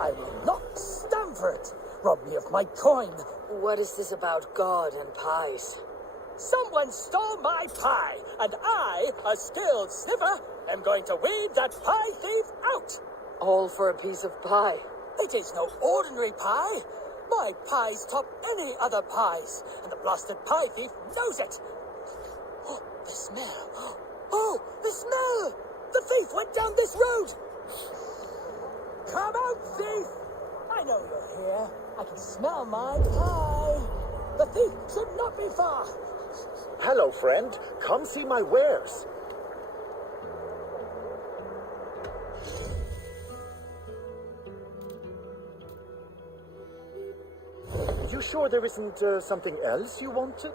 I will not stand for it. Rob me of my coin. What is this about God and pies? Someone stole my pie, and I, a skilled sniffer, am going to weed that pie thief out. All for a piece of pie. It is no ordinary pie. My pies top any other pies, and the blasted pie thief knows it. Oh, the smell. Oh, the smell! The thief went down this road. Come out, thief! I know you're here. I can smell my pie. The thief should not be far. Hello, friend. Come see my wares. You sure there isn't something else you wanted?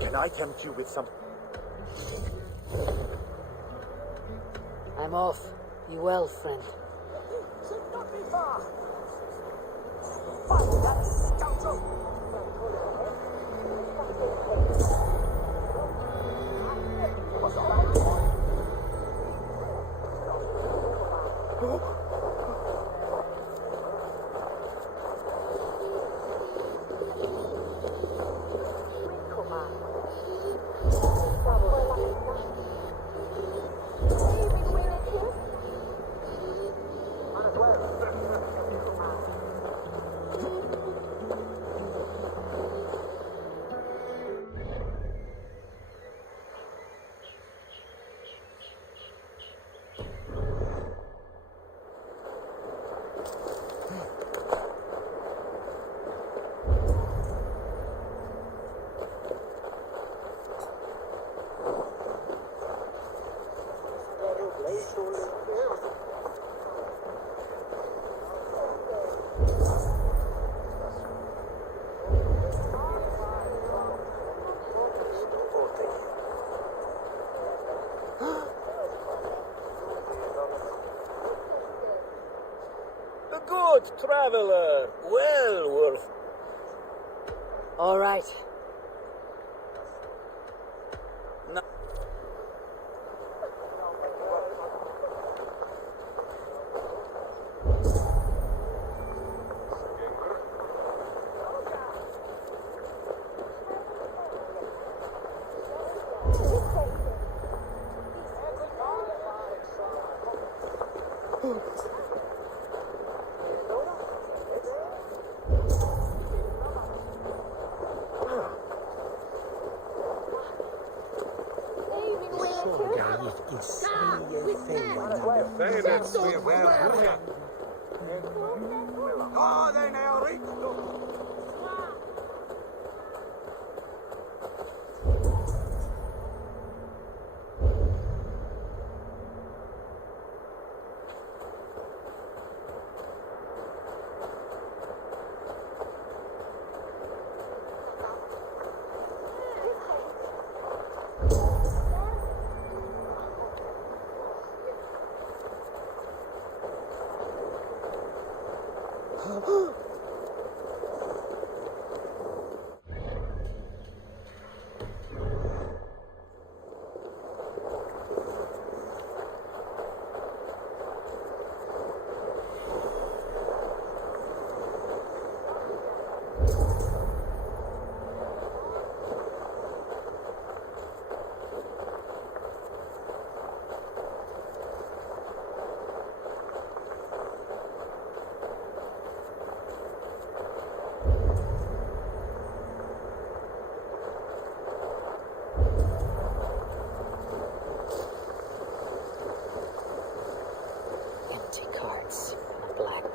Can I tempt you with some? I'm off. Be well, friend. Should not be far. Find that scoundrel. A good traveler, well worth. All right.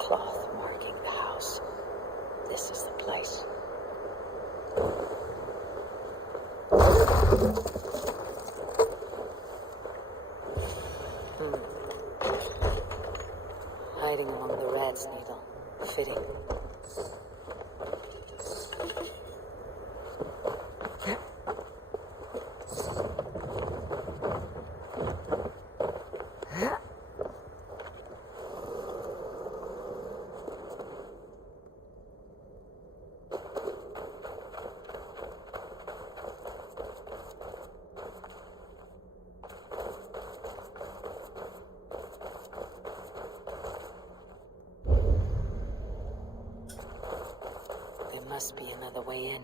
cloth marking the house. This is the place. Hiding among the rat's needle. Fitting. There must be another way in.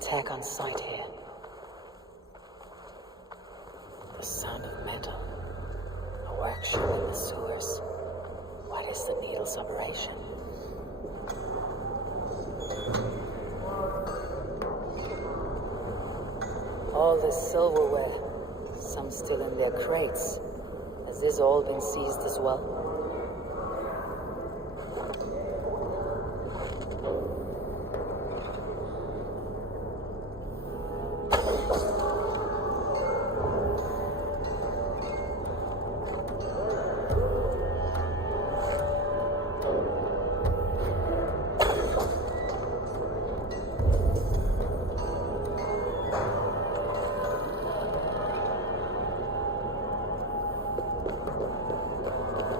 Attack on sight here. The sound of metal. A workshop in the sewers. What is the needle's operation? All this silverware. Some still in their crates. Has this all been seized as well?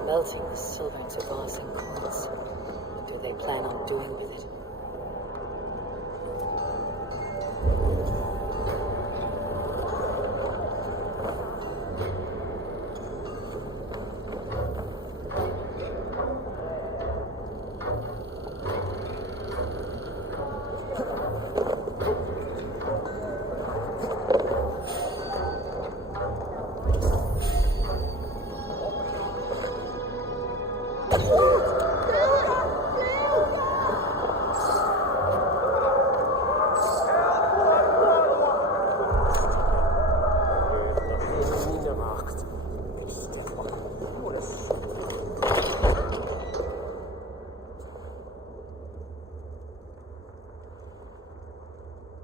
Melting the silver into bars and coins. What do they plan on doing with it?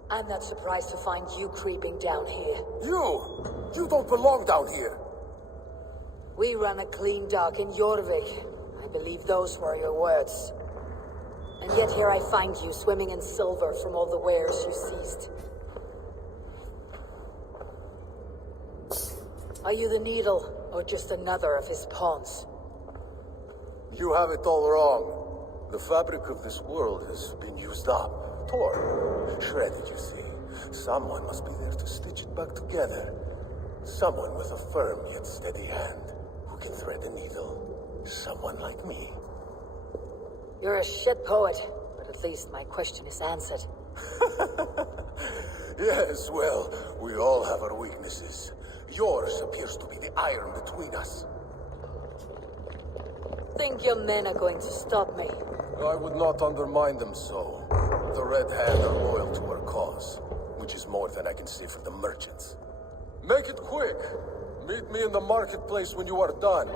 I'm not surprised to find you creeping down here. You don't belong down here. We run a clean dock in Jorvik. I believe those were your words. And yet here I find you swimming in silver from all the wares you seized. Are you the Needle, or just another of his pawns? You have it all wrong. The fabric of this world has been used up. Torn, shredded, you see. Someone must be there to stitch it back together. Someone with a firm yet steady hand, who can thread a needle. Someone like me. You're a shit poet, but at least my question is answered. Yes, well, we all have our weaknesses. Yours appears to be the iron between us. Think your men are going to stop me? I would not undermine them so. The Red Hand are loyal to our cause, which is more than I can say for the merchants. Make it quick! Meet me in the marketplace when you are done.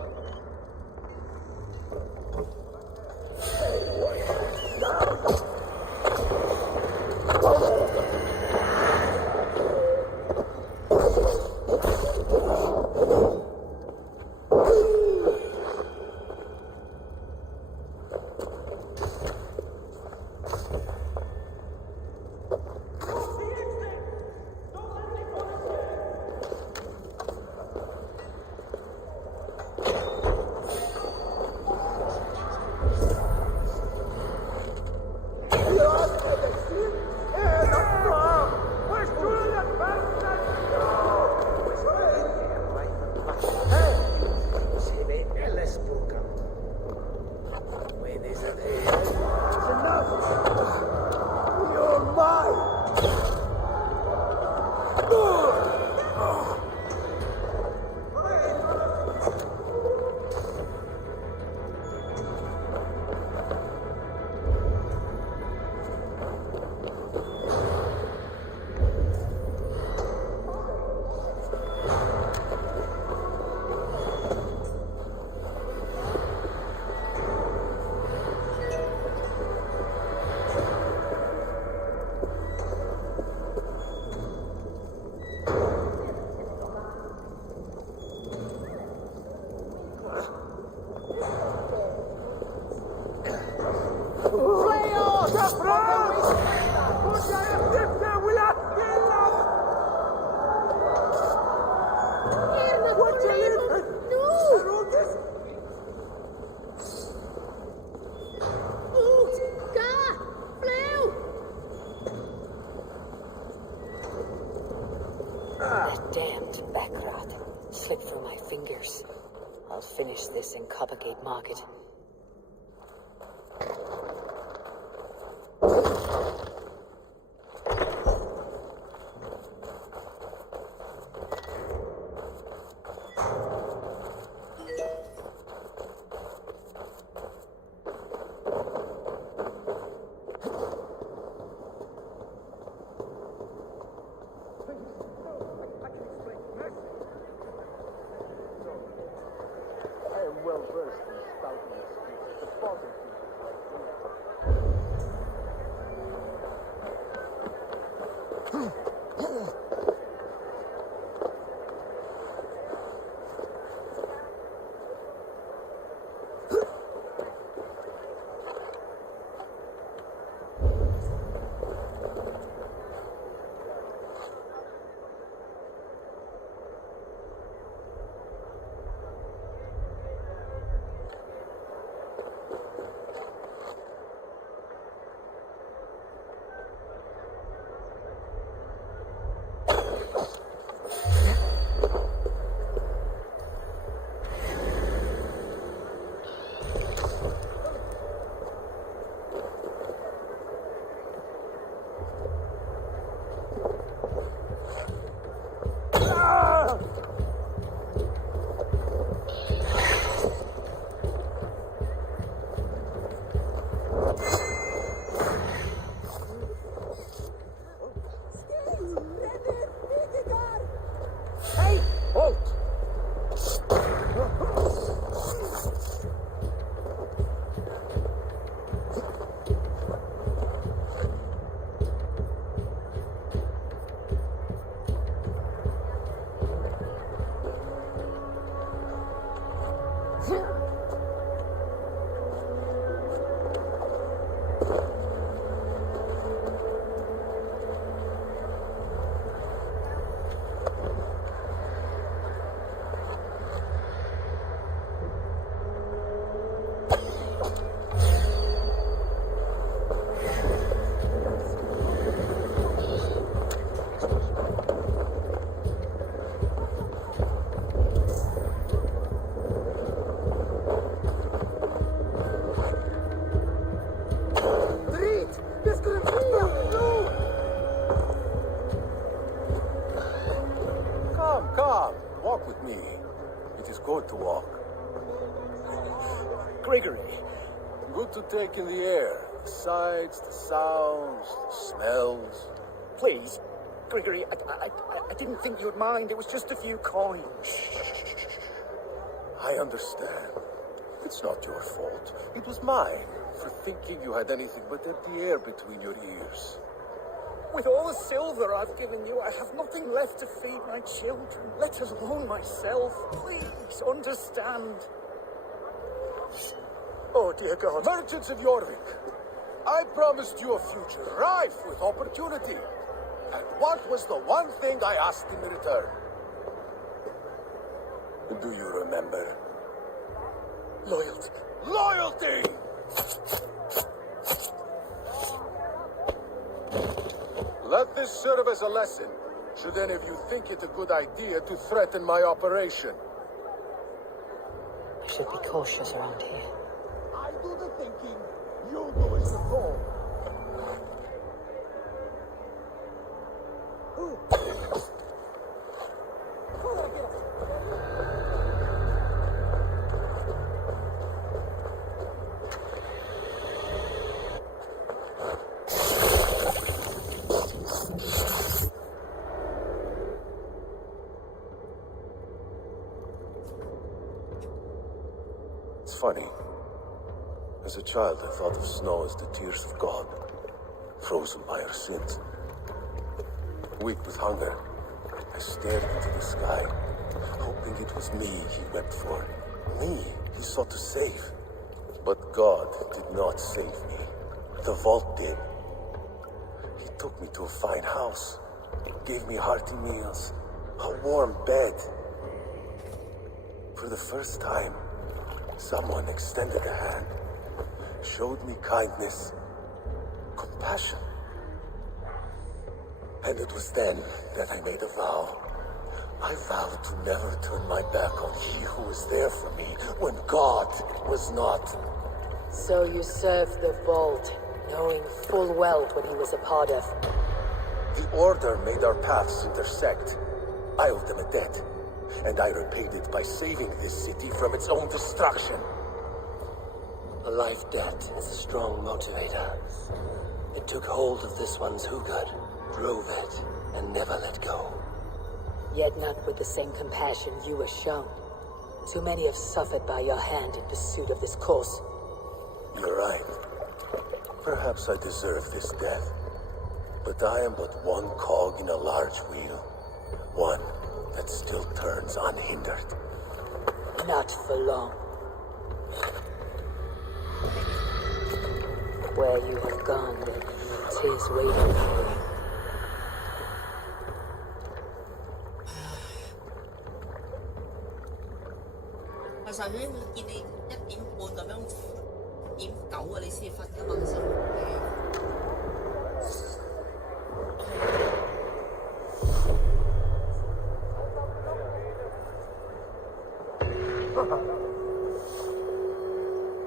That damned backrot slipped through my fingers. I'll finish this in Coppergate Market. To take in the air, the sights, the sounds, the smells. Please, Gregory, I didn't think you'd mind. It was just a few coins. I understand. It's not your fault. It was mine for thinking you had anything but empty air between your ears. With all the silver I've given you, I have nothing left to feed my children, let alone myself. Please, understand. Oh, dear God. Merchants of Jorvik, I promised you a future rife with opportunity. And what was the one thing I asked in return? Do you remember? Loyalty. Loyalty! Let this serve as a lesson, should any of you think it a good idea to threaten my operation. I should be cautious around here. I do the thinking, you do as the call. It's funny. As a child, I thought of snow as the tears of God, frozen by our sins. Weak with hunger, I stared into the sky, hoping it was me he wept for. Me he sought to save. But God did not save me. The vault did. He took me to a fine house, gave me hearty meals, a warm bed. For the first time, someone extended a hand, showed me kindness, compassion. And it was then that I made a vow. I vowed to never turn my back on he who was there for me when God was not. So you served the Vault, knowing full well what he was a part of. The Order made our paths intersect. I owed them a debt, and I repaid it by saving this city from its own destruction. A life debt is a strong motivator. It took hold of this one's Hugad, drove it, and never let go. Yet not with the same compassion you were shown. Too many have suffered by your hand in pursuit of this cause. You're right. Perhaps I deserve this death. But I am but one cog in a large wheel. One that still turns unhindered. Not for long. Where you have gone, then, 'tis waiting for you.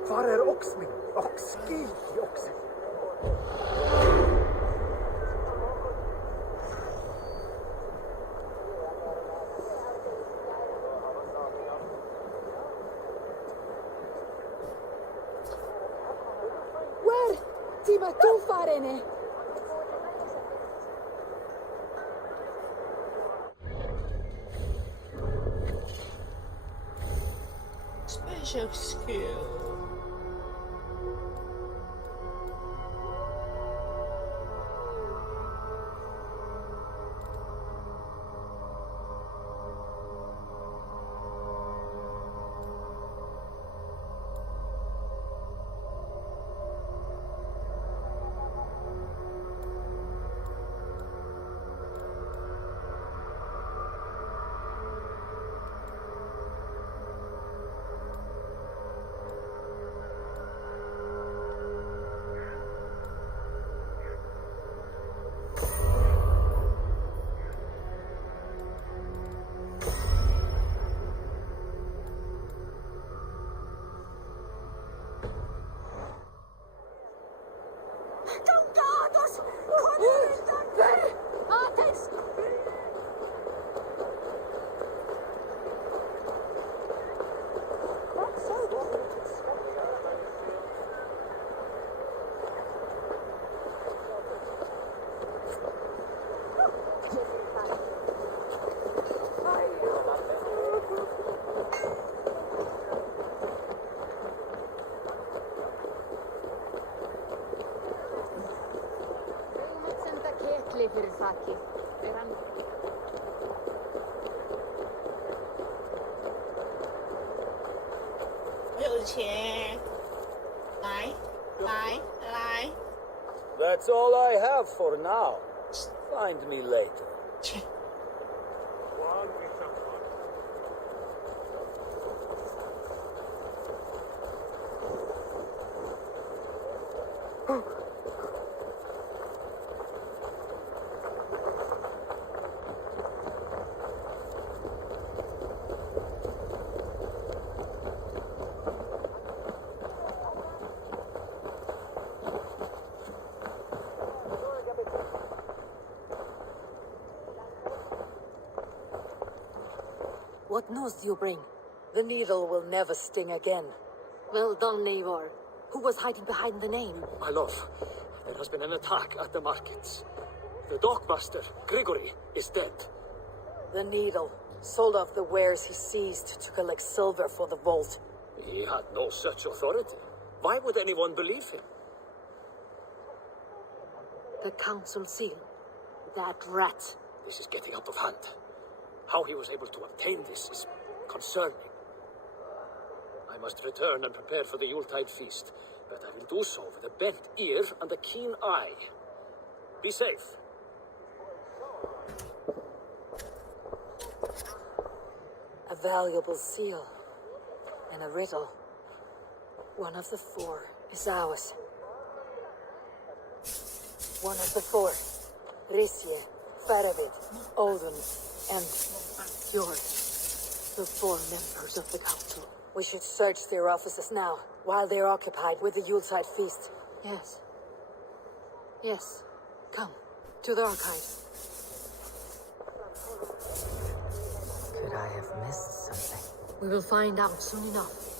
Var är oxen? Oxgil i oxen. Where? Tima tu farene. Special skill. That's all I have for now. Find me later. What news do you bring? The needle will never sting again. Well done, Eivor. Who was hiding behind the name? My love, there has been an attack at the markets. The dockmaster, Grigory, is dead. The needle sold off the wares he seized to collect silver for the vault. He had no such authority. Why would anyone believe him? The council seal. That rat. This is getting out of hand. How he was able to obtain this is concerning. I must return and prepare for the Yuletide feast, but I will do so with a bent ear and a keen eye. Be safe. A valuable seal and a riddle. One of the four is ours. One of the four. Risje, Faravid, Odin, And Fjord, the 4 members of the council. we should search their offices now, while they're occupied with the Yuletide feast. Yes. Yes. Come, to the archives. Could I have missed something? We will find out soon enough.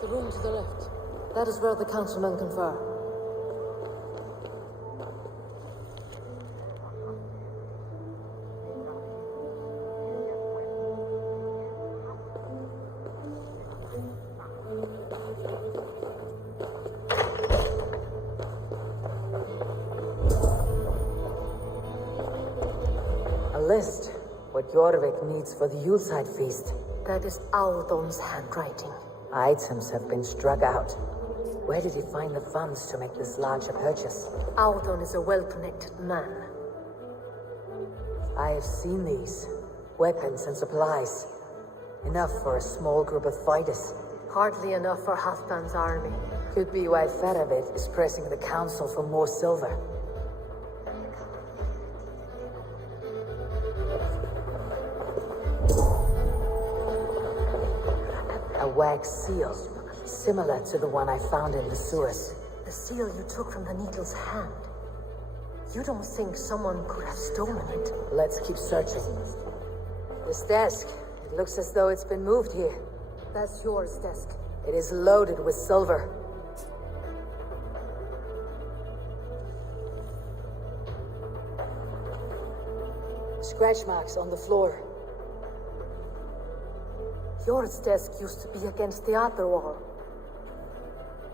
The room to the left. That is where the councilmen confer. A list. What Jorvik needs for the Yuletide feast. That is Aldon's handwriting. Items have been struck out. Where did he find the funds to make this larger purchase? Aldon is a well-connected man. I have seen these. Weapons and supplies. Enough for a small group of fighters. Hardly enough for Halfdan's army. Could be why Faravid is pressing the council for more silver. A wax seal, similar to the one I found in the sewers. The seal you took from the needle's hand. You don't think someone could have stolen it? Let's keep searching. This desk, it looks as though it's been moved here. That's yours desk. It is loaded with silver. Scratch marks on the floor. Yours desk used to be against the other wall.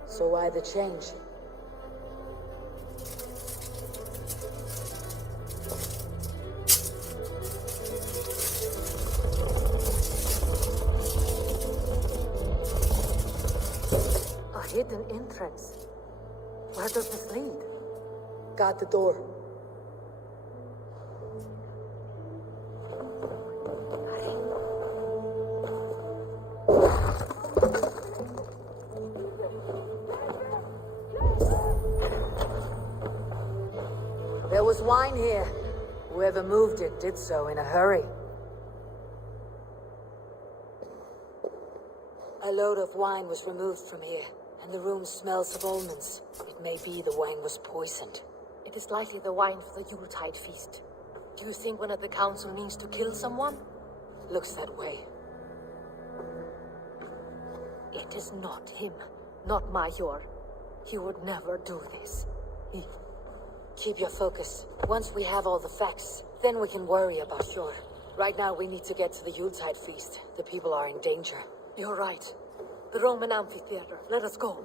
So why the change? A hidden entrance. Where does this lead? Got the door. There was wine here. Whoever moved it did so in a hurry. A load of wine was removed from here, and the room smells of almonds. It may be the wine was poisoned. It is likely the wine for the Yuletide feast. Do you think one of the council means to kill someone? Looks that way. It is not him, not Major. He would never do this. Keep your focus. Once we have all the facts, then we can worry about Fjord. Right now, we need to get to the Yuletide feast. The people are in danger. You're right. The Roman amphitheater. Let us go.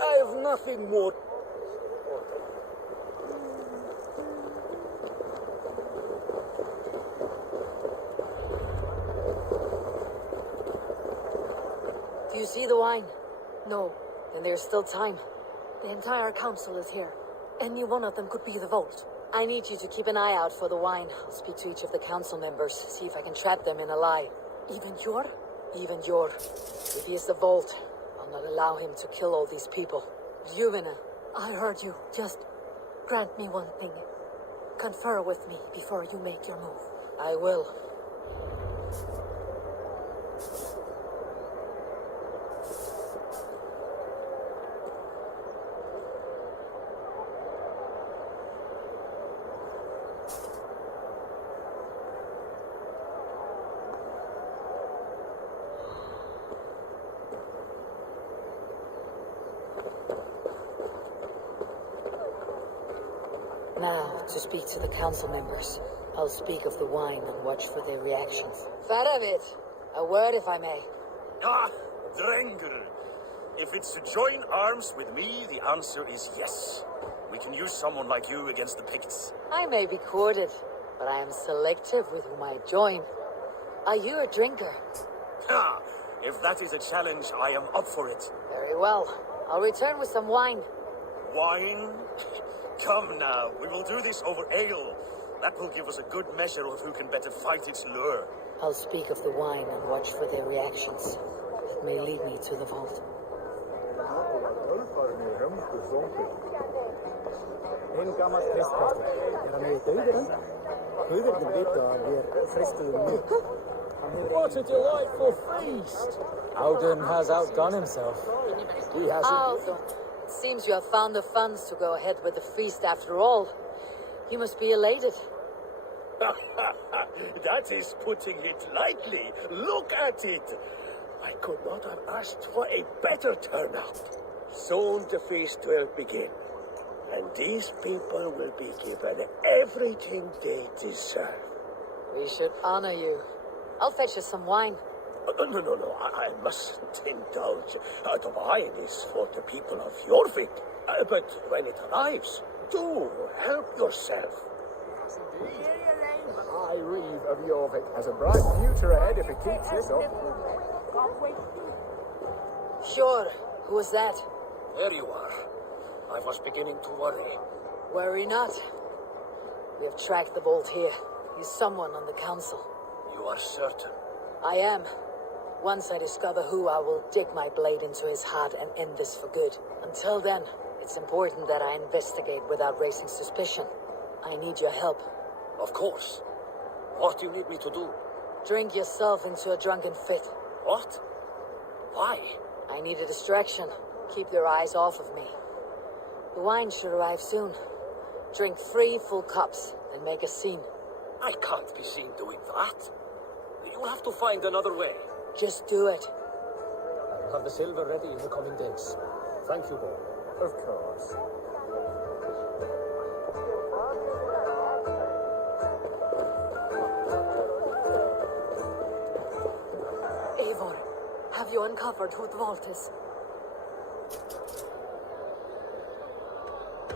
I have nothing more. see the wine? No. Then there's still time. The entire council is here. Any one of them could be the vault. I need you to keep an eye out for the wine. I'll speak to each of the council members, see if I can trap them in a lie. Even Yor? Even Yor. If he is the vault, I'll not allow him to kill all these people. Ljumina. I heard you. Just grant me one thing. Confer with me before you make your move. I will. Now, to speak to the council members. I'll speak of the wine and watch for their reactions. Faravit, a word if I may. Ah, Drenger. If it's to join arms with me, the answer is yes. We can use someone like you against the Picts. I may be courted, but I am selective with whom I join. Are you a drinker? Ha! If that is a challenge, I am up for it. Very well. I'll return with some wine. Wine? Come now, we will do this over ale. That will give us a good measure of who can better fight its lure. I'll speak of the wine and watch for their reactions. It may lead me to the vault. What a delightful feast! Alden has outdone himself. He hasn't... Alden, it seems you have found the funds to go ahead with the feast after all. You must be elated. That is putting it lightly. Look at it. I could not have asked for a better turnout. Soon the feast will begin. And these people will be given everything they deserve. We should honor you. I'll fetch us some wine. No, I mustn't indulge. The wine is for the people of Jorvik. But when it arrives, do help yourself. High Reeve of Jorvik has a bright future ahead if it keeps this up. Sure. Who was that? There you are. I was beginning to worry. Worry not. We have tracked the vault here. He's someone on the council. You are certain? I am. Once I discover who, I will dig my blade into his heart and end this for good. Until then, it's important that I investigate without raising suspicion. I need your help. Of course. What do you need me to do? Drink yourself into a drunken fit. What? Why? I need a distraction. Keep their eyes off of me. The wine should arrive soon. Drink 3 full cups, then make a scene. I can't be seen doing that. You'll have to find another way. Just do it. I'll have the silver ready in the coming days. Thank you, boy. Of course. Eivor, have you uncovered who the vault is?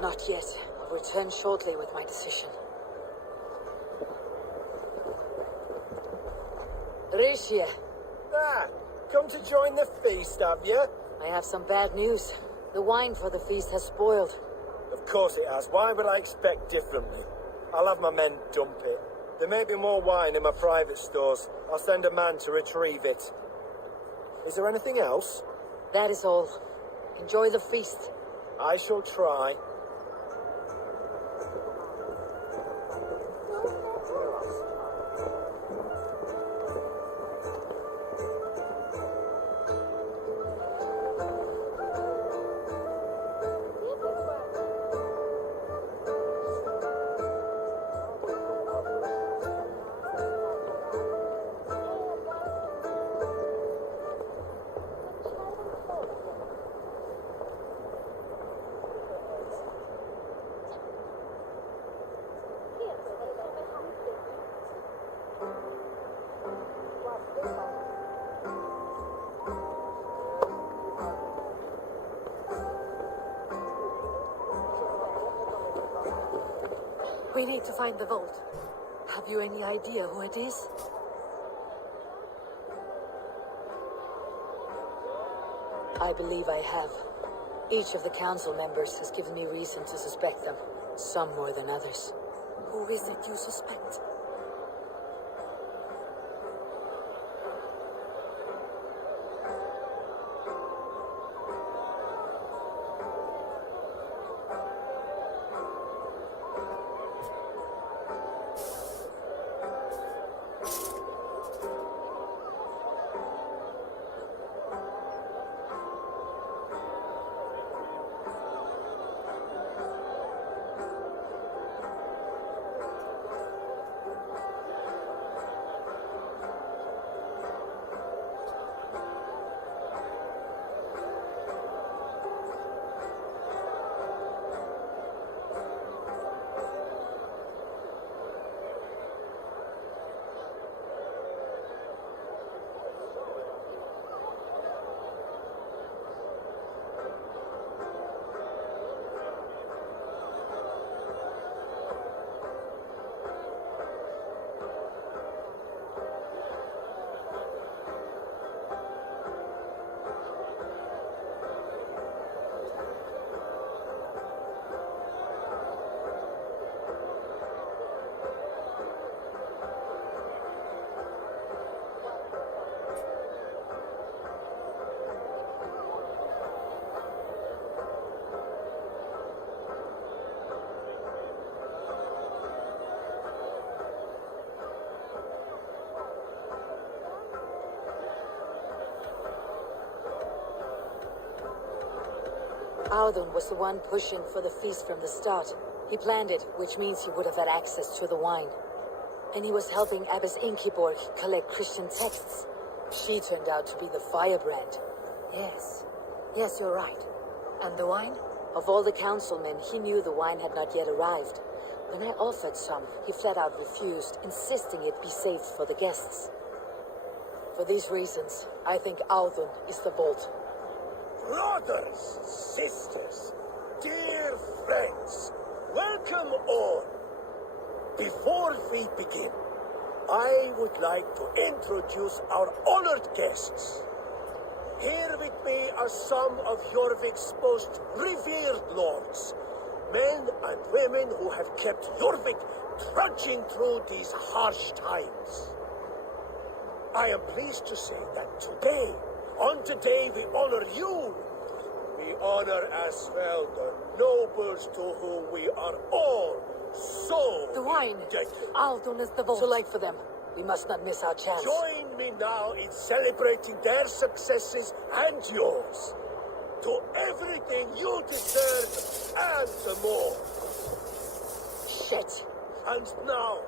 Not yet. I'll return shortly with my decision. Rishie. Come to join the feast, have you? I have some bad news. The wine for the feast has spoiled. Of course it has. Why would I expect differently? I'll have my men dump it. There may be more wine in my private stores. I'll send a man to retrieve it. Is there anything else? That is all. Enjoy the feast. I shall try. We need to find the vault. Have you any idea who it is? I believe I have. Each of the council members has given me reason to suspect them, some more than others. Who is it you suspect? Audun was the one pushing for the feast from the start. He planned it, which means he would have had access to the wine. And he was helping Abbess Ingeborg collect Christian texts. She turned out to be the firebrand. Yes. Yes, you're right. And the wine? Of all the councilmen, he knew the wine had not yet arrived. When I offered some, he flat out refused, insisting it be saved for the guests. For these reasons, I think Audun is the bolt. Brothers, sisters, dear friends, welcome all. Before we begin, I would like to introduce our honored guests. Here with me are some of Jorvik's most revered lords, men and women who have kept Jorvik trudging through these harsh times. I am pleased to say that today, on today we honor you. We honor as well the nobles to whom we are all so The wine! indebted. Audun is the bolt. Too late for them. We must not miss our chance. Join me now in celebrating their successes and yours. To everything you deserve and the more. Shit. And now,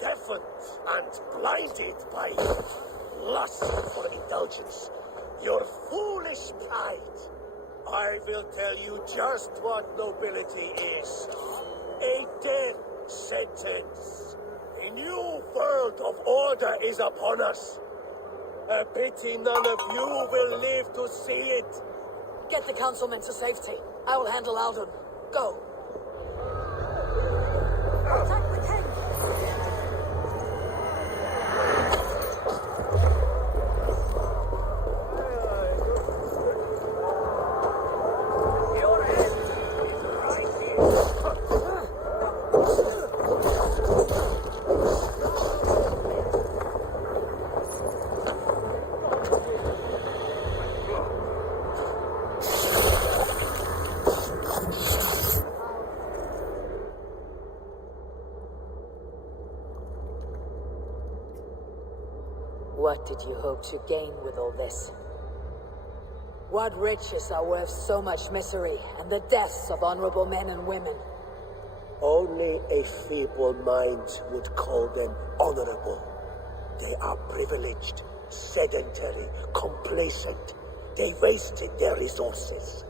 deafened and blinded by lust for indulgence, your foolish pride, I will tell you just what nobility is. A death sentence. A new world of order is upon us. A pity none of you will live to see it. Get the councilmen to safety. I will handle Audun. Go. Attack the king! What did you hope to gain with all this? What riches are worth so much misery and the deaths of honorable men and women? Only a feeble mind would call them honorable. They are privileged, sedentary, complacent. They wasted their resources.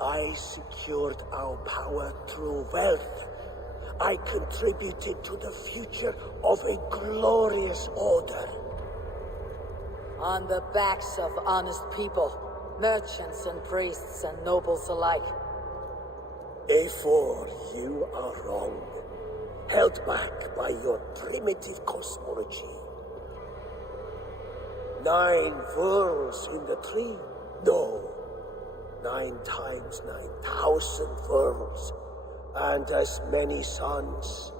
I secured our power through wealth. I contributed to the future of a glorious order. On the backs of honest people, merchants and priests and nobles alike. A4, you are wrong. Held back by your primitive cosmology. 9 furrows in the tree? No. 9 times 9,000 furrows, and as many sons.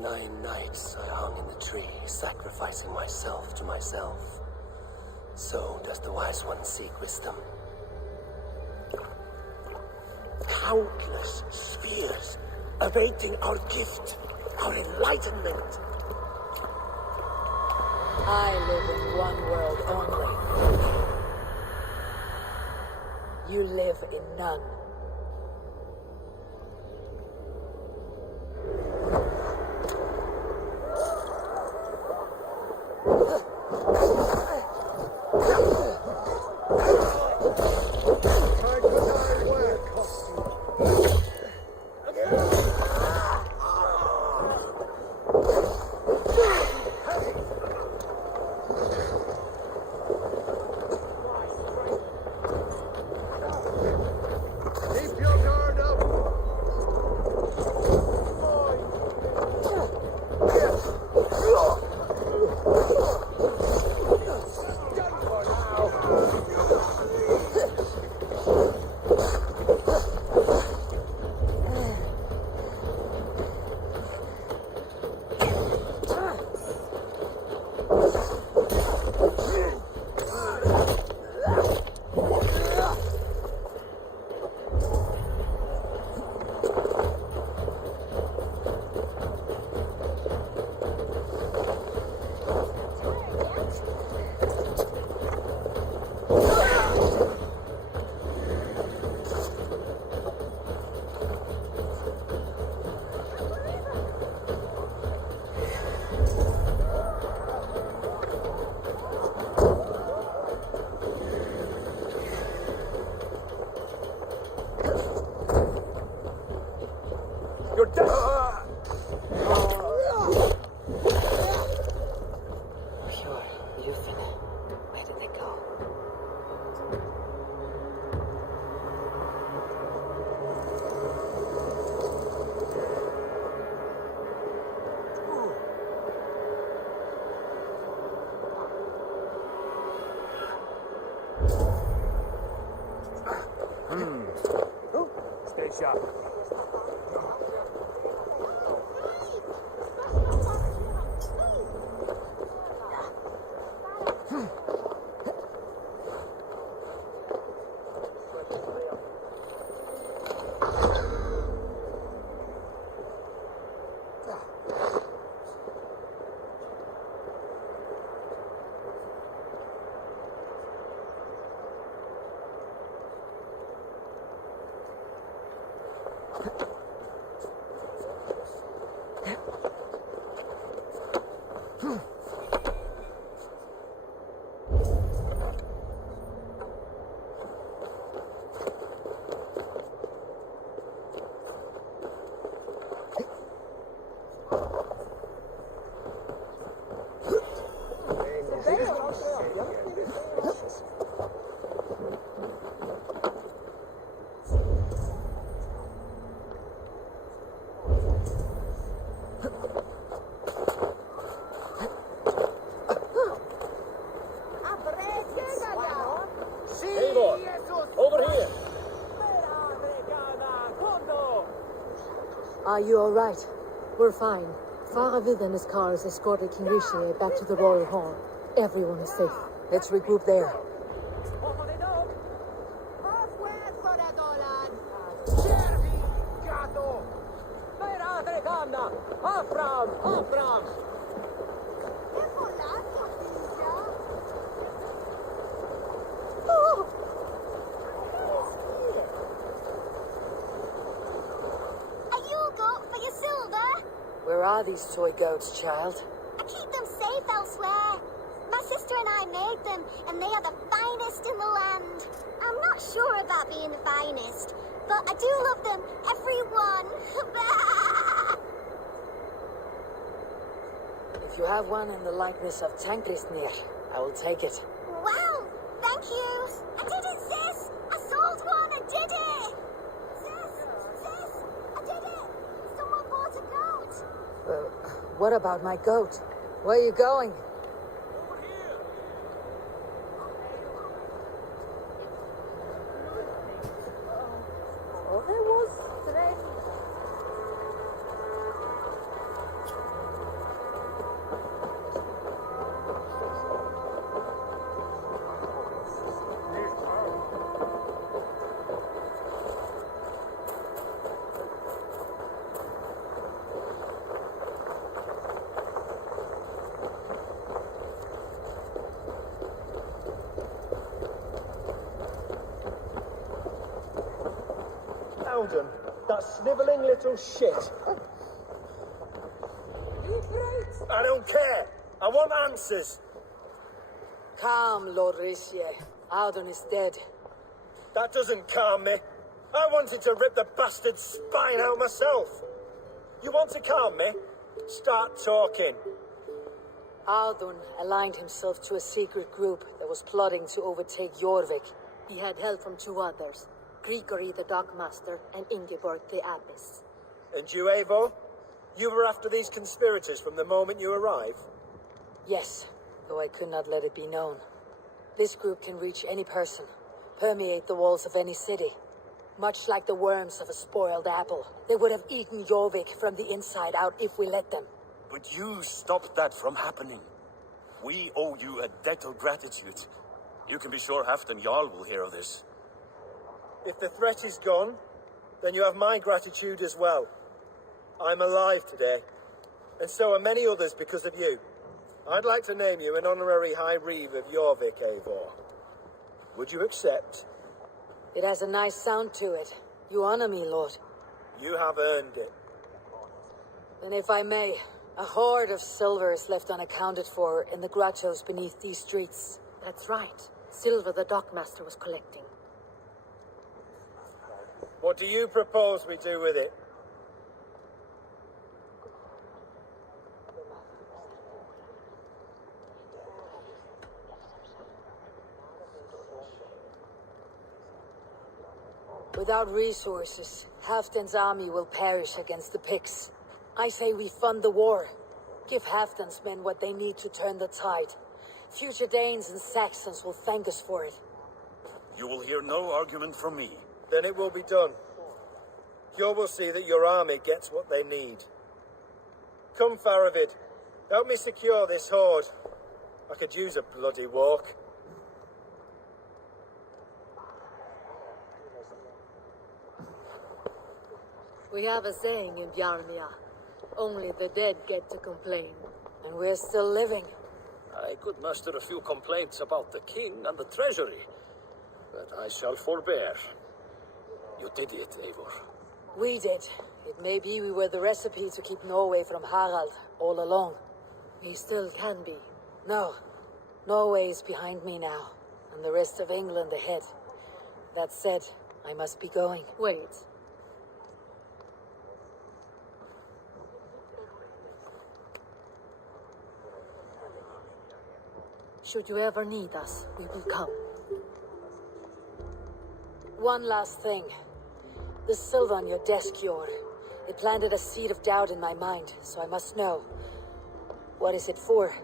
9 nights I hung in the tree, sacrificing myself to myself. So does the wise one seek wisdom. Countless spheres awaiting our gift, our enlightenment. I live in one world only. You live in none. Stay sharp. Are you all right? We're fine. Faravid and his cars escorted King Rishi back to the Royal Hall. Everyone is safe. Let's regroup there. Where are these toy goats, child? I keep them safe elsewhere. My sister and I made them, and they are the finest in the land. I'm not sure about being the finest, but I do love them, everyone. If you have one in the likeness of Tankrisnir, I will take it. Wow, thank you. I did it, sis. I sold one. I did it. Sis, I did it. Someone bought a goat. What about my goat? Where are you going? Howden, that snivelling little shit. I don't care. I want answers. Calm, Lord Richier. Howden is dead. That doesn't calm me. I wanted to rip the bastard's spine out myself. You want to calm me? Start talking. Howden aligned himself to a secret group that was plotting to overtake Jorvik. He had help from two others, Grigory the Dockmaster and Ingeborg the Abbess. And you, Eivor? You were after these conspirators from the moment you arrived? Yes, though I could not let it be known. This group can reach any person, permeate the walls of any city. Much like the worms of a spoiled apple, they would have eaten Jorvik from the inside out if we let them. But you stopped that from happening. We owe you a debt of gratitude. You can be sure Halfdan Jarl will hear of this. If the threat is gone, then you have my gratitude as well. I'm alive today, and so are many others because of you. I'd like to name you an honorary High Reeve of Jorvik, Eivor. Would you accept? It has a nice sound to it. You honor me, Lord. You have earned it. Then if I may, a hoard of silver is left unaccounted for in the grottos beneath these streets. That's right. Silver the Dockmaster was collecting. What do you propose we do with it? Without resources, Halfdan's army will perish against the Picts. I say we fund the war. Give Halfdan's men what they need to turn the tide. Future Danes and Saxons will thank us for it. You will hear no argument from me. Then it will be done. You will see that your army gets what they need. Come, Faravid. Help me secure this hoard. I could use a bloody walk. We have a saying in Bjarmia. Only the dead get to complain. And we're still living. I could muster a few complaints about the king and the treasury, but I shall forbear. You did it, Eivor. We did. It may be we were the recipe to keep Norway from Harald all along. We still can be. No. Norway is behind me now, and the rest of England ahead. That said, I must be going. Wait. Should you ever need us, we will come. One last thing. The silver on your desk, Yor. It planted a seed of doubt in my mind, so I must know. What is it for?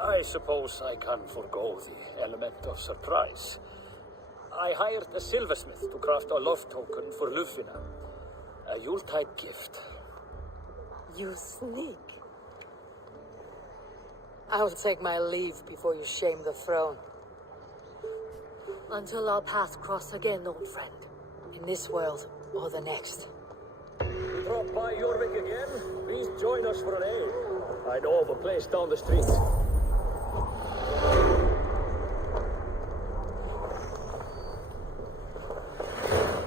I suppose I can forgo the element of surprise. I hired a silversmith to craft a love token for Lufina. A Yuletide gift. You sneak. I will take my leave before you shame the throne. Until our paths cross again, old friend. In this world, or the next. Drop by Jorvik again? Please join us for an ale. I know of a place down the street.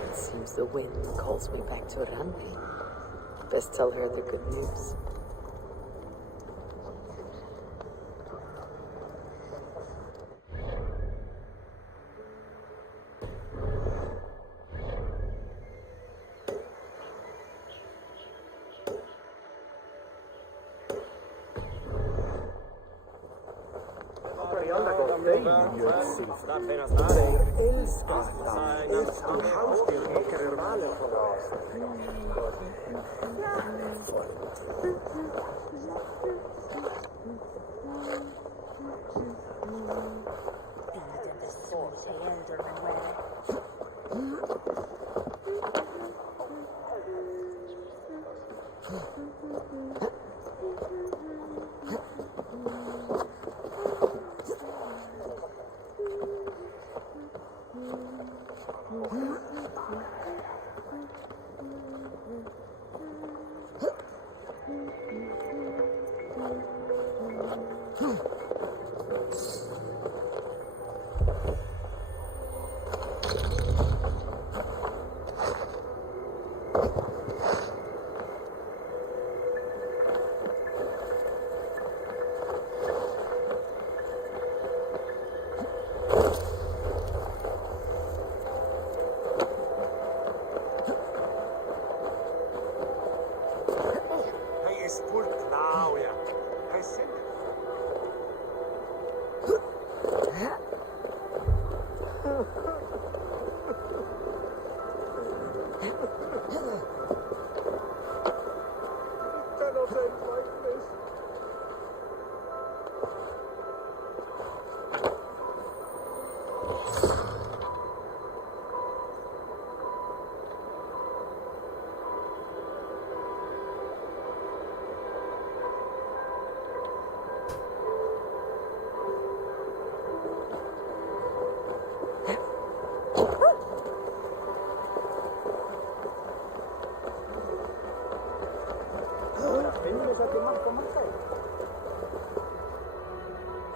It seems the wind calls me back to Randi. Best tell her the good news.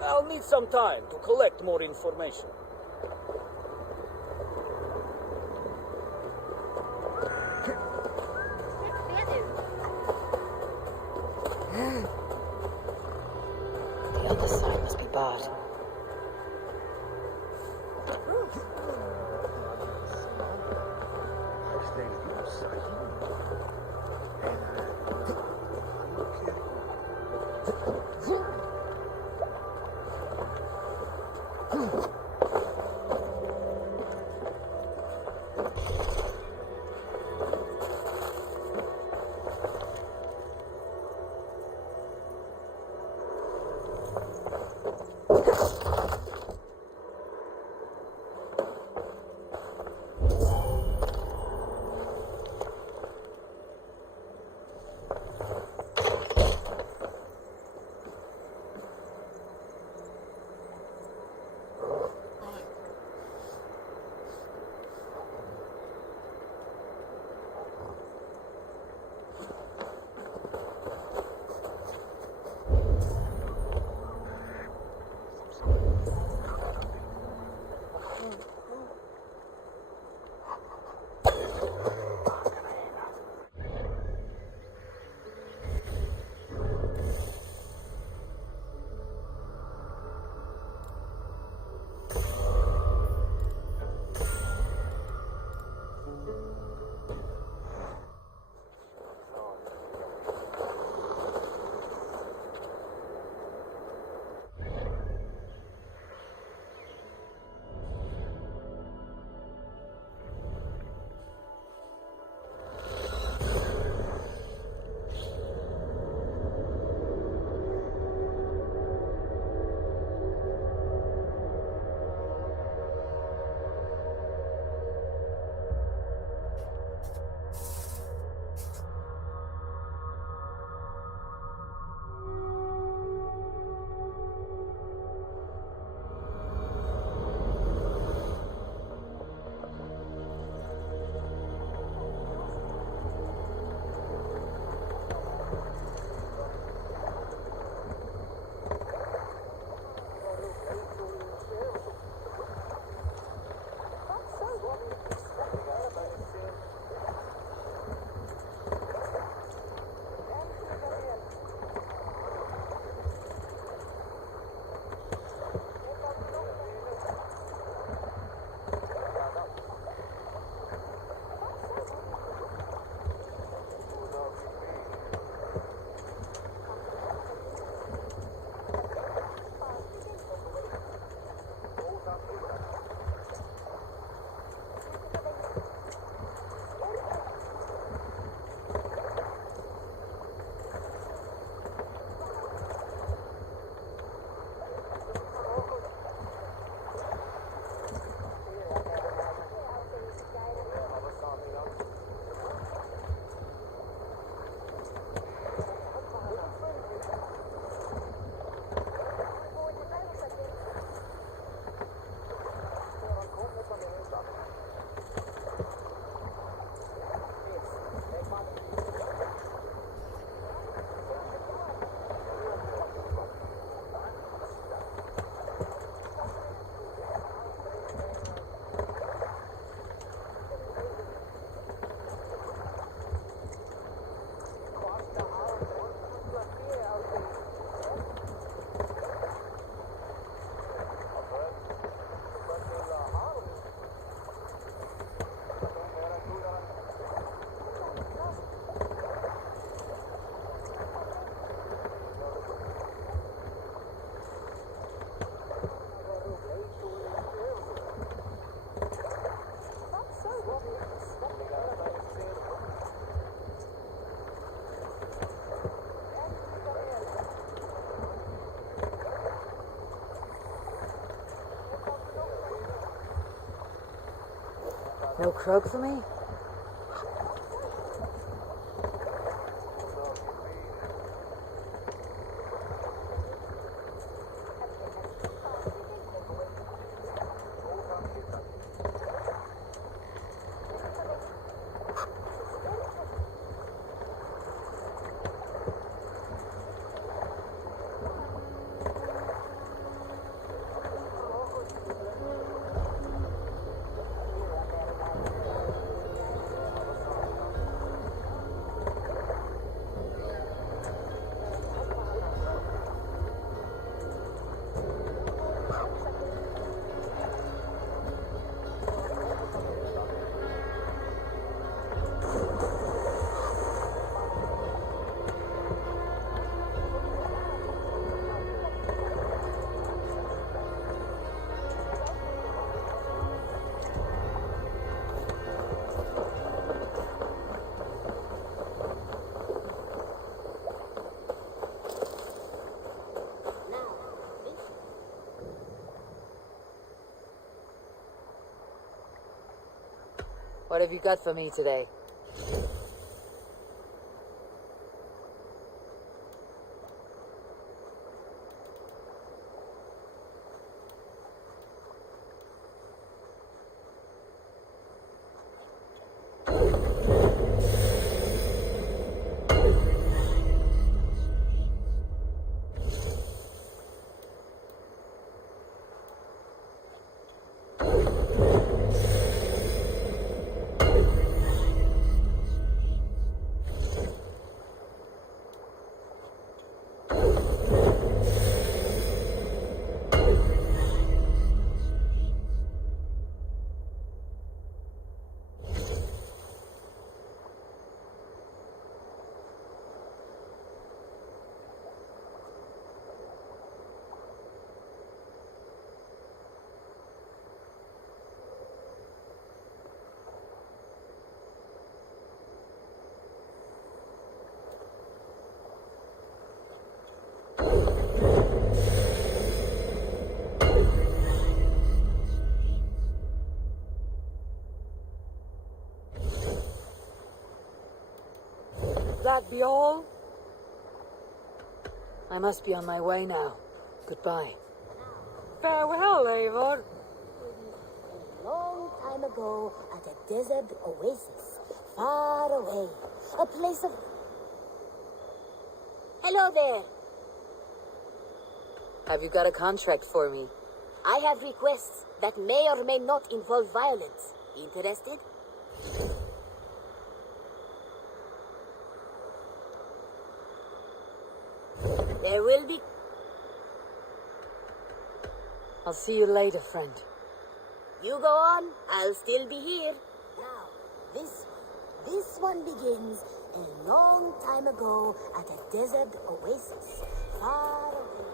I'll need some time to collect more information. The other side must be barred. No croak for me? What have you got for me today? That be all? I must be on my way now. Goodbye. Farewell, Eivor. A long time ago, at a desert oasis, far away, a place of... Hello there. Have you got a contract for me? I have requests that may or may not involve violence. Interested? There will be... I'll see you later, friend. You go on, I'll still be here. Now, this one begins a long time ago at a desert oasis, far away.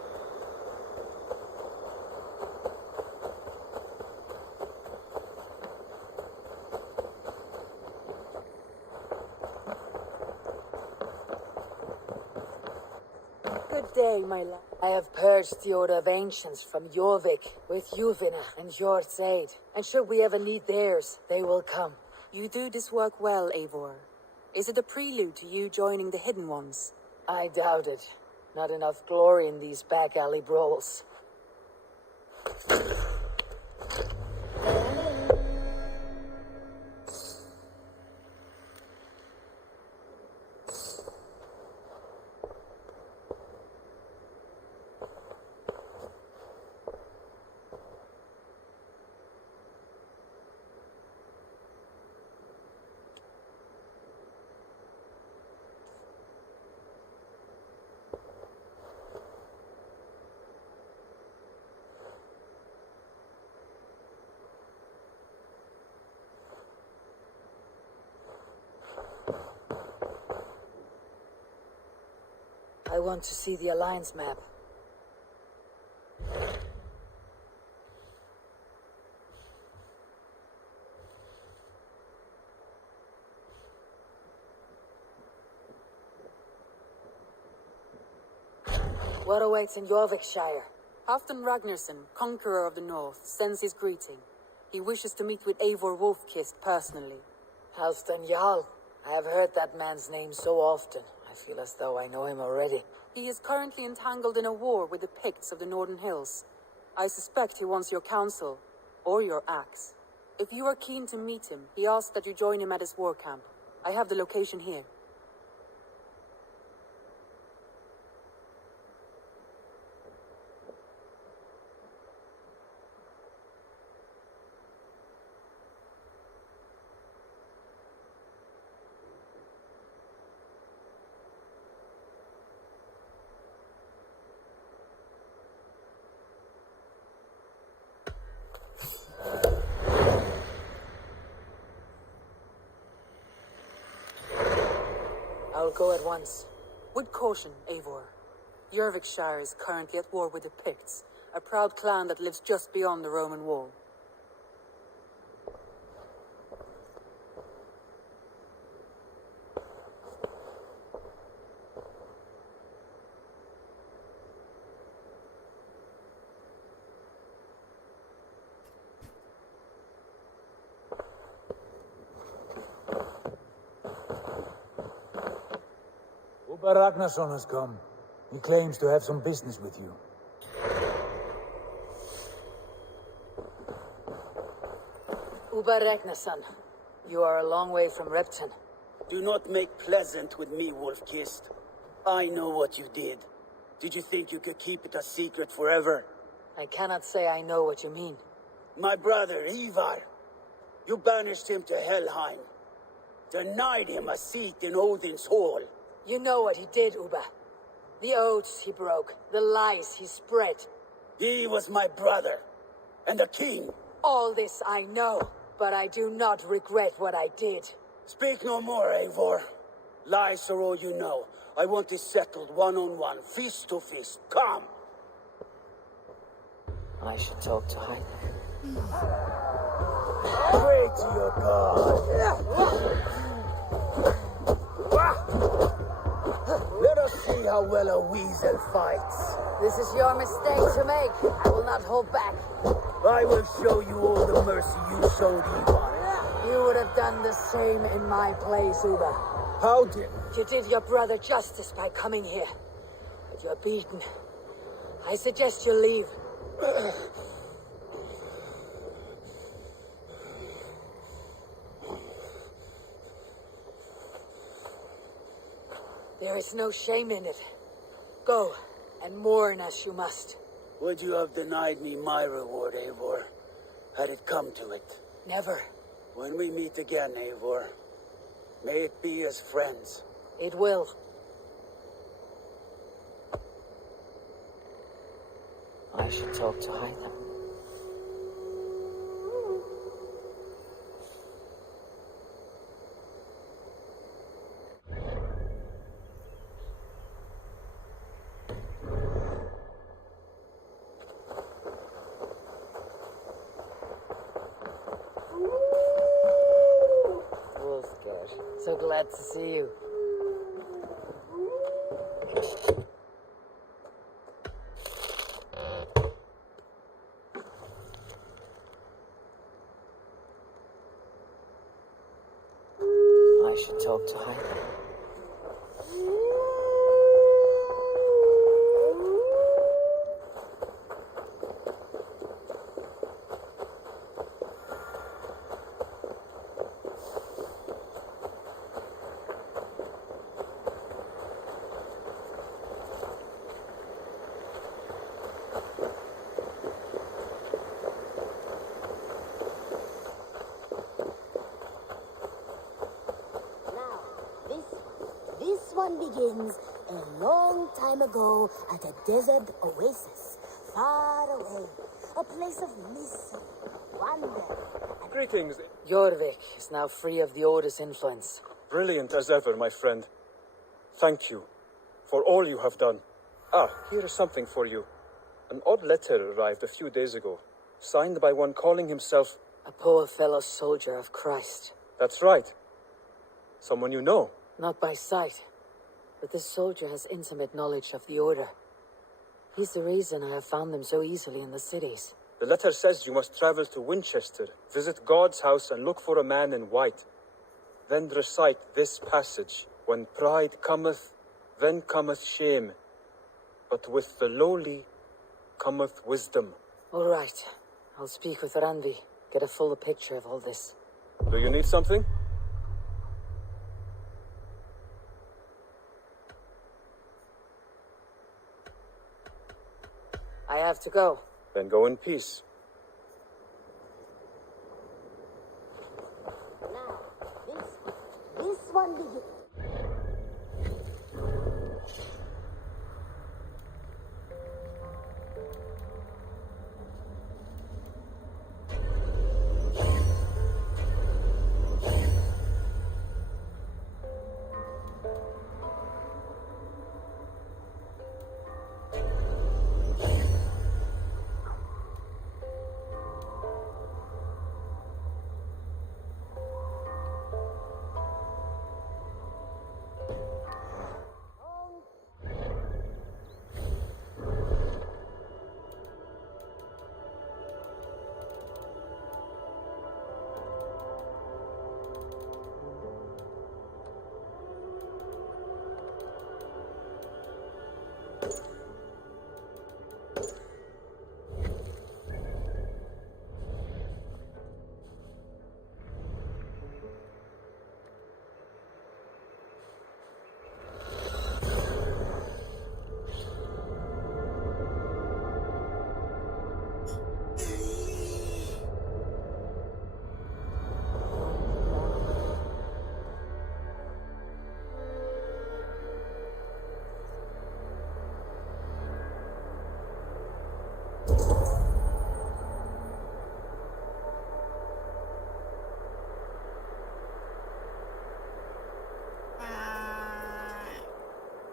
Good day, my lad. I have purged the Order of Ancients from Jorvik with Juvina and Jort's aid. And should we ever need theirs, they will come. You do this work well, Eivor. Is it a prelude to you joining the Hidden Ones? I doubt it. Not enough glory in these back alley brawls. I want to see the Alliance map. What awaits in Jorvikshire? Halfdan Ragnarsson, conqueror of the north, sends his greeting. He wishes to meet with Eivor Wolfkist personally. Halston Jarl. I have heard that man's name so often. I feel as though I know him already. He is currently entangled in a war with the Picts of the Northern Hills. I suspect he wants your counsel, or your axe. If you are keen to meet him, he asks that you join him at his war camp. I have the location here. I'll go at once. With caution, Eivor. Jorvikshire is currently at war with the Picts, a proud clan that lives just beyond the Roman wall. Uber Ragnarsson has come. He claims to have some business with you. Uber Ragnarsson, you are a long way from Repton. Do not make pleasant with me, Wolfkist. I know what you did. Did you think you could keep it a secret forever? I cannot say I know what you mean. My brother, Ivar. You banished him to Helheim. Denied him a seat in Odin's hall. You know what he did, Uber. The oaths he broke, the lies he spread. He was my brother, and the king. All this I know, but I do not regret what I did. Speak no more, Eivor. Lies are all you know. I want this settled one-on-one, fist to fist. Come! I should talk to Hyder. Pray to your god. Let us see how well a weasel fights. This is your mistake to make. I will not hold back. I will show you all the mercy you showed Ivar. You would have done the same in my place, Uber. How did... You did your brother justice by coming here. But you're beaten. I suggest you leave. There is no shame in it. Go, and mourn as you must. Would you have denied me my reward, Eivor? Had it come to it? Never. When we meet again, Eivor, may it be as friends. It will. I should talk to Hyder. So glad to see you. I should talk to Hyder. This one begins a long time ago at a desert oasis, far away. A place of mystery, wonder. Greetings. Jorvik is now free of the Otis influence. Brilliant as ever, my friend. Thank you for all you have done. Ah, here is something for you. An odd letter arrived a few days ago, signed by one calling himself... A poor fellow soldier of Christ. That's right. Someone you know. Not by sight, but this soldier has intimate knowledge of the Order. He's the reason I have found them so easily in the cities. The letter says you must travel to Winchester, visit God's house and look for a man in white. Then recite this passage. When pride cometh, then cometh shame. But with the lowly cometh wisdom. All right. I'll speak with Randi. Get a fuller picture of all this. Do you need something? I have to go. Then go in peace. Now, this one begins.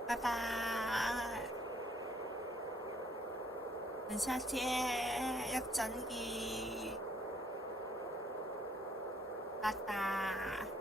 拜拜，等下見，一陣見，拜拜。